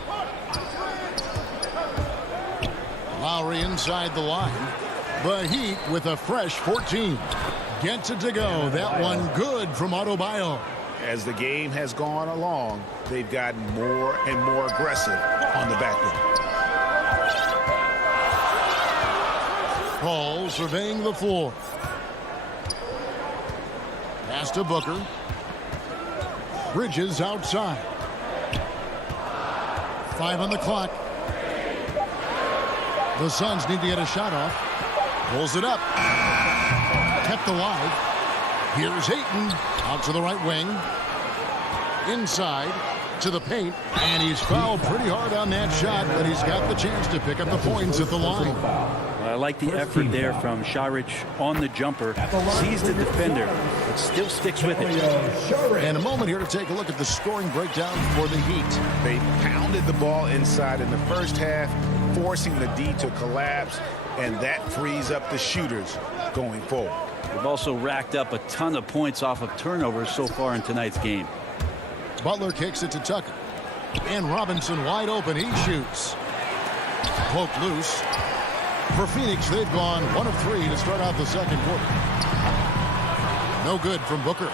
Lowry inside the line. The Heat with a fresh 14. Gets it to go. That one good from Adebayo. As the game has gone along, they've gotten more and more aggressive on the back end. Paul surveying the floor. Pass to Booker. Bridges outside. 5 on the clock. The Suns need to get a shot off. Pulls it up. Kept alive. Here's Ayton. Out to the right wing. Inside to the paint. And he's fouled pretty hard on that shot, but he's got the chance to pick up the points at the line. I like the effort there from Saric on the jumper. Sees the defender, but still sticks with it. And a moment here to take a look at the scoring breakdown for the Heat. They pounded the ball inside in the first half, forcing the D to collapse, and that frees up the shooters going forward. They've also racked up a ton of points off of turnovers so far in tonight's game. Butler kicks it to Tucker. And Robinson wide open. He shoots. Poked loose. For Phoenix, they've gone 1 of 3 to start out the second quarter. No good from Booker.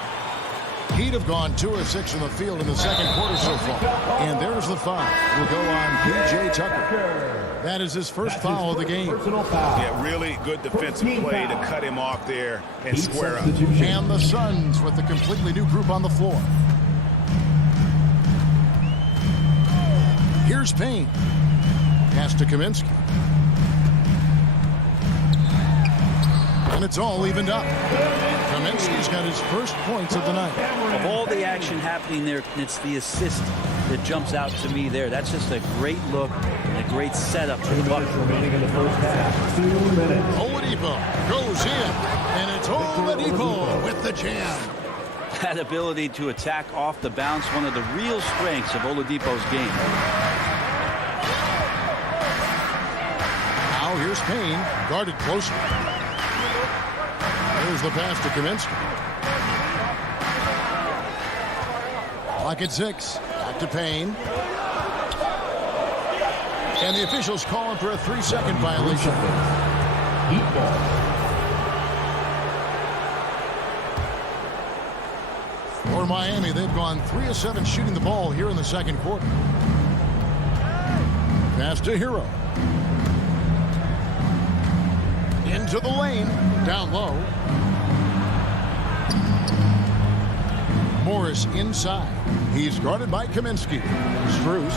Heat have gone 2 of 6 from the field in the second quarter so far. And there's the foul. Will go on P.J. Tucker. That is his first foul of the game. Yeah, really good defensive play to cut him off there and square up. And the Suns with a completely new group on the floor. Here's Payne. Pass to Kaminsky. And it's all evened up. Kaminsky's got his first points of the night. Of all the action happening there, it's the assist that jumps out to me there. That's just a great look and a great setup for the Bucks. Remaining in the first half. 2 minutes. Oladipo goes in, and it's Oladipo with the jam. That ability to attack off the bounce, one of the real strengths of Oladipo's game. Now here's Payne, guarded closely. There's the pass to Kaminsky. Clock at 6. Back to Payne. And the officials calling for a 3-second violation. Heat ball. For Miami, they've gone 3 of 7 shooting the ball here in the second quarter. Pass to Hero. Into the lane. Down low. Morris inside. He's guarded by Kaminsky. Strus.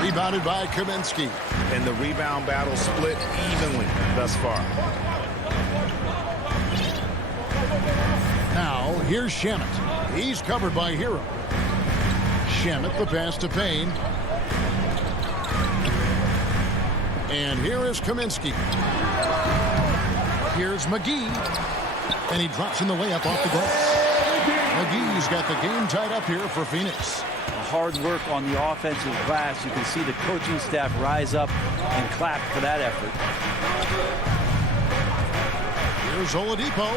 Rebounded by Kaminsky. And the rebound battle split evenly thus far. Now, here's Shamet. He's covered by Hero. Shamet, the pass to Payne. And here is Kaminsky. Here's McGee. And he drops in the layup off the glass. McGee's got the game tied up here for Phoenix. Hard work on the offensive glass. You can see the coaching staff rise up and clap for that effort. Here's Oladipo.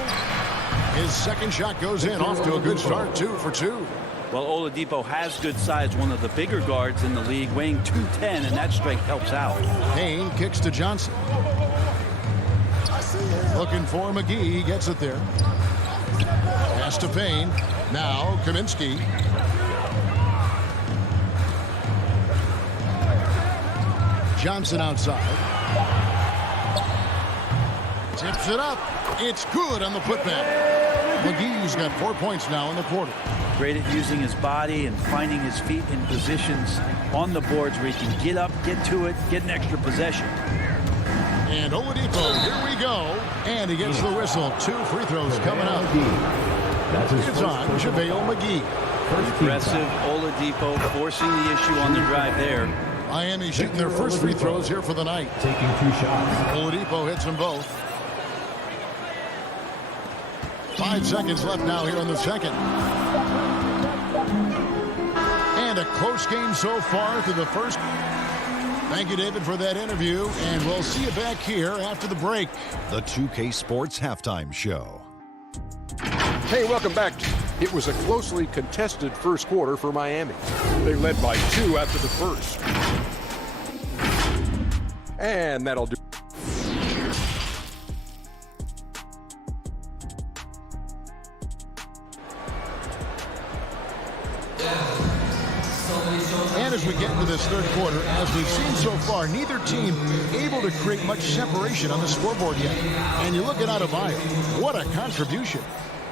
His second shot goes in. Off to a good start. 2 for 2. Well, Oladipo has good size, one of the bigger guards in the league, weighing 210, and that strength helps out. Payne kicks to Johnson. Looking for McGee. He gets it there. Pass to Payne. Now Kaminsky. Johnson outside. Tips it up. It's good on the putback. McGee's got 4 points now in the quarter. Great at using his body and finding his feet in positions on the boards where he can get up, get to it, get an extra possession. And Oladipo, here we go. And he gets the whistle. 2 free throws coming up. It's on JaVale McGee. Aggressive Oladipo forcing the issue on the drive there. Miami shooting their first free throws here for the night. Taking 2 shots. Oladipo hits them both. 5 seconds left now here in the second. And a close game so far through the first. Thank you, David, for that interview. And we'll see you back here after the break. The 2K Sports Halftime Show. Hey, welcome back. It was a closely contested first quarter for Miami. They led by 2 after the first. And that'll do. And as we get into this third quarter, as we've seen so far, neither team able to create much separation on the scoreboard yet. And you look at Adebayo, what a contribution.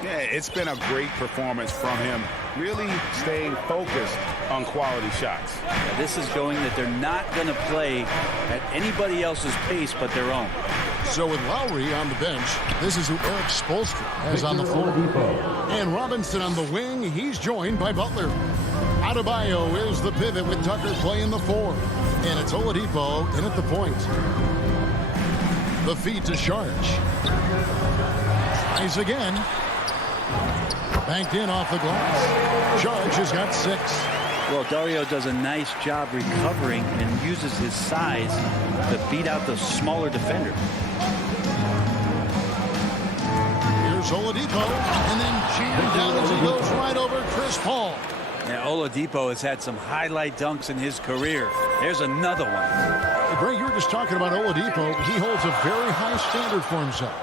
Yeah, it's been a great performance from him, really staying focused on quality shots. Yeah, this is showing that they're not going to play at anybody else's pace but their own. So with Lowry on the bench, this is who Eric Spoelstra has on the floor. And Robinson on the wing, he's joined by Butler. Adebayo is the pivot with Tucker playing the 4. And it's Oladipo in at the point. The feed to Sharge. Tries again. Banked in off the glass. Sharge has got 6. Well, Dario does a nice job recovering and uses his size to beat out the smaller defender. Here's Oladipo, and then jammed down as he goes right over Chris Paul. Yeah, Oladipo has had some highlight dunks in his career. There's another one. Greg, you were just talking about Oladipo. He holds a very high standard for himself.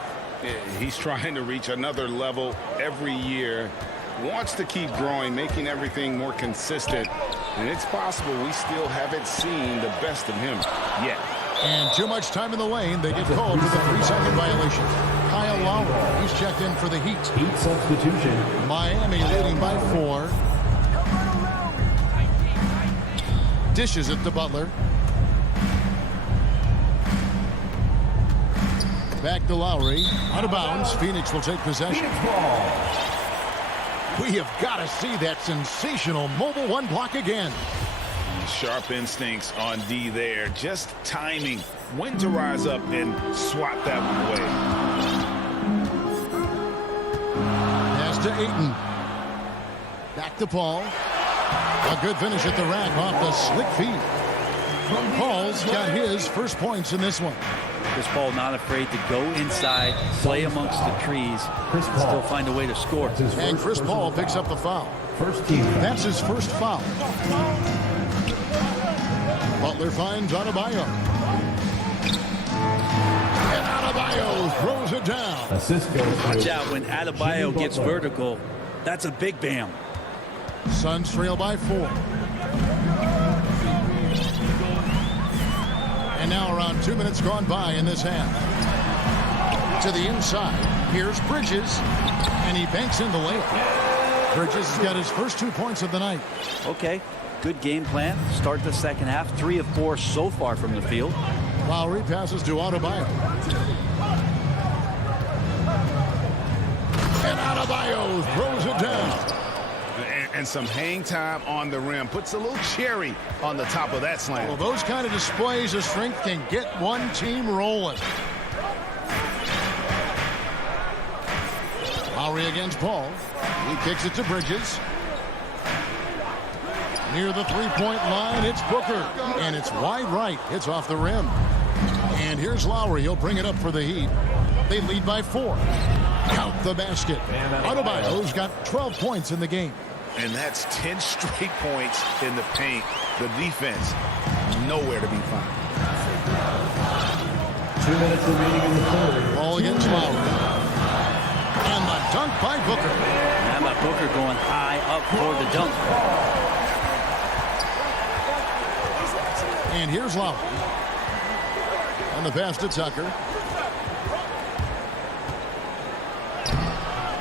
He's trying to reach another level every year. Wants to keep growing, making everything more consistent. And it's possible we still haven't seen the best of him yet. And too much time in the lane. They get called for the 3-second violation. Kyle Lowry, he's checked in for the Heat. Heat substitution. Miami leading by 4. Dishes it to Butler. Back to Lowry. Out of bounds. Phoenix will take possession. We have got to see that sensational mobile 1 block again. Sharp instincts on D there. Just timing. When to rise up and swat that one away. Pass to Ayton. Back to Paul. A good finish at the rack off the slick feed. Paul's got his first points in this one. Chris Paul not afraid to go inside, play amongst the trees, still find a way to score. And Chris Paul picks up the foul. First team. That's his first foul. Butler finds Adebayo. And Adebayo throws it down. Assist goes to Watch out when Adebayo gets vertical. That's a big bam. Suns trail by 4. And now around 2 minutes gone by in this half. To the inside. Here's Bridges. And he banks in the layup. Bridges has got his first 2 points of the night. Okay, good game plan. Start the second half. 3 of 4 so far from the field. Lowry passes to Adebayo. And Adebayo throws it down. And some hang time on the rim. Puts a little cherry on the top of that slam. Well, those kind of displays of strength can get one team rolling. Lowry against Paul. He kicks it to Bridges. Near the three-point line, it's Booker. And it's wide right. It's off the rim. And here's Lowry. He'll bring it up for the Heat. They lead by 4. Count the basket. Adebayo's got 12 points in the game. And that's 10 straight points in the paint. The defense, nowhere to be found. 2 minutes remaining in the third. Ball against Lowry. And the dunk by Booker. How about Booker going high up for the dunk? And here's Lowry. And the pass to Tucker.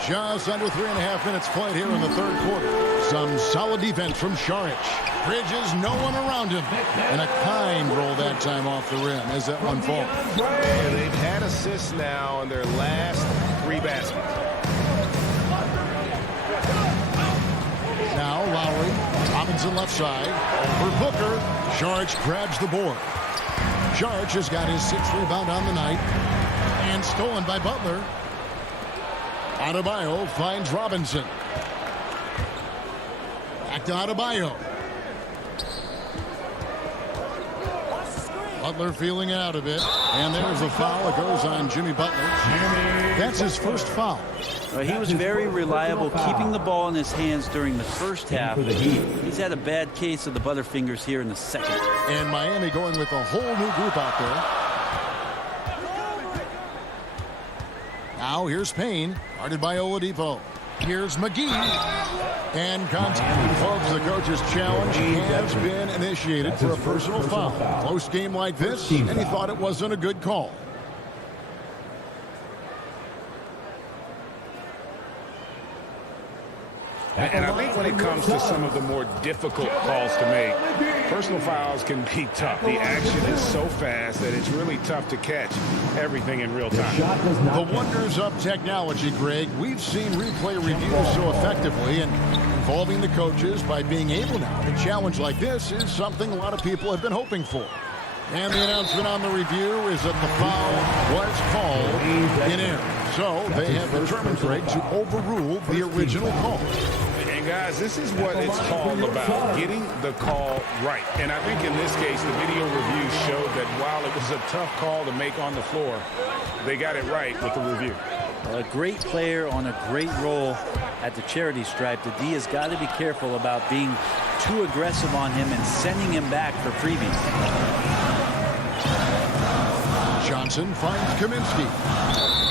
Just under 3.5 minutes played here in the third quarter. Some solid defense from Šarić. Bridges, no one around him. And a kind roll that time off the rim as that one falls. And they've had assists now in their last 3 baskets. Now Lowry. Robinson left side. For Booker. Šarić grabs the board. Šarić has got his 6th rebound on the night. And stolen by Butler. Adebayo finds Robinson. Back to Adebayo. Butler feeling it out a bit. And there's a foul. It goes on Jimmy Butler. That's his first foul. He was very reliable, keeping the ball in his hands during the first half. He's had a bad case of the butterfingers here in the second. And Miami going with a whole new group out there. Now here's Payne, guarded by Oladipo. Here's McGee. And contact, folks, the coach's challenge has been initiated for a personal foul. Close game like this, and he thought it wasn't a good call. And I think when it comes to some of the more difficult calls to make, personal fouls can be tough. The action is so fast that it's really tough to catch everything in real time. The wonders of technology, Greg. We've seen replay reviews so effectively, and involving the coaches by being able now to challenge like this is something a lot of people have been hoping for. And the announcement on the review is that the foul was called in error. So they have determined, Greg, to overrule the original call. And guys, this is what it's all about, getting the call right. And I think in this case, the video review showed that while it was a tough call to make on the floor, they got it right with the review. A great player on a great role at the charity stripe. The D has got to be careful about being too aggressive on him and sending him back for freebies. Johnson finds Kaminsky.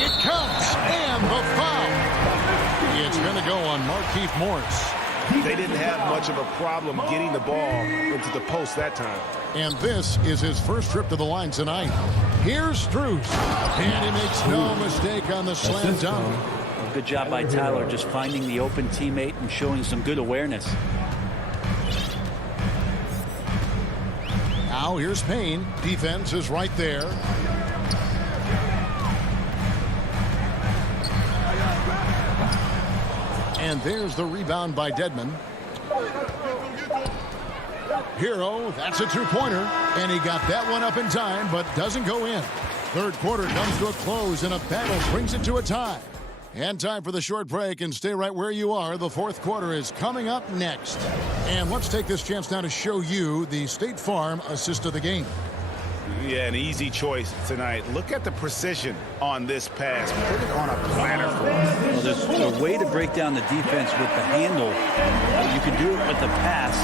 It counts, and the foul. It's going to go on Markieff Morris. They didn't have much of a problem getting the ball into the post that time. And this is his first trip to the line tonight. Here's Strus. And he makes no mistake on the slam dunk. Good job by Tyler just finding the open teammate and showing some good awareness. Now here's Payne. Defense is right there. And there's the rebound by Dedmon. Hero, that's a two-pointer. And he got that one up in time, but doesn't go in. Third quarter comes to a close, and a battle brings it to a tie. And time for the short break, and stay right where you are. The fourth quarter is coming up next. And let's take this chance now to show you the State Farm assist of the game. Yeah, an easy choice tonight. Look at the precision on this pass. Put it on a platter for us. Well, there's a way to break down the defense with the handle. You can do it with the pass.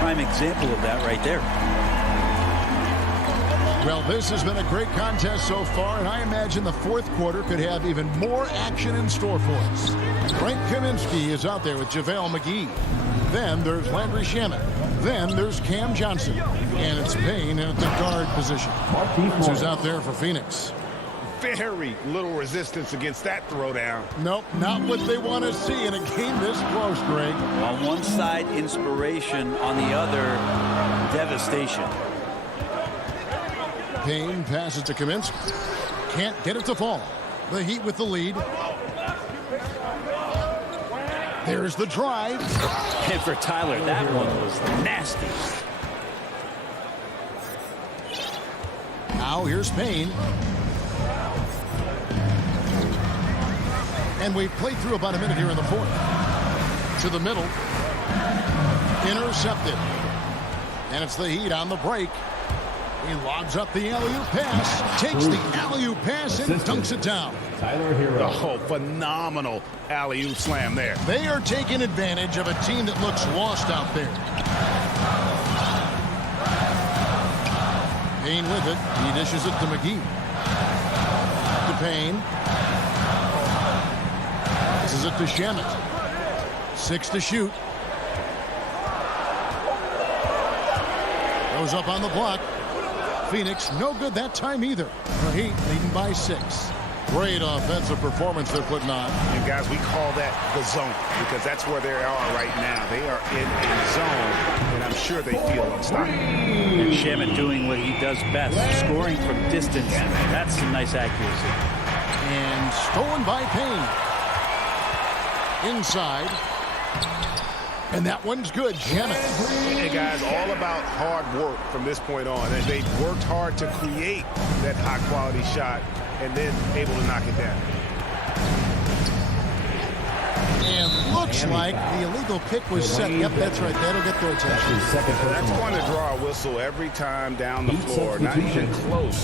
Prime example of that right there. Well, this has been a great contest so far, and I imagine the fourth quarter could have even more action in store for us. Frank Kaminsky is out there with JaVale McGee. Then there's Landry Shamet. Then there's Cam Johnson. And it's Payne at the guard position. Who's out there for Phoenix. Very little resistance against that throwdown. Nope, not what they want to see in a game this close, Greg. On one side, inspiration. On the other, devastation. Payne passes to Kaminsky. Can't get it to fall. The Heat with the lead. There's the drive. And for Tyler, that one was nasty. Now here's Payne. And we've played through about a minute here in the fourth. To the middle. Intercepted. And it's the Heat on the break. He lobs up the alley-oop pass, takes the alley-oop pass and dunks it down. Tyler Hero. Oh, phenomenal alley-oop slam there. They are taking advantage of a team that looks lost out there. Payne with it. He dishes it to McGee. To Payne. This is it to Shamet. 6 to shoot. Goes up on the block. Phoenix, no good that time either. The Heat leading by 6. Great offensive performance they're putting on. And guys, we call that the zone because that's where they are right now. They are in a zone, and I'm sure they feel unstoppable. And Shamet doing what he does best, scoring from distance. That's some nice accuracy. And stolen by Payne. Inside. And that one's good. Shamet. Hey, guys, all about hard work from this point on. And they've worked hard to create that high-quality shot and then able to knock it down. And looks like the illegal pick was set. Yep, that's right. That'll get their attention. That's going to draw a whistle every time down the floor. Not even close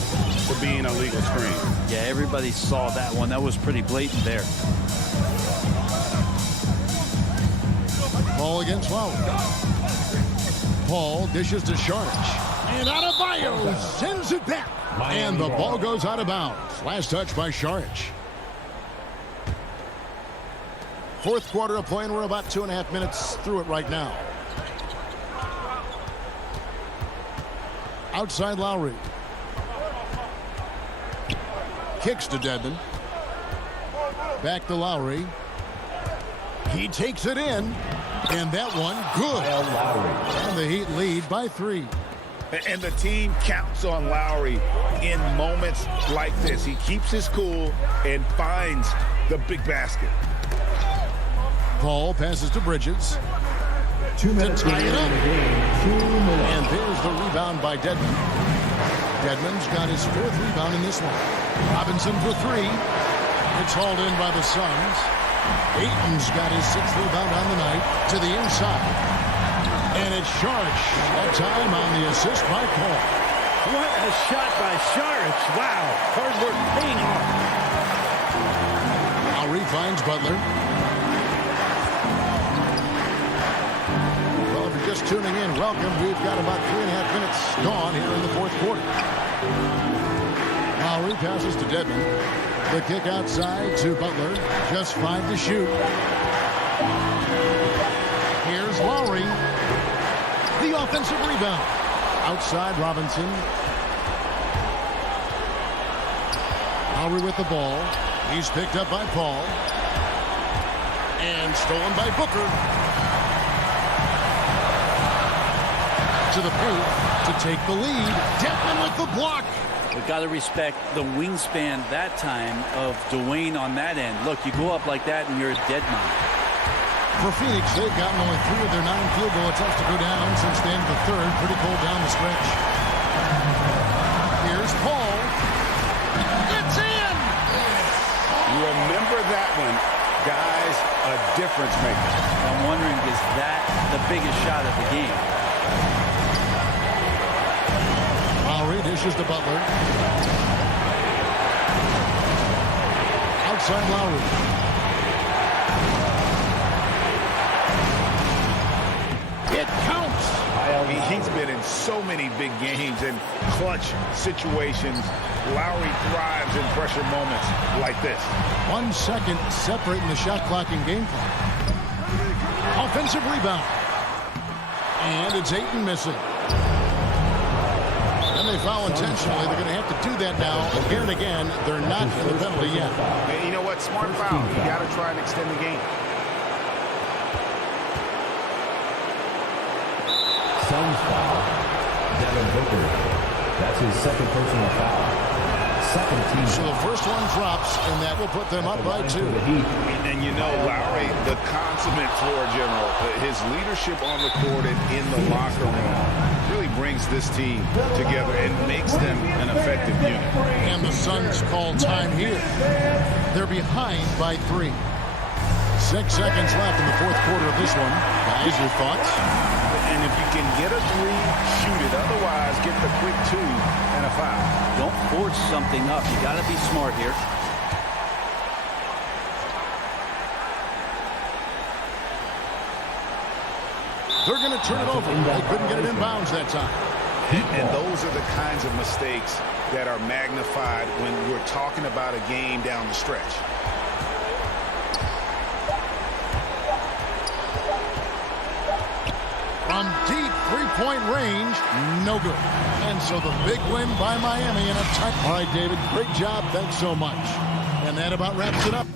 to being a legal screen. Yeah, everybody saw that one. That was pretty blatant there. Paul against Lowry. Paul dishes to Saric. And Adebayo sends it back. And the ball goes out of bounds. Last touch by Saric. Fourth quarter of play, and we're about 2.5 minutes through it right now. Outside Lowry. Kicks to Dedmon. Back to Lowry. He takes it in. And that one, good. And the Heat lead by 3. And the team counts on Lowry in moments like this. He keeps his cool and finds the big basket. Paul passes to Bridges. 2 minutes to tie it up. 2 minutes. And there's the rebound by Dedmon. Dedmon's got his 4th rebound in this one. Robinson for 3. It's hauled in by the Suns. Ayton's got his 6th rebound on the night to the inside. And it's Saric. That time on the assist by Paul. What a shot by Saric. Wow. Hard work paying off. Lowry finds Butler. Well, if you're just tuning in, welcome. We've got about 3.5 minutes gone here in the fourth quarter. Lowry passes to Dedmon. The kick outside to Butler. Just 5 to shoot. Here's Lowry. The offensive rebound. Outside Robinson. Lowry with the ball. He's picked up by Paul. And stolen by Booker. To the paint to take the lead. Dedmon with the block. We've got to respect the wingspan that time of Dwayne on that end. Look, you go up like that and you're a dead man. For Phoenix, they've gotten only 3 of their 9 field goal attempts to go down since the end of the third. Pretty cold down the stretch. Here's Paul. It's in! Remember that one. Guys, a difference maker. I'm wondering, is that the biggest shot of the game? Lowry dishes Passes to Butler. Outside Lowry. It counts. He's been in so many big games and clutch situations. Lowry thrives in pressure moments like this. 1 second separating the shot clock and game clock. Offensive rebound. And it's Ayton missing. And they foul intentionally. They're going to have to do that now again and again. They're not in the penalty yet. And you know what? Smart foul. You got to try and extend the game. Suns foul. Devin Booker. That's his second personal foul. Second team. So the first one drops, and that will put them up by 2. And you know, Lowry, the consummate floor general, his leadership on the court and in the locker room really brings this team together and makes them an effective unit. And the Suns call time here. They're behind by 3. 6 seconds left in the fourth quarter of this one. Guys, your thoughts? And if you can get a 3, shoot it. Otherwise, get the quick 2 and a foul. Don't force something up. You got to be smart here. They're going to turn it over. They couldn't get it in bounds that time. And those are the kinds of mistakes that are magnified when we're talking about a game down the stretch. From deep three-point range, no good. And so the big win by Miami in a tight. All right, David, great job. Thanks so much. And that about wraps it up.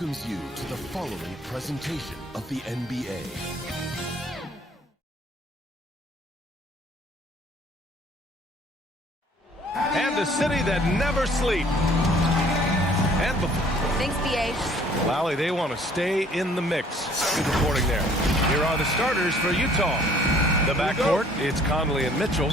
welcomes you to the following presentation of the NBA. And a city that never sleeps. And thanks, BA. Lally, they want to stay in the mix. Good reporting there. Here are the starters for Utah. The backcourt, it's Conley and Mitchell.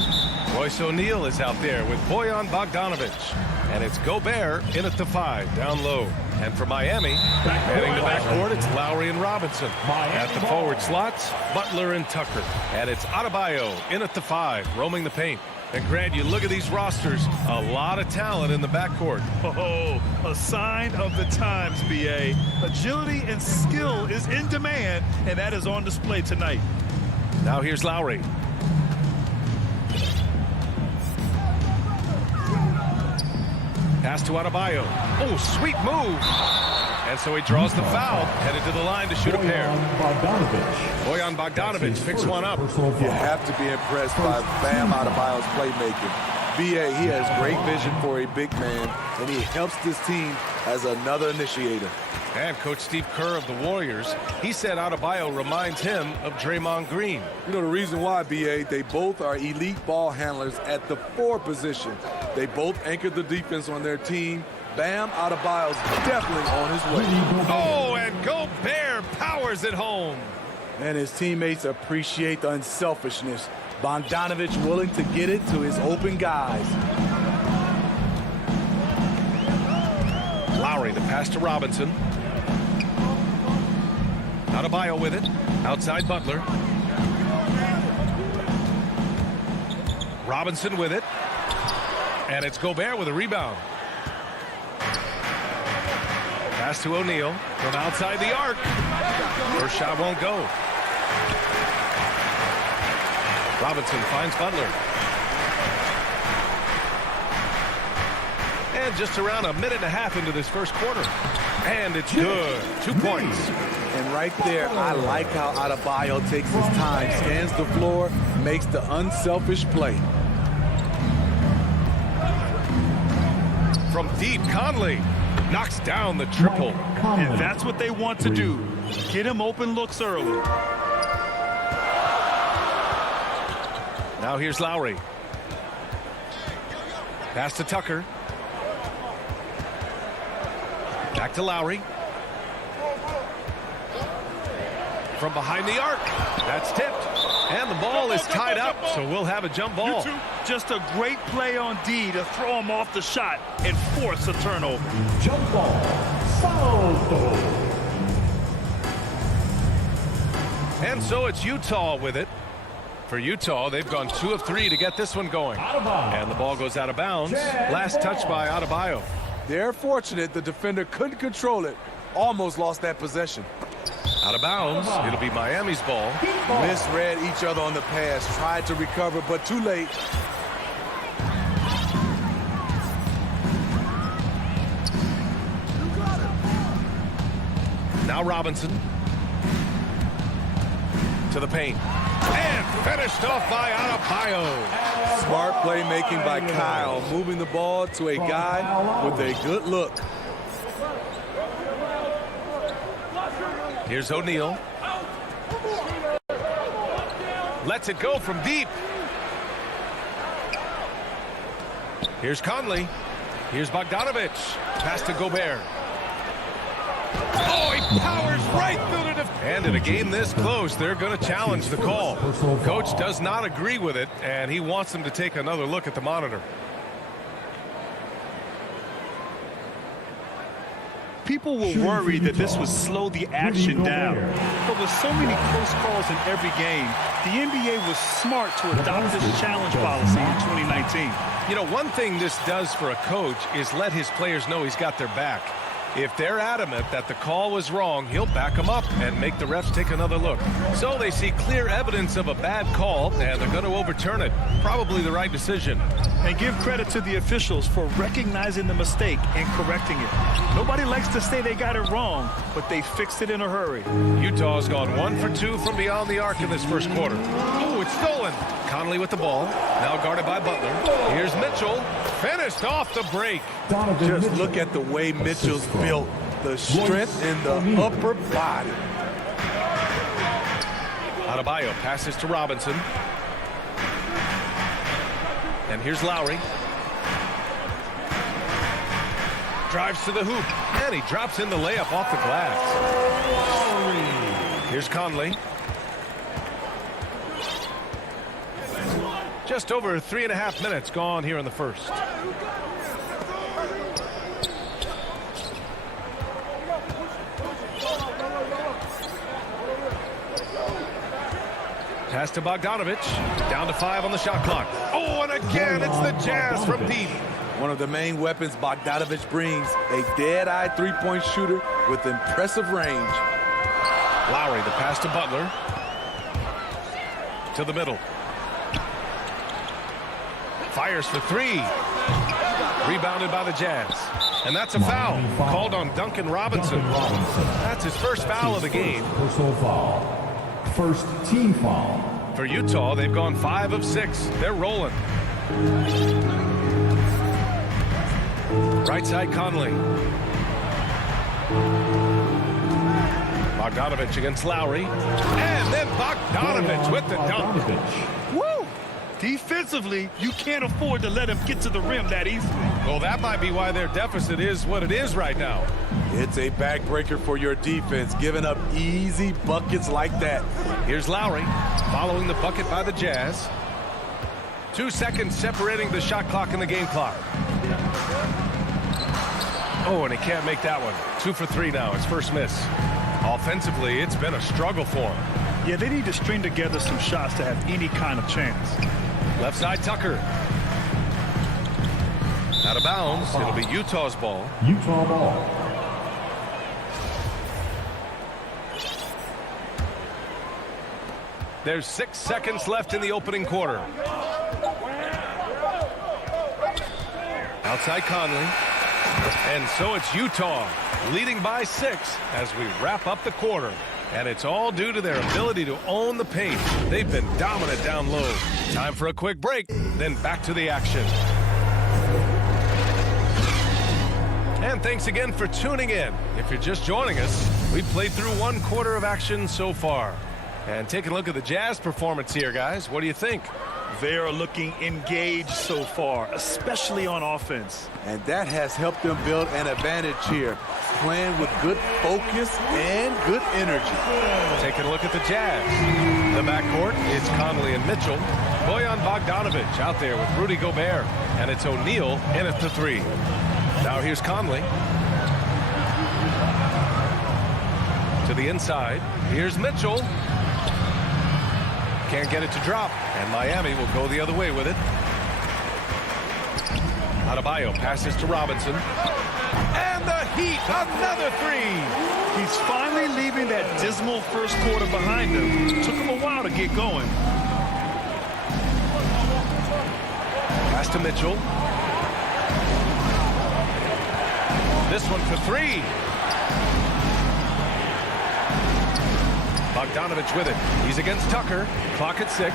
Royce O'Neal is out there with Bojan Bogdanovic. And it's Gobert in at the 5, down low. And for Miami, heading to backcourt, it's Lowry and Robinson. At the forward slots, Butler and Tucker. And it's Adebayo in at the 5, roaming the paint. And Grant, you look at these rosters, a lot of talent in the backcourt. Oh, a sign of the times, BA. Agility and skill is in demand, and that is on display tonight. Now here's Lowry. Pass to Adebayo. Oh, sweet move. And so he draws the foul, headed to the line to shoot a pair. Bojan Bogdanovic picks one up. You have to be impressed by Bam Adebayo's playmaking. BA, he has great vision for a big man, and he helps this team as another initiator. And Coach Steve Kerr of the Warriors, he said Adebayo reminds him of Draymond Green. You know the reason why, BA, they both are elite ball handlers at the 4 position. They both anchor the defense on their team. Bam Adebayo's definitely on his way. Oh, and Gobert powers it home. And his teammates appreciate the unselfishness. Bogdanovic willing to get it to his open guys. Lowry, the pass to Robinson. Adebayo with it. Outside Butler. Robinson with it. And it's Gobert with a rebound. Pass to O'Neal from outside the arc. First shot won't go. Robinson finds Butler. And just around a minute and a half into this first quarter. And it's good. 2 points. And right there, I like how Adebayo takes his time, scans the floor, makes the unselfish play. From deep, Conley knocks down the triple. And that's what they want to do. Get him open looks early. Now here's Lowry. Pass to Tucker. Back to Lowry. From behind the arc. That's tipped. And the ball is tied up, so we'll have a jump ball. Just a great play on D to throw him off the shot and force a turnover. Jump ball. Salto. And so it's Utah with it. For Utah, they've gone 2 of 3 to get this one going. And the ball goes out of bounds. Last touch by Adebayo. They're fortunate the defender couldn't control it. Almost lost that possession. Out of bounds. It'll be Miami's ball. Misread each other on the pass. Tried to recover, but too late. Now Robinson. To the paint. And finished off by Adebayo. Smart playmaking by Kyle, moving the ball to a guy with a good look. Here's O'Neal. Lets it go from deep. Here's Conley. Here's Bogdanovic. Pass to Gobert. Oh, he powers right through the defense. And in a game this close, they're going to challenge the call. Coach does not agree with it, and he wants them to take another look at the monitor. People were worried that this would slow the action down. But with so many close calls in every game, the NBA was smart to adopt this challenge policy in 2019. You know, one thing this does for a coach is let his players know he's got their back. If they're adamant that the call was wrong, he'll back them up and make the refs take another look. So they see clear evidence of a bad call, and they're going to overturn it. Probably the right decision. And give credit to the officials for recognizing the mistake and correcting it. Nobody likes to say they got it wrong, but they fixed it in a hurry. Utah's gone 1 for 2 from beyond the arc in this first quarter. Oh, it's stolen. Conley with the ball. Now guarded by Butler. Here's Mitchell. Finished off the break. Just look at the way Mitchell's built. The strength in the upper body. Adebayo passes to Robinson. And here's Lowry. Drives to the hoop. And he drops in the layup off the glass. Here's Conley. Just over 3.5 minutes gone here in the first. Pass to Bogdanovich. Down to 5 on the shot clock. Oh, and again, it's the Jazz from deep. One of the main weapons Bogdanovich brings, a dead-eye three-point shooter with impressive range. Lowry, the pass to Butler. To the middle. Fires for 3. Rebounded by the Jazz. And that's a foul called on Duncan Robinson. That's his first foul of the game. Personal foul. First team foul. For Utah, they've gone 5 of 6. They're rolling. Right side, Conley. Bogdanovich against Lowry. And then Bogdanovich with the dunk. Woo! Defensively, you can't afford to let him get to the rim that easily. Well, that might be why their deficit is what it is right now. It's a backbreaker for your defense, giving up easy buckets like that. Here's Lowry, following the bucket by the Jazz. 2 seconds separating the shot clock and the game clock. Oh, and he can't make that one. 2 for 3 now, his first miss. Offensively, it's been a struggle for him. Yeah, they need to string together some shots to have any kind of chance. Left side, Tucker. Out of bounds. It'll be Utah's ball. Utah ball. There's 6 seconds left in the opening quarter. Outside Conley. And so it's Utah leading by 6 as we wrap up the quarter. And it's all due to their ability to own the paint. They've been dominant down low. Time for a quick break, then back to the action. And thanks again for tuning in. If you're just joining us, we've played through 1 quarter of action so far. And taking a look at the Jazz performance here, guys. What do you think? They are looking engaged so far, especially on offense. And that has helped them build an advantage here, playing with good focus and good energy. Taking a look at the Jazz. The backcourt is Conley and Mitchell. Bojan Bogdanovich out there with Rudy Gobert. And it's O'Neal in at the 3. Now here's Conley. To the inside. Here's Mitchell. Can't get it to drop, and Miami will go the other way with it. Adebayo passes to Robinson. And the Heat, another 3. He's finally leaving that dismal first quarter behind him. It took him a while to get going. Pass to Mitchell. This one for 3. Bogdanovich with it. He's against Tucker. Clock at 6.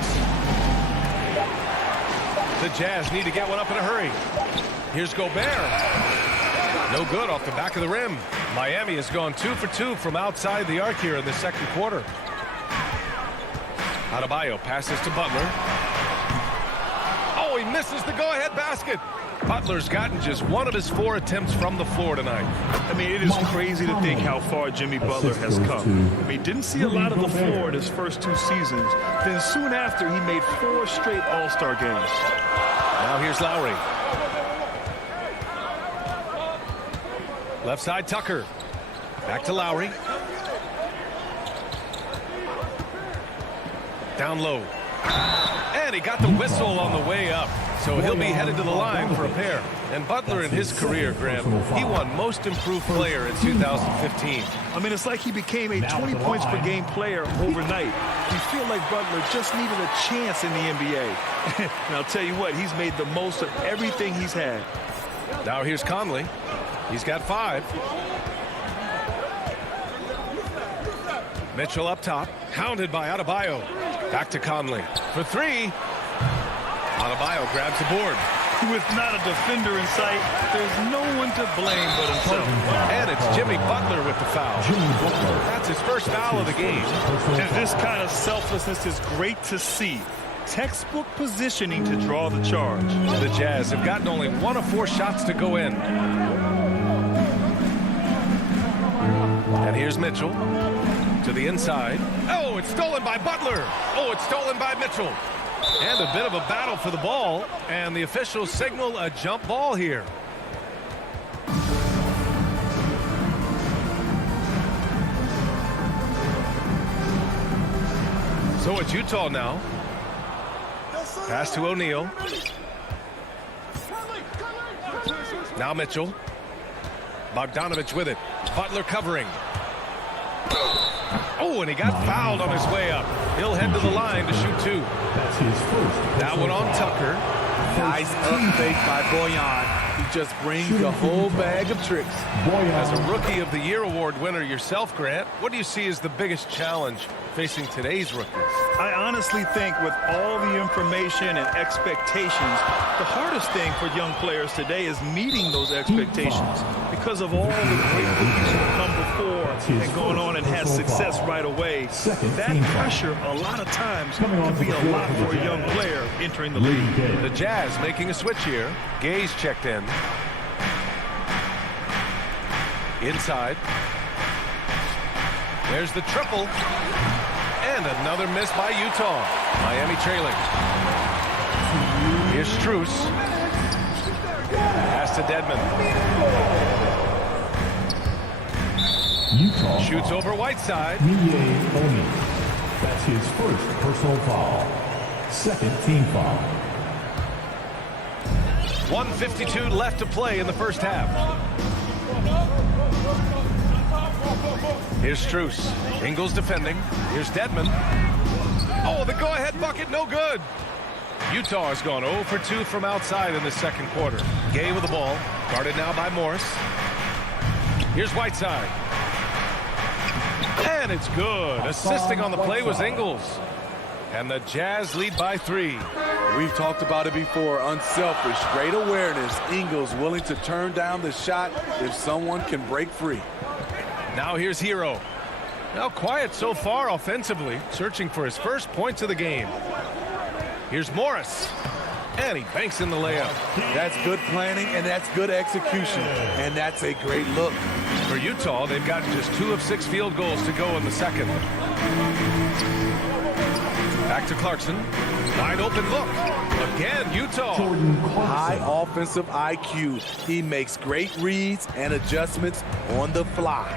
The Jazz need to get one up in a hurry. Here's Gobert. No good off the back of the rim. Miami has gone 2 for 2 from outside the arc here in the second quarter. Adebayo passes to Butler. Oh, he misses the go-ahead basket. Butler's gotten just 1 of his 4 attempts from the floor tonight. I mean, it is crazy to think how far Jimmy Butler has come. I mean, didn't see a lot of the floor in his first 2 seasons. Then soon after, he made 4 straight All-Star games. Now here's Lowry. Left side, Tucker. Back to Lowry. Down low. And he got the whistle on the way up. So he'll be headed to the line for a pair. And Butler in his career, Graham, he won Most Improved Player in 2015. I mean, it's like he became a 20 points per game player overnight. You feel like Butler just needed a chance in the NBA. And I'll tell you what, he's made the most of everything he's had. Now here's Conley. He's got 5. Mitchell up top, hounded by Adebayo. Back to Conley for 3. Adebayo grabs the board. With not a defender in sight, there's no one to blame but himself. And it's Jimmy Butler with the foul. That's his first foul of the game. And this kind of selflessness is great to see. Textbook positioning to draw the charge. The Jazz have gotten only 1 of 4 shots to go in. And here's Mitchell to the inside. Oh, it's stolen by Butler. Oh, it's stolen by Mitchell. And a bit of a battle for the ball. And the officials signal a jump ball here. So it's Utah now. Pass to O'Neal. Now Mitchell. Bogdanovich with it. Butler covering. Oh, and he got fouled on his way up. He'll head to the line to shoot 2. That's his first. That one on Tucker. Nice up fake by Boyan. He just brings the whole bag of tricks. As a Rookie of the Year award winner yourself, Grant, what do you see as the biggest challenge facing today's rookies? I honestly think with all the information and expectations, the hardest thing for young players today is meeting those expectations because of all the great rookies who have come before and going on and had success right away. That pressure, a lot of times, can be a lot for a young player entering the league. The Jazz making a switch here. Gay's checked in. Inside. There's the triple. And another miss by Utah. Miami trailing. Here's Strus. Pass to Dedmon. Utah Shoots over Whiteside. That's his first personal foul. Second team foul. 1:52 left to play in the first half. Here's Strus. Ingles defending. Here's Dedmon. Oh, the go-ahead bucket, no good. Utah has gone 0 for 2 from outside in the second quarter. Gay with the ball. Guarded now by Morris. Here's Whiteside. And it's good. Assisting on the play was Ingles. And the Jazz lead by 3. We've talked about it before. Unselfish, great awareness. Ingles willing to turn down the shot if someone can break free. Now here's Hero. Now quiet so far offensively, searching for his first points of the game. Here's Morris. And he banks in the layup. That's good planning, and that's good execution. And that's a great look. For Utah, they've gotten just 2 of 6 field goals to go in the second. Back to Clarkson. Wide open look. Again, Utah. High offensive IQ. He makes great reads and adjustments on the fly.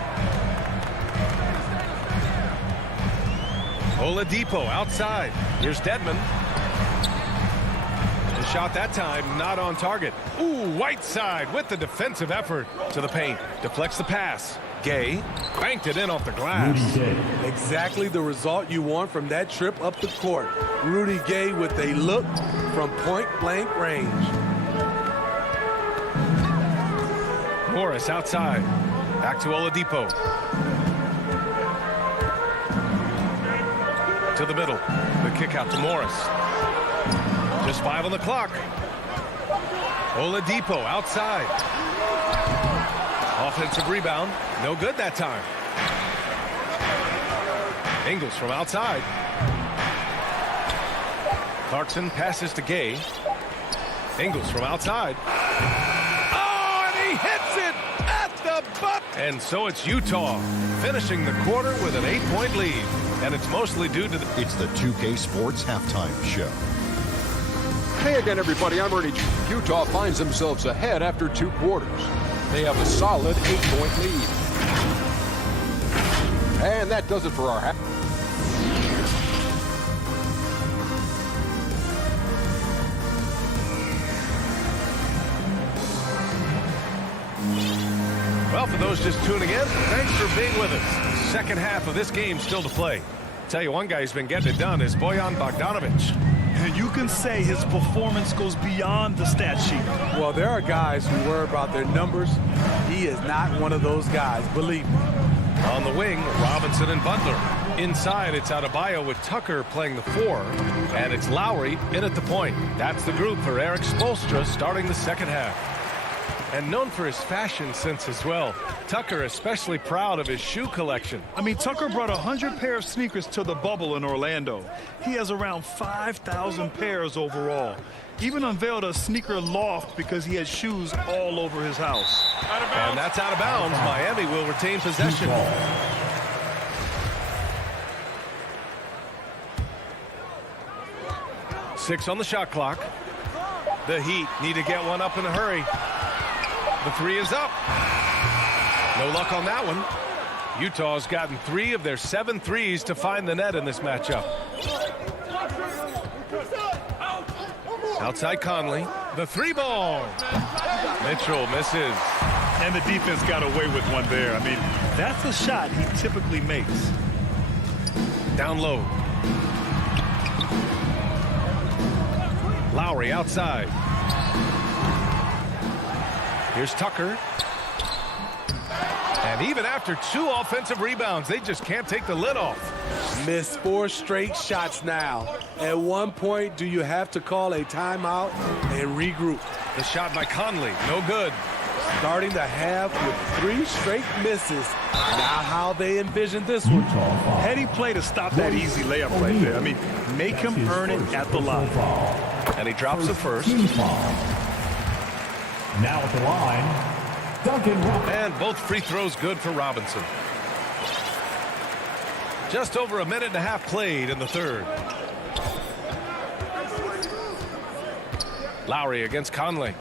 Oladipo outside. Here's Dedmon. The shot that time not on target. Ooh, Whiteside with the defensive effort to the paint. Deflects the pass. Gay banked it in off the glass. Exactly the result you want from that trip up the court. Rudy Gay with a look from point-blank range. Morris outside. Back to Oladipo. To the middle. The kick out to Morris. Just 5 on the clock. Oladipo outside. Offensive rebound. No good that time. Ingles from outside. Clarkson passes to Gay. Ingles from outside. Oh, and he hits it at the butt. And so it's Utah finishing the quarter with an 8-point lead. And it's mostly due to the... It's the 2K Sports Halftime Show. Hey again, everybody. I'm Ernie. Utah finds themselves ahead after 2 quarters. They have a solid 8-point lead. And that does it for our half. Well, for those just tuning in, thanks for being with us. Second half of this game still to play. Tell you one guy who's been getting it done is Bojan Bogdanovich. And you can say his performance goes beyond the stat sheet. Well, there are guys who worry about their numbers. He is not one of those guys, believe me. On the wing, Robinson and Butler. Inside, it's Adebayo with Tucker playing the 4. And it's Lowry in at the point. That's the group for Eric Spoelstra starting the second half. And known for his fashion sense as well. Tucker especially proud of his shoe collection. I mean, Tucker brought 100 pair of sneakers to the bubble in Orlando. He has around 5,000 pairs overall. Even unveiled a sneaker loft because he has shoes all over his house. And that's out of bounds. Miami will retain possession. 6 on the shot clock. The Heat need to get one up in a hurry. The 3 is up. No luck on that one. Utah's gotten 3 of their 7 threes to find the net in this matchup. Outside Conley. The 3 ball. Mitchell misses. And the defense got away with one there. I mean, that's a shot he typically makes. Down low. Lowry outside. Here's Tucker. And even after 2 offensive rebounds, they just can't take the lid off. Missed 4 straight shots now. At one point, do you have to call a timeout and regroup? The shot by Conley, no good. Starting the half with 3 straight misses. Now how they envision this one. Heady play to stop that easy layup right there. I mean, make him earn it at the line. And he drops the first. Now at the line, Duncan Robinson. And both free throws good for Robinson. Just over a minute and a half played in the third. Lowry against Conley.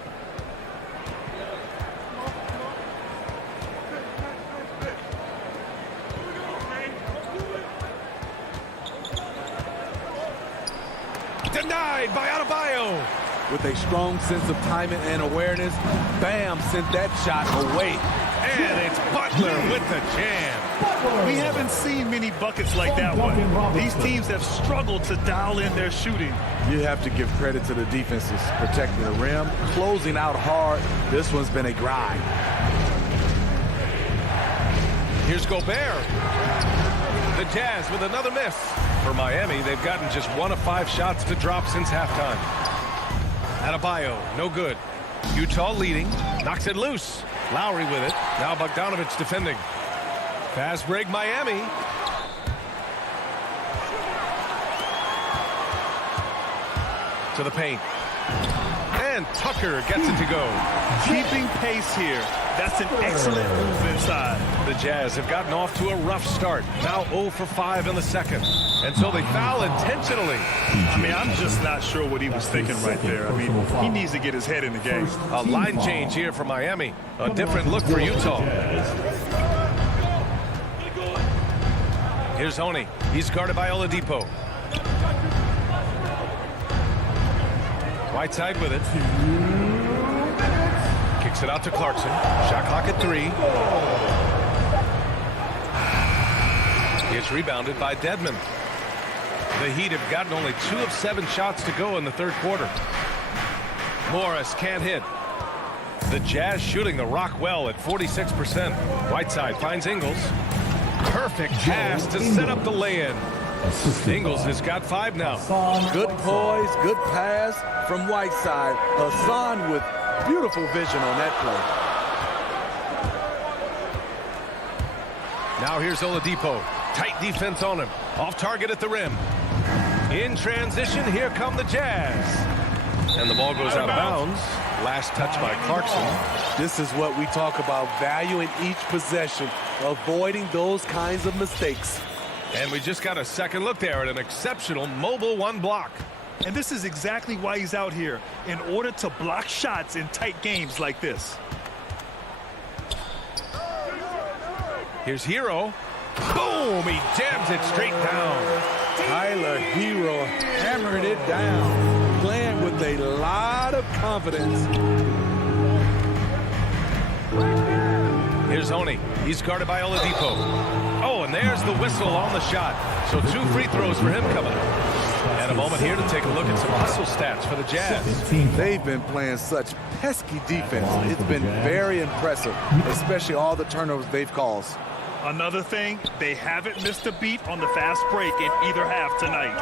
Denied by Adebayo. With a strong sense of timing and awareness, Bam sent that shot away. And it's Butler with the jam. We haven't seen many buckets like that one. These teams have struggled to dial in their shooting. You have to give credit to the defenses, protecting the rim, closing out hard. This one's been a grind. Here's Gobert. The Jazz with another miss. For Miami, they've gotten just 1 of 5 shots to drop since halftime. Adebayo, no good. Utah leading, knocks it loose. Lowry with it. Now Bogdanovich defending. Fast break Miami. To the paint. And Tucker gets it to go. Keeping pace here. That's an excellent move inside. The Jazz have gotten off to a rough start. Now 0 for 5 in the second. And so they foul intentionally. I mean, I'm just not sure what he was thinking right there. I mean, he needs to get his head in the game. A line change here for Miami. A different look for Utah. Here's Honey. He's guarded by Oladipo. Whiteside with it. Kicks it out to Clarkson. Shot clock at 3. It's rebounded by Dedmon. The Heat have gotten only 2 of 7 shots to go in the third quarter. Morris can't hit. The Jazz shooting the rock well at 46%. Whiteside finds Ingles. Perfect pass to set up the lay-in. Ingles has got 5 now. Good poise, good pass from Whiteside. Hassan with beautiful vision on that play. Now here's Oladipo. Tight defense on him. Off target at the rim. In transition, here come the Jazz. And the ball goes out of bounds. Last touch by Clarkson. This is what we talk about, valuing each possession, avoiding those kinds of mistakes. And we just got a second look there at an exceptional mobile 1 block. And this is exactly why he's out here, in order to block shots in tight games like this. Here's Hero. Boom! He jams it straight down. Tyler Hero hammered it down, playing with a lot of confidence. Here's Honey. He's guarded by Oladipo. Oh, and there's the whistle on the shot. So 2 free throws for him coming up. And a moment here to take a look at some hustle stats for the Jazz. They've been playing such pesky defense. It's been very impressive, especially all the turnovers they've caused. Another thing, they haven't missed a beat on the fast break in either half tonight.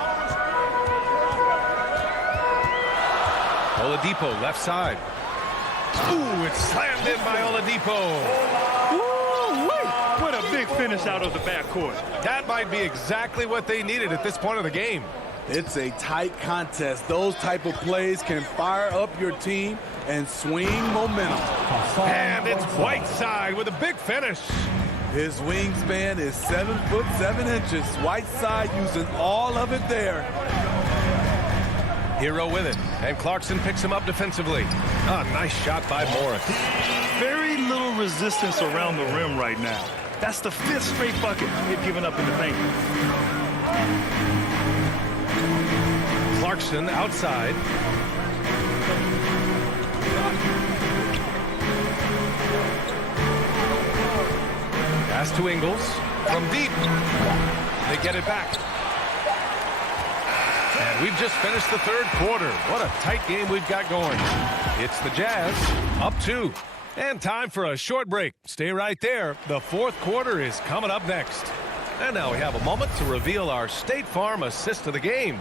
Oladipo, left side. Ooh, it's slammed in by Oladipo. Ooh, what a big finish out of the backcourt. That might be exactly what they needed at this point of the game. It's a tight contest. Those type of plays can fire up your team and swing momentum. And it's Whiteside with a big finish. His wingspan is 7'7". Whiteside using all of it there. Hero with it, and Clarkson picks him up defensively. Ah, nice shot by Morris. Very little resistance around the rim right now. That's the 5th straight bucket they've given up in the paint. Clarkson outside. Pass to Ingles from deep. They get it back. And we've just finished the 3rd quarter. What a tight game we've got going. It's the Jazz up 2. And time for a short break. Stay right there. The 4th quarter is coming up next. And now we have a moment to reveal our State Farm assist of the game.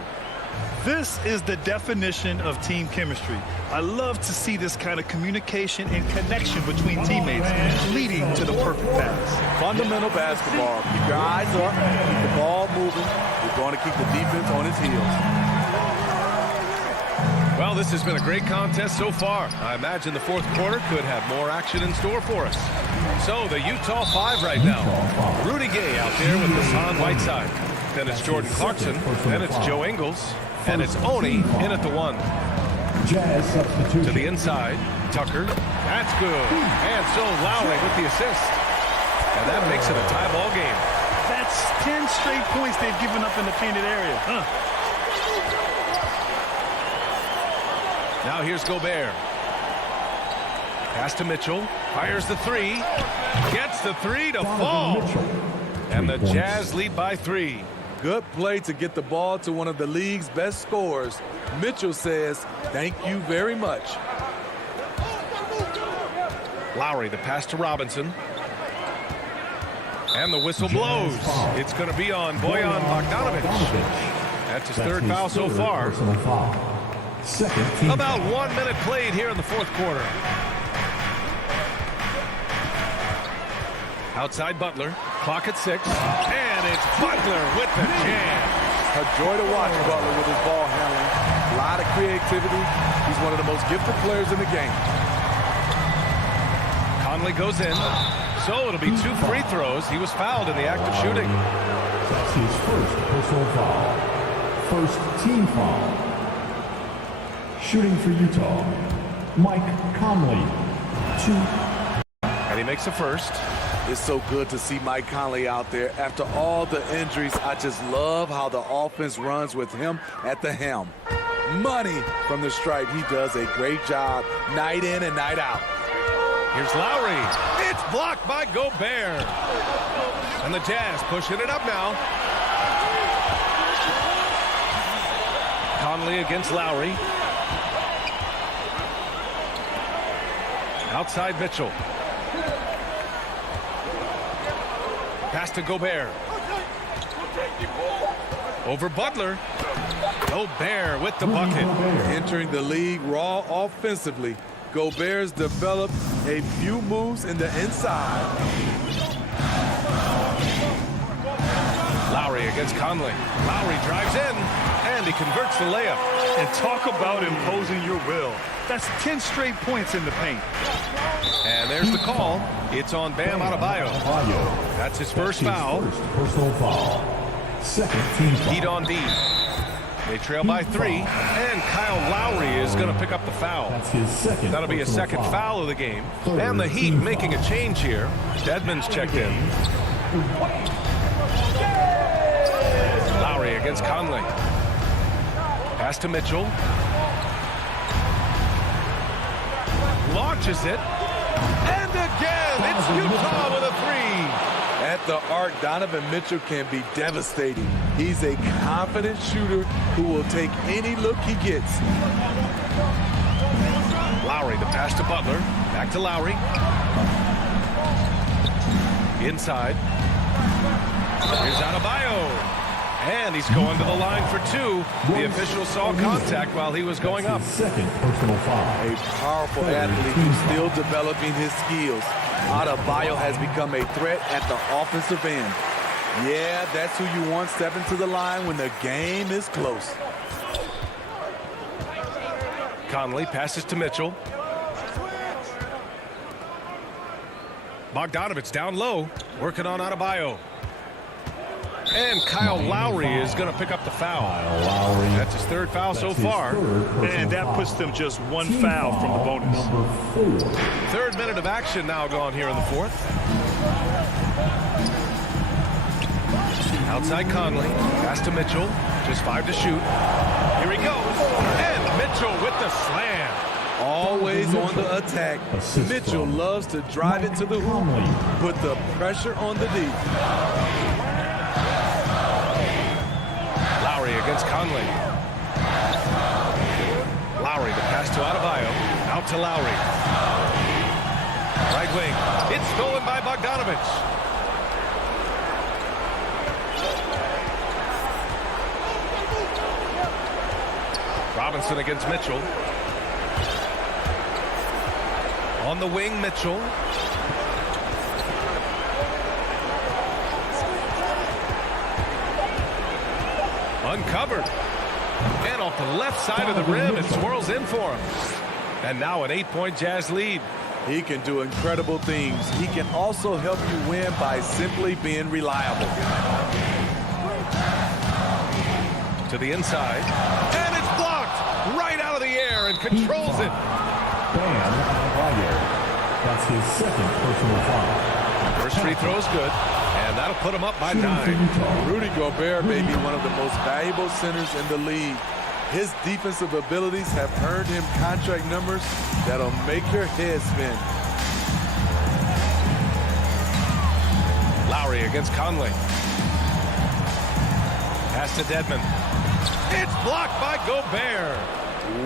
This is the definition of team chemistry. I love to see this kind of communication and connection between teammates leading to the perfect pass. Fundamental basketball. Keep your eyes up, keep the ball moving. You're going to keep the defense on its heels. Well, this has been a great contest so far. I imagine the 4th quarter could have more action in store for us. So the Utah 5 right now. Rudy Gay out there with Hassan Whiteside. Then it's Jordan Clarkson. Then it's Joe Ingles. And it's Oni in at the 1. Jazz substitution. To the inside. Tucker. That's good. And so Lowry with the assist. And that makes it a tie ball game. That's 10 straight points they've given up in the painted area. Now here's Gobert. Pass to Mitchell. Fires the 3. Gets the 3 to fall. And the Jazz lead by 3. Good play to get the ball to one of the league's best scorers. Mitchell says, thank you very much. Lowry, the pass to Robinson. And the whistle blows. It's going to be on Bojan Bogdanovic. That's his 3rd foul so far. About 1 minute played here in the 4th quarter. Outside Butler. Clock at 6. And it's Butler with the jam. A joy to watch Butler with his ball handling. A lot of creativity. He's one of the most gifted players in the game. Conley goes in. So it'll be 2 free throws. He was fouled in the act of shooting. That's his 1st personal foul. 1st team foul. Shooting for Utah, Mike Conley, 2. And he makes the 1st. It's so good to see Mike Conley out there. After all the injuries, I just love how the offense runs with him at the helm. Money from the stripe. He does a great job night in and night out. Here's Lowry. It's blocked by Gobert. And the Jazz pushing it up now. Conley against Lowry. Outside Mitchell. Pass to Gobert. Over Butler. Gobert with the bucket. Entering the league raw offensively. Gobert's developed a few moves in the inside. Lowry against Conley. Lowry drives in, and he converts the layup. And talk about imposing your will. That's 10 straight points in the paint. And there's the call. It's on Bam Adebayo. That's his 1st foul. 1st personal foul. 2nd team foul. Heat on D. They trail by 3, and Kyle Lowry is going to pick up the foul. That's his 2nd. That'll be a 2nd foul of the game. And the Heat making a change here. Dedmon's checked in. Lowry against Conley. Pass to Mitchell. Launches it. And again, it's Utah with a 3. At the arc, Donovan Mitchell can be devastating. He's a confident shooter who will take any look he gets. Lowry, the pass to Butler. Back to Lowry. Inside. Here's Adebayo. And he's going to the line for two. The official saw contact while he was going up. Second personal foul. A powerful athlete who's still developing his skills. Adebayo has become a threat at the offensive end. Yeah, that's who you want stepping to the line when the game is close. Conley passes to Mitchell. Bogdanovich down low, working on Adebayo. And Kyle Lowry is going to pick up the foul. That's his third foul so far. And that puts them just one foul from the bonus. Number 4. Third minute of action now gone here in the fourth. Outside Conley, pass to Mitchell, just 5 to shoot. Here he goes, and Mitchell with the slam. Always on the attack. Mitchell loves to drive it to the hoop, put the pressure on the D. Lowry against Conley. Lowry, the pass to Adebayo, out to Lowry. Right wing, it's stolen by Bogdanovich. Robinson against Mitchell. On the wing, Mitchell. Uncovered. And off the left side of the rim, it swirls in for him. And now an 8-point Jazz lead. He can do incredible things. He can also help you win by simply being reliable. To the inside. And it's blocked right out of the air and controls it. Bam Adebayo. That's his second personal foul. First free throw is good. And that'll put him up by 9. Rudy Gobert may be one of the most valuable centers in the league. His defensive abilities have earned him contract numbers that'll make your head spin. Lowry against Conley. Pass to Dedmon. It's blocked by Gobert.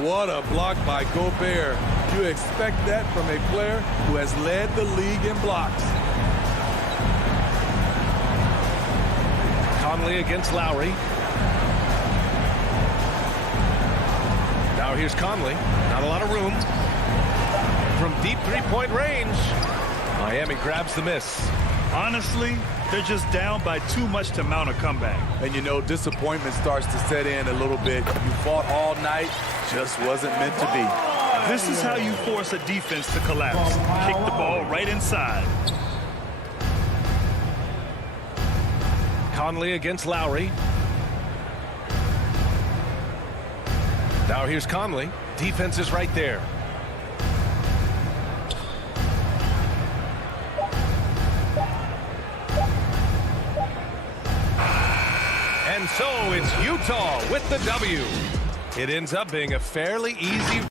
What a block by Gobert. You expect that from a player who has led the league in blocks. Conley against Lowry. Now here's Conley. Not a lot of room. From deep three-point range. Miami grabs the miss. Honestly, they're just down by too much to mount a comeback. And you know, disappointment starts to set in a little bit. You fought all night, just wasn't meant to be. This is how you force a defense to collapse. Kick the ball right inside. Conley against Lowry. Now here's Conley. Defense is right there. And so it's Utah with the W. It ends up being a fairly easy.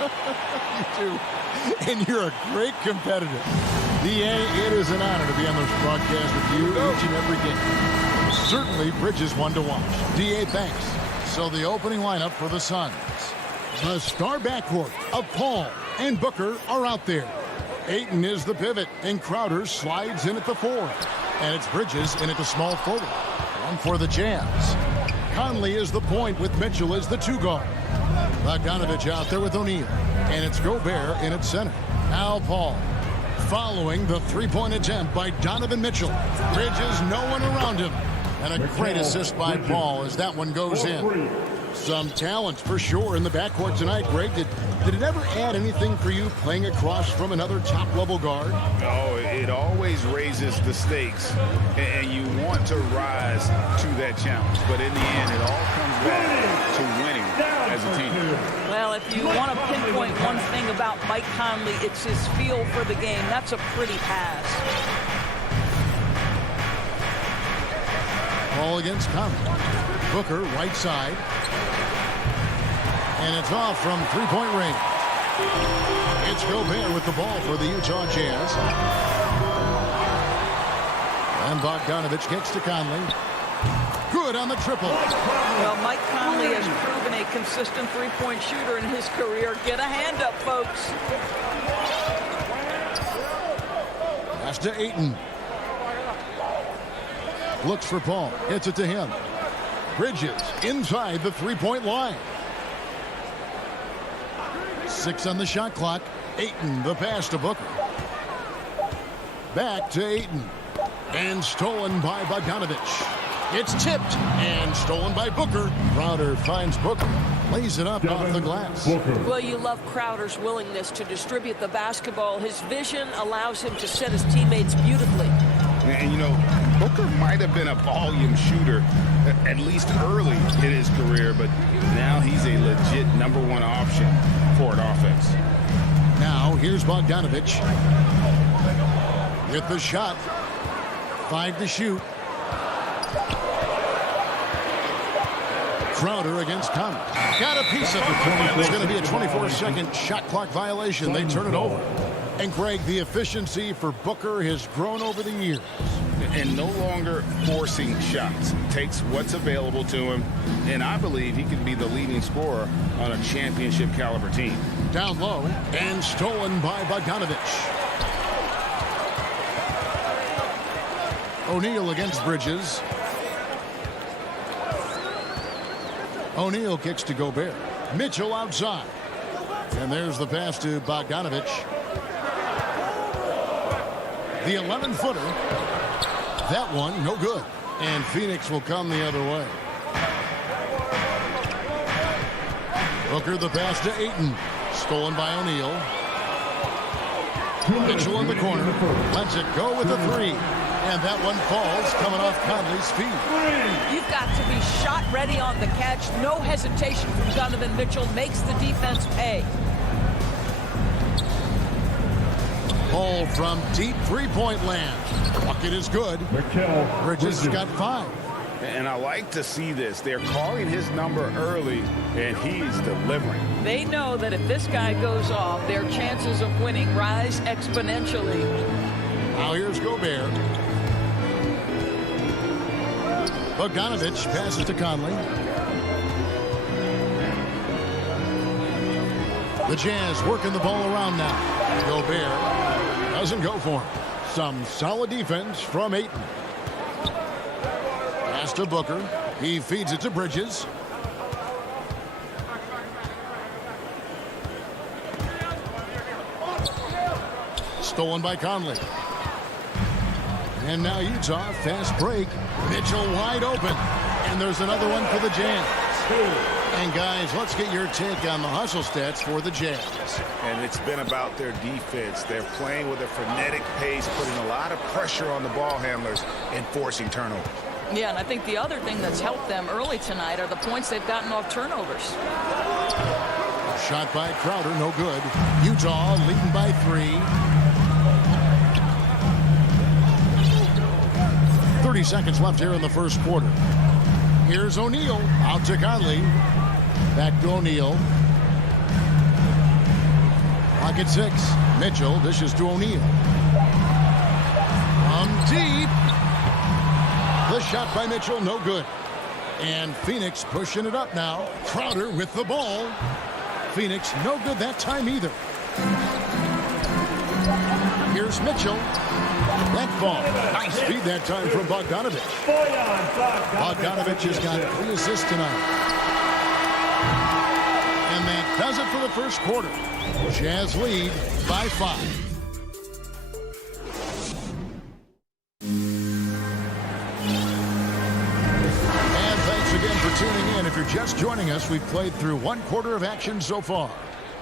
You do. And you're a great competitor. D.A., it is an honor to be on this broadcast with you each and every game. Certainly, Bridges one to watch. D.A., thanks. So the opening lineup for the Suns. The star backcourt of Paul and Booker are out there. Ayton is the pivot, and Crowder slides in at the 4. And it's Bridges in at the small forward. One for the Jazz. Conley is the point with Mitchell as the 2 guard. Bogdanovich out there with O'Neal. And it's Gobert in at center. Now Paul. Following the 3-point attempt by Donovan Mitchell. Bridges, no one around him. And a great assist by Paul as that one goes in. Some talent for sure in the backcourt tonight. Greg, did it ever add anything for you playing across from another top-level guard? Oh, it always raises the stakes, and you want to rise to that challenge. But in the end, it all comes back to winning as a team. Well, if you want to pinpoint one thing about Mike Conley, it's his feel for the game. That's a pretty pass. Ball against Conley. Booker, right side. And it's off from 3-point range. It's Gobert with the ball for the Utah Jazz. And Bogdanovich gets to Conley. Good on the triple. Well, Mike Conley has proven a consistent three-point shooter in his career. Get a hand up, folks. Pass to Ayton. Looks for Paul. Hits it to him. Bridges inside the 3-point line. 6 on the shot clock. Ayton, the pass to Booker. Back to Ayton. And stolen by Bogdanovich. It's tipped and stolen by Booker. Crowder finds Booker. Lays it up off the glass. Well, you love Crowder's willingness to distribute the basketball. His vision allows him to set his teammates beautifully. And, you know, Booker might have been a volume shooter, at least early in his career, but now he's a legit #1 option for an offense. Now, here's Bogdanovich with the shot. 5 to shoot. Crowder against Conley. Got a piece of it. It's going to be a 24-second shot clock violation. They turn it over. And, Greg, the efficiency for Booker has grown over the years. And no longer forcing shots. Takes what's available to him. And I believe he can be the leading scorer on a championship caliber team. Down low and stolen by Bogdanovich. O'Neal against Bridges. O'Neal kicks to Gobert. Mitchell outside. And there's the pass to Bogdanovich. The 11-footer. That one, no good. And Phoenix will come the other way. Booker, the pass to Ayton. Stolen by O'Neal. Mitchell in the corner. Lets it go with a 3. And that one falls, coming off Conley's feet. You've got to be shot ready on the catch. No hesitation from Donovan Mitchell. Makes the defense pay. Ball from deep 3-point land. Bucket is good. Bridges got 5. And I like to see this. They're calling his number early, and he's delivering. They know that if this guy goes off, their chances of winning rise exponentially. Now here's Gobert. Bogdanovich passes to Conley. The Jazz working the ball around now. Gobert doesn't go for him. Some solid defense from Ayton. Pass to Booker. He feeds it to Bridges. Stolen by Conley. And now Utah, fast break. Mitchell wide open. And there's another one for the Jazz. And guys, let's get your take on the hustle stats for the Jazz. And it's been about their defense. They're playing with a frenetic pace, putting a lot of pressure on the ball handlers and forcing turnovers. Yeah, and I think the other thing that's helped them early tonight are the points they've gotten off turnovers. Shot by Crowder, no good. Utah leading by 3. 30 seconds left here in the first quarter. Here's O'Neal out to Conley. Back to O'Neal. Clock at 6. Mitchell dishes to O'Neal. From deep. The shot by Mitchell, no good. And Phoenix pushing it up now. Crowder with the ball. Phoenix, no good that time either. Here's Mitchell. That ball. Nice feed that time from Bogdanovich. Bogdanovich has got 3 assists tonight. And that does it for the first quarter. Jazz lead by 5. For tuning in. If you're just joining us, we've played through 1 quarter of action so far.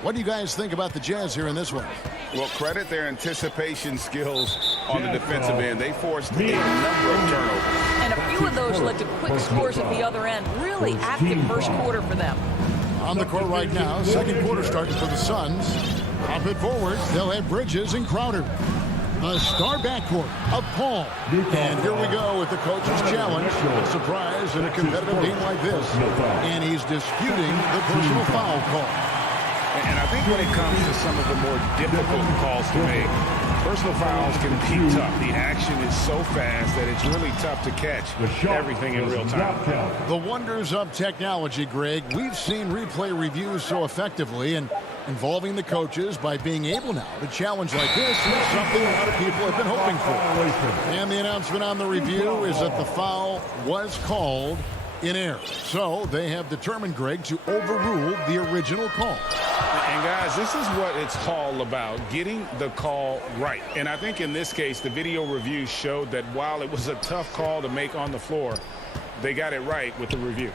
What do you guys think about the Jazz here in this one? Well, credit their anticipation skills on the defensive end. They forced a number of turnovers. And a few of those led to quick scores at the other end. Really active first quarter for them. On the court right now, second quarter starting for the Suns. Up it forward, they'll have Bridges and Crowder. A star backcourt of Paul. And here we go with the coach's challenge. A surprise in a competitive game like this. And he's disputing the personal foul call. And I think when it comes to some of the more difficult calls to make, personal fouls can be tough. The action is so fast that it's really tough to catch everything in real time. The wonders of technology, Greg. We've seen replay reviews so effectively, and involving the coaches by being able now to challenge like this is something a lot of people have been hoping for. And the announcement on the review is that the foul was called in error. So they have determined, Greg, to overrule the original call. And guys, this is what it's all about, getting the call right. And I think in this case, the video review showed that while it was a tough call to make on the floor, they got it right with the review.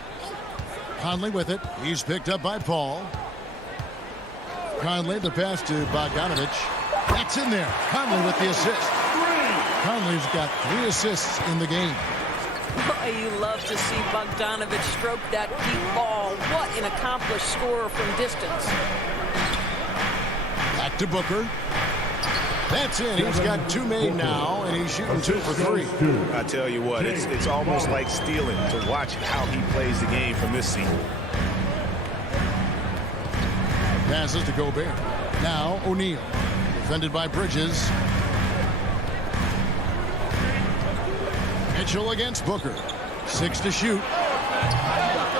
Conley with it. He's picked up by Paul. Conley, the pass to Bogdanovich. That's in there. Conley with the assist. Conley's got 3 assists in the game. Oh, you love to see Bogdanovich stroke that deep ball. What an accomplished scorer from distance. Back to Booker. That's in. He's got 2 made now, and he's shooting 2 for 3. I tell you what, it's almost like stealing to watch how he plays the game from this season. Passes to Gobert. Now O'Neal. Defended by Bridges. Mitchell against Booker. 6 to shoot.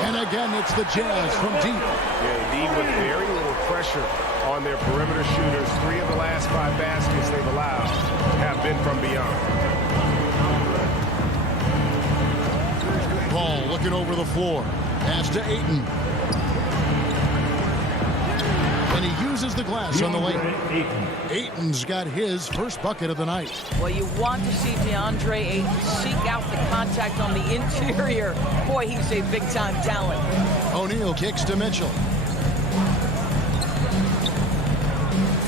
And again, it's the Jazz from deep. Yeah, deep with very little pressure on their perimeter shooters. 3 of the last 5 baskets they've allowed have been from beyond. Ball looking over the floor. Pass to Ayton. And he uses the glass on the lane. Ayton's got his first bucket of the night. Well, you want to see DeAndre Ayton seek out the contact on the interior. Boy, he's a big-time talent. O'Neal kicks to Mitchell.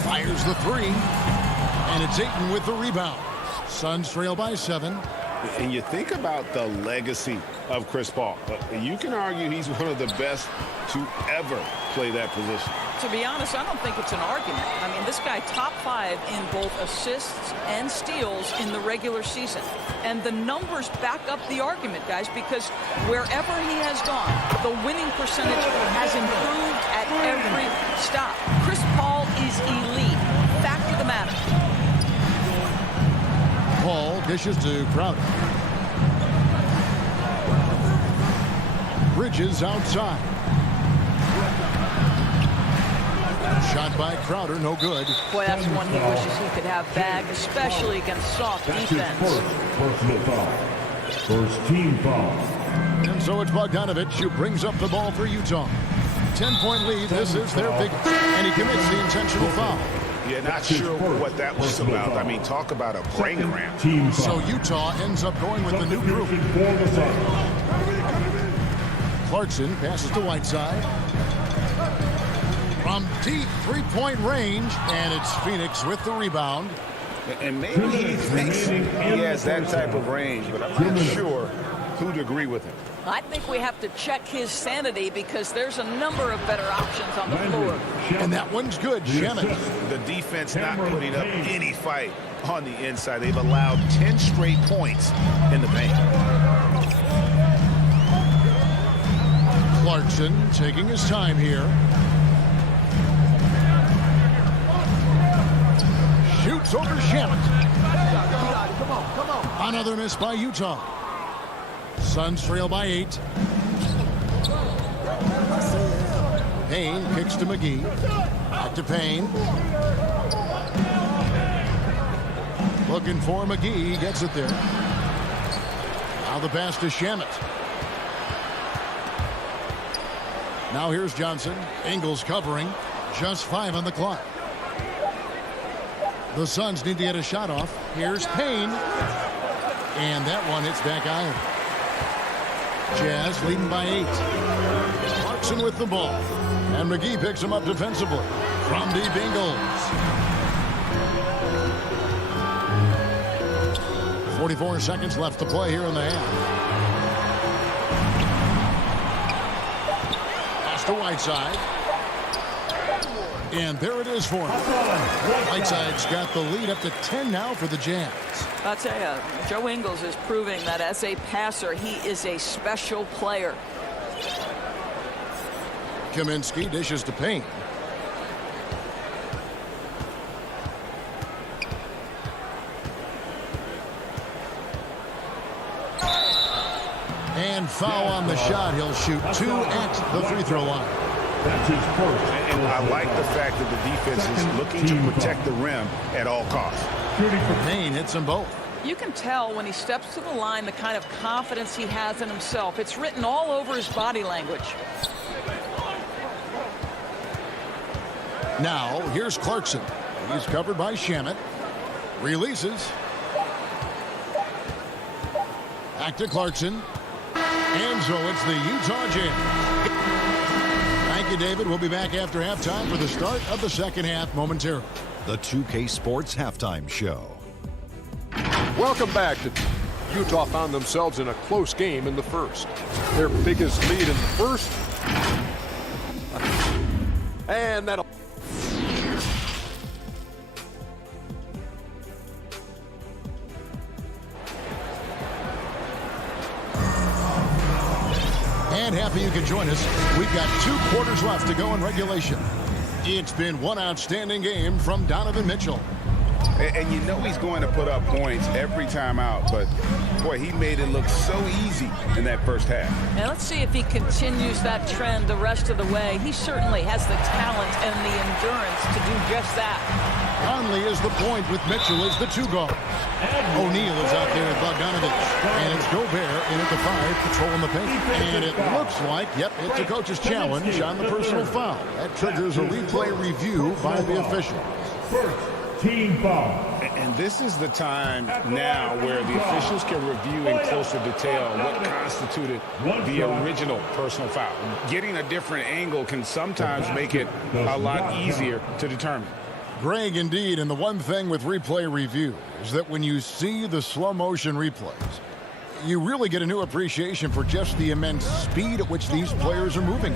Fires the 3. And it's Ayton with the rebound. Suns trail by 7. And you think about the legacy of Chris Paul. You can argue he's one of the best to ever play that position. To be honest, I don't think it's an argument. I mean, this guy top 5 in both assists and steals in the regular season. And the numbers back up the argument, guys, because wherever he has gone, the winning percentage has improved at every stop. Chris Paul is elite. Fact of the matter. Paul dishes to Crowder. Bridges outside. Shot by Crowder, no good. Boy, that's one he wishes he could have bagged, especially against soft defense. Personal foul. First team foul. And so it's Bogdanovich who brings up the ball for Utah. 10-point lead. This is their biggest. And he commits the intentional foul. Yeah, not sure what that was about. I mean, talk about a brain cramp. So Utah ends up going with the new group. Clarkson passes to Whiteside. From deep 3-point range, and it's Phoenix with the rebound. And maybe he thinks he has that type of range, but I'm not sure who'd agree with him. I think we have to check his sanity because there's a number of better options on the floor. And that one's good, Shemet. The defense not putting up any fight on the inside. They've allowed 10 straight points in the paint. Clarkson taking his time here. Another miss by Utah. Suns trail by 8. Payne kicks to McGee. Back to Payne. Looking for McGee. He gets it there. Now the pass to Shamet. Now here's Johnson. Ingles covering. Just 5 on the clock. The Suns need to get a shot off. Here's Payne. And that one hits back iron. Jazz leading by 8. Clarkson with the ball. And McGee picks him up defensively. From deep, Ingles. 44 seconds left to play here in the half. Pass to Whiteside. And there it is for him. Whiteside's got the lead up to 10 now for the Jazz. I'll tell you, Joe Ingles is proving that as a passer, he is a special player. Kaminsky dishes to Payne. And foul on the shot. He'll shoot 2 at the free throw line. That's his first. And I like the fact that the defense is looking to protect the rim at all costs. Payne hits them both. You can tell when he steps to the line the kind of confidence he has in himself. It's written all over his body language. Now, here's Clarkson. He's covered by Shamet. Releases. Back to Clarkson. And so it's the Utah Jazz. Thank you, David. We'll be back after halftime for the start of the second half momentarily. The 2K Sports Halftime Show. Welcome back. Utah found themselves in a close game in the first. Their biggest lead in the first. And that'll... And happy you can join us. We've got 2 quarters left to go in regulation. It's been one outstanding game from Donovan Mitchell. And you know he's going to put up points every time out, but boy, he made it look so easy in that first half. Now let's see if he continues that trend the rest of the way. He certainly has the talent and the endurance to do just that. Conley is the point with Mitchell as the 2 guard. O'Neal is out there with Bogdanovich. And it's Gobert in at the 5, patrolling the paint. And it looks like, yep, it's a coach's challenge on the personal foul. That triggers a replay review by the officials. Team foul. And this is the time now where the officials can review in closer detail what constituted the original personal foul. Getting a different angle can sometimes make it a lot easier to determine. Greg, indeed, and the one thing with replay review is that when you see the slow motion replays, you really get a new appreciation for just the immense speed at which these players are moving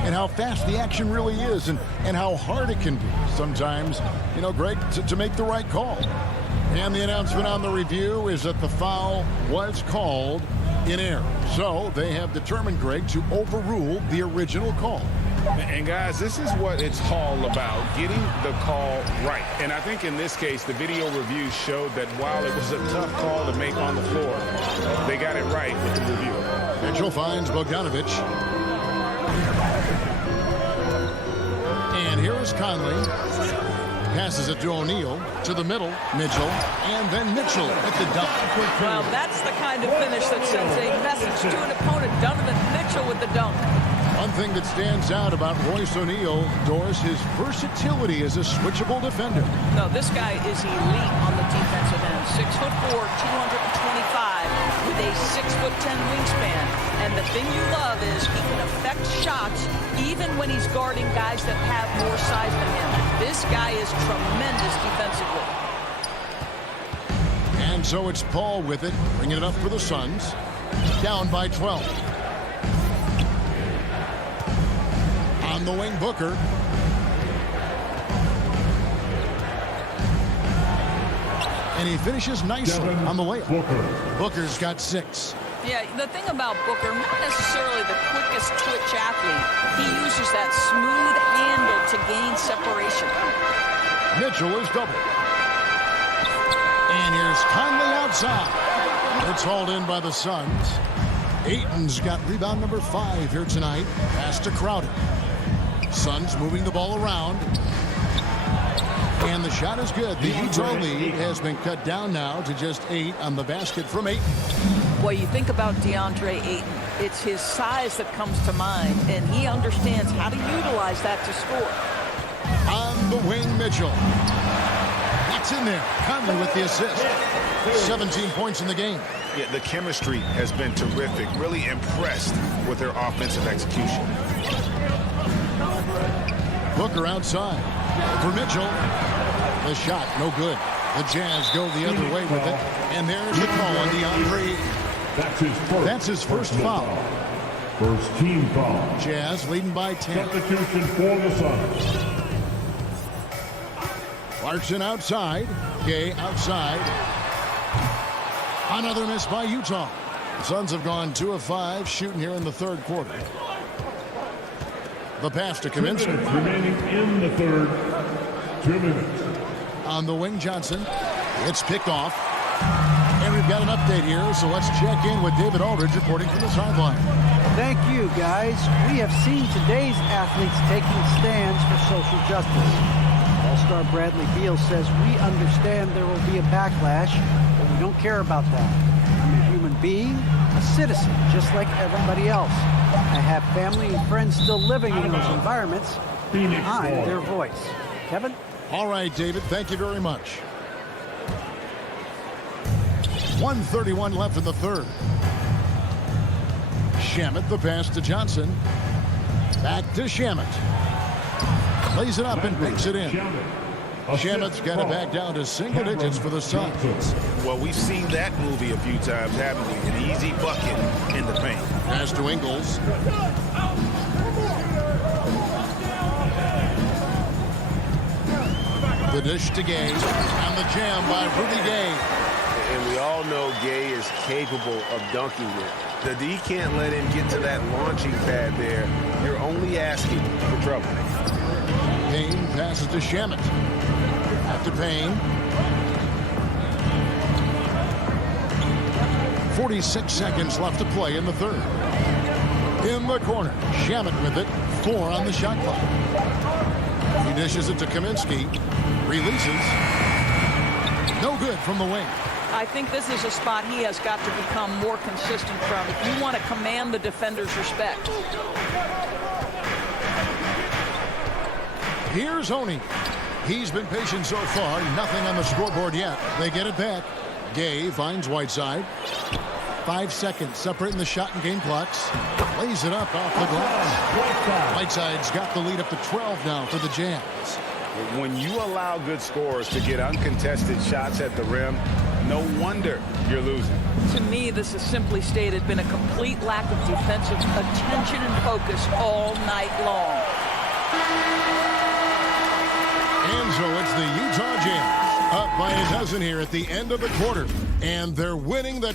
and how fast the action really is and how hard it can be sometimes, you know, Greg, to make the right call. And the announcement on the review is that the foul was called in error. So they have determined, Greg, to overrule the original call. And guys, this is what it's all about, getting the call right. And I think in this case, the video review showed that while it was a tough call to make on the floor, they got it right with the review. Mitchell finds Bogdanovich. And here is Conley. Passes it to O'Neal, to the middle, Mitchell, and then Mitchell at the dunk. Well, that's the kind of finish that sends a message to an opponent. Donovan Mitchell with the dunk. One thing that stands out about Royce O'Neal, Doris, his versatility as a switchable defender. No, this guy is elite on the defensive end. 6'4", 225, with a 6'10" wingspan. And the thing you love is he can affect shots even when he's guarding guys that have more size than him. This guy is tremendous defensively. And so it's Paul with it, bringing it up for the Suns. Down by 12. On the wing, Booker. And he finishes nicely on the layup. Booker's got 6. Yeah, the thing about Booker, not necessarily the quickest twitch athlete. He uses that smooth handle to gain separation. Mitchell is doubled. And here's Conley outside. It's hauled in by the Suns. Ayton's got rebound number 5 here tonight. Pass to Crowder. Suns moving the ball around. And the shot is good. The Utah lead has been cut down now to just 8 on the basket from Ayton. Well, you think about DeAndre Ayton. It's his size that comes to mind, and he understands how to utilize that to score. On the wing, Mitchell. That's in there. Conley with the assist. 17 points in the game. Yeah, the chemistry has been terrific. Really impressed with their offensive execution. Booker outside for Mitchell. The shot, no good. The Jazz go the other way with it. And there's the call on DeAndre. That's his first foul. First team foul. Jazz leading by 10. Substitution for the Suns. Clarkson outside. Gay outside. Another miss by Utah. The Suns have gone 2 of 5 shooting here in the third quarter. The pass to Kaminsky. 2 minutes remaining in the third. 2 minutes. On the wing, Johnson. It's picked off. And we've got an update here, so let's check in with David Aldridge reporting from the sideline. Thank you, guys. We have seen today's athletes taking stands for social justice. All-star Bradley Beal says, we understand there will be a backlash, but we don't care about that. I'm a human being, a citizen, just like everybody else. I have family and friends still living in those environments. I'm their voice. Kevin? All right, David, thank you very much. 1:31 left in the third. Shamet, the pass to Johnson. Back to Shamet. Plays it up and banks it in. Shamet's got it back down to single digits for the Suns. Well, we've seen that movie a few times, haven't we? An easy bucket in the paint. Pass to Ingles. The dish to Gay. And the jam by Rudy Gay. And we all know Gay is capable of dunking it. The D can't let him get to that launching pad there. You're only asking for trouble. Payne passes to Shamet. Back to Payne. 46 seconds left to play in the third. In the corner, Shamet with it. 4 on the shot clock. He dishes it to Kaminsky. Releases. No good from the wing. I think this is a spot he has got to become more consistent from if you want to command the defender's respect. Here's Honey. He's been patient so far. Nothing on the scoreboard yet. They get it back. Gay finds Whiteside. 5 seconds separating the shot and game clocks. Lays it up off the glass. Whiteside's got the lead up to 12 now for the Jazz. When you allow good scorers to get uncontested shots at the rim, no wonder you're losing. To me, this has simply stated been a complete lack of defensive attention and focus all night long. And so it's the Utah Jazz up by a dozen here at the end of the quarter. And they're winning the...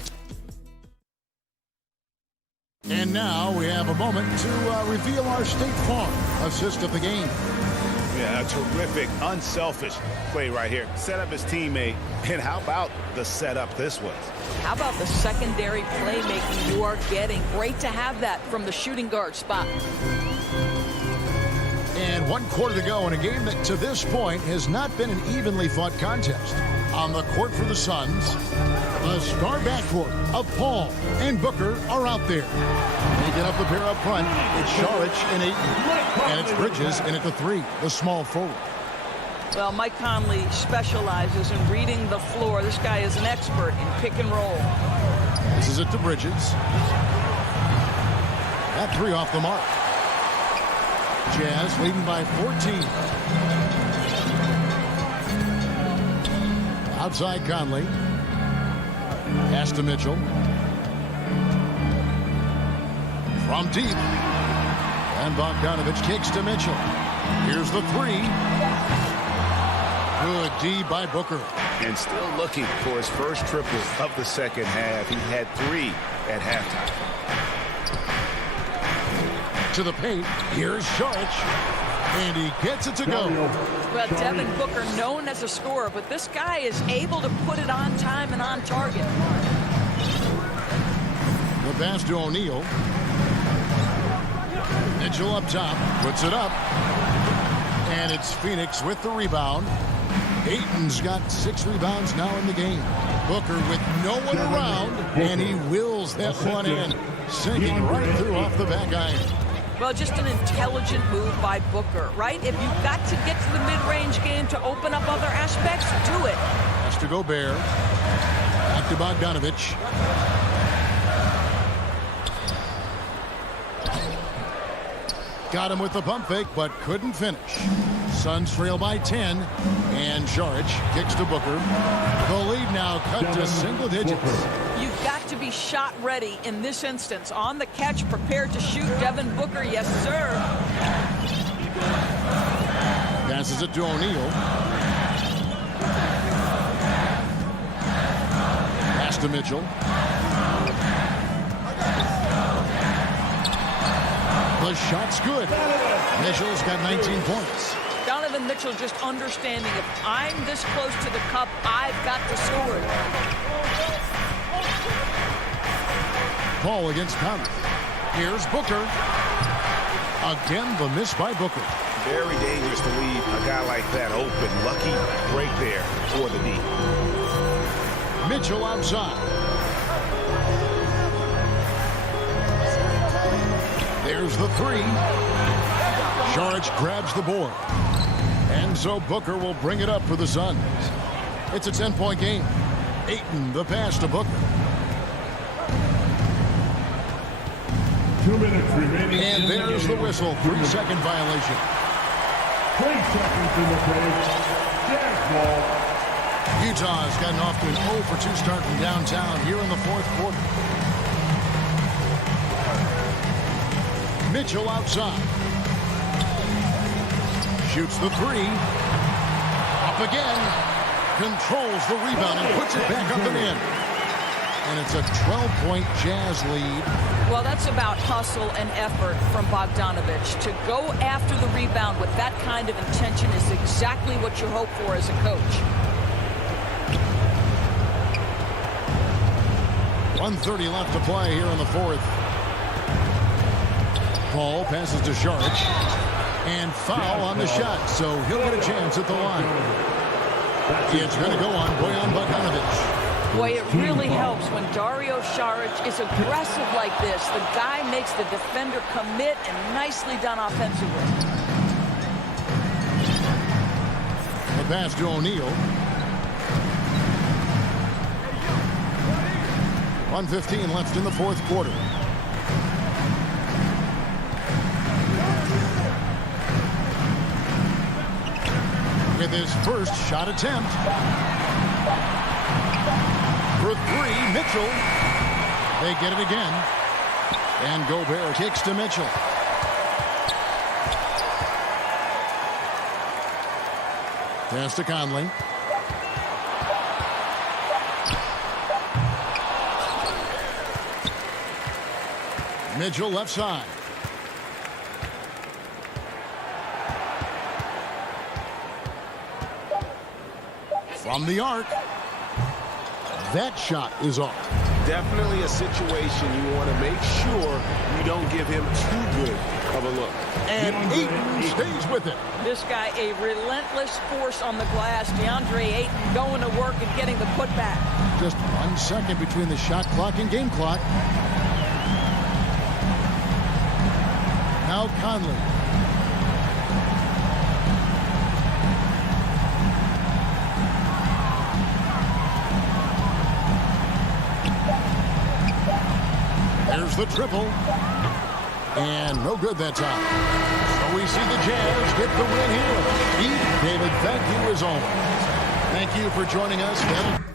And now we have a moment to reveal our State Farm assist of the game. Yeah, a terrific, unselfish play right here. Set up his teammate. And how about the setup this was? How about the secondary playmaking you are getting? Great to have that from the shooting guard spot. And 1 quarter to go in a game that to this point has not been an evenly fought contest. On the court for the Suns, the star backcourt of Paul and Booker are out there. They get up the pair up front. It's Saric and Ayton. And it's Bridges in at the 3, the small forward. Well, Mike Conley specializes in reading the floor. This guy is an expert in pick and roll. This is it to Bridges. That 3 off the mark. Jazz leading by 14. Outside Conley. Pass to Mitchell. From deep. And Bogdanovich kicks to Mitchell. Here's the 3. Good D by Booker. And still looking for his first triple of the second half. He had 3 at halftime. To the paint. Here's Saric. And he gets it to go. Well, Devin Booker, known as a scorer, but this guy is able to put it on time and on target. The pass to O'Neal. Mitchell up top, puts it up. And it's Phoenix with the rebound. Ayton's got 6 rebounds now in the game. Booker with no one around, and he wills that one in, sinking right through off the back iron. Well, just an intelligent move by Booker, right? If you've got to get to the mid-range game to open up other aspects, do it. Has to Gobert. Back to Bogdanovich. Got him with the pump fake, but couldn't finish. Suns trail by 10, and Saric kicks to Booker. The lead now cut to single digits. You've got to be shot ready in this instance. On the catch, prepared to shoot. Devin Booker, yes, sir. Passes it to O'Neal. Pass to Mitchell. The shot's good. Mitchell's got 19 points. Donovan Mitchell just understanding if I'm this close to the cup, I've got to score it. Paul against Conley. Here's Booker. Again, the miss by Booker. Very dangerous to leave a guy like that open. Lucky break there for the D. Mitchell outside. There's the 3. Saric grabs the board. And so Booker will bring it up for the Suns. It's a 10-point game. Ayton, the pass to Booker. 2 minutes remaining. And there's the whistle. 3-second violation. 3 seconds in the play. Jazz ball. Utah's gotten off to an 0 for 2 start from downtown here in the 4th quarter. Mitchell outside. Shoots the 3. Up again. Controls the rebound and puts it back up and in. And it's a 12-point Jazz lead. Well, that's about hustle and effort from Bogdanovich. To go after the rebound with that kind of intention is exactly what you hope for as a coach. 1:30 left to play here in the 4th. Paul passes to Saric. And foul on the shot, so he'll get a chance at the line. It's going to go on Bojan Bogdanovich. Boy, it really helps when Dario Saric is aggressive like this. The guy makes the defender commit, and nicely done offensively. The pass to O'Neal. 1:15 left in the 4th quarter. With his first shot attempt. For 3, Mitchell. They get it again. And Gobert kicks to Mitchell. Pass to Conley. Mitchell left side. From the arc. That shot is off. Definitely a situation you want to make sure you don't give him too good of a look. And Ayton stays with it. This guy, a relentless force on the glass. DeAndre Ayton going to work and getting the putback. Just 1 second between the shot clock and game clock. Now Conley. There's the triple. And no good that time. So we see the Jazz get the win here. David, thank you as always. Thank you for joining us.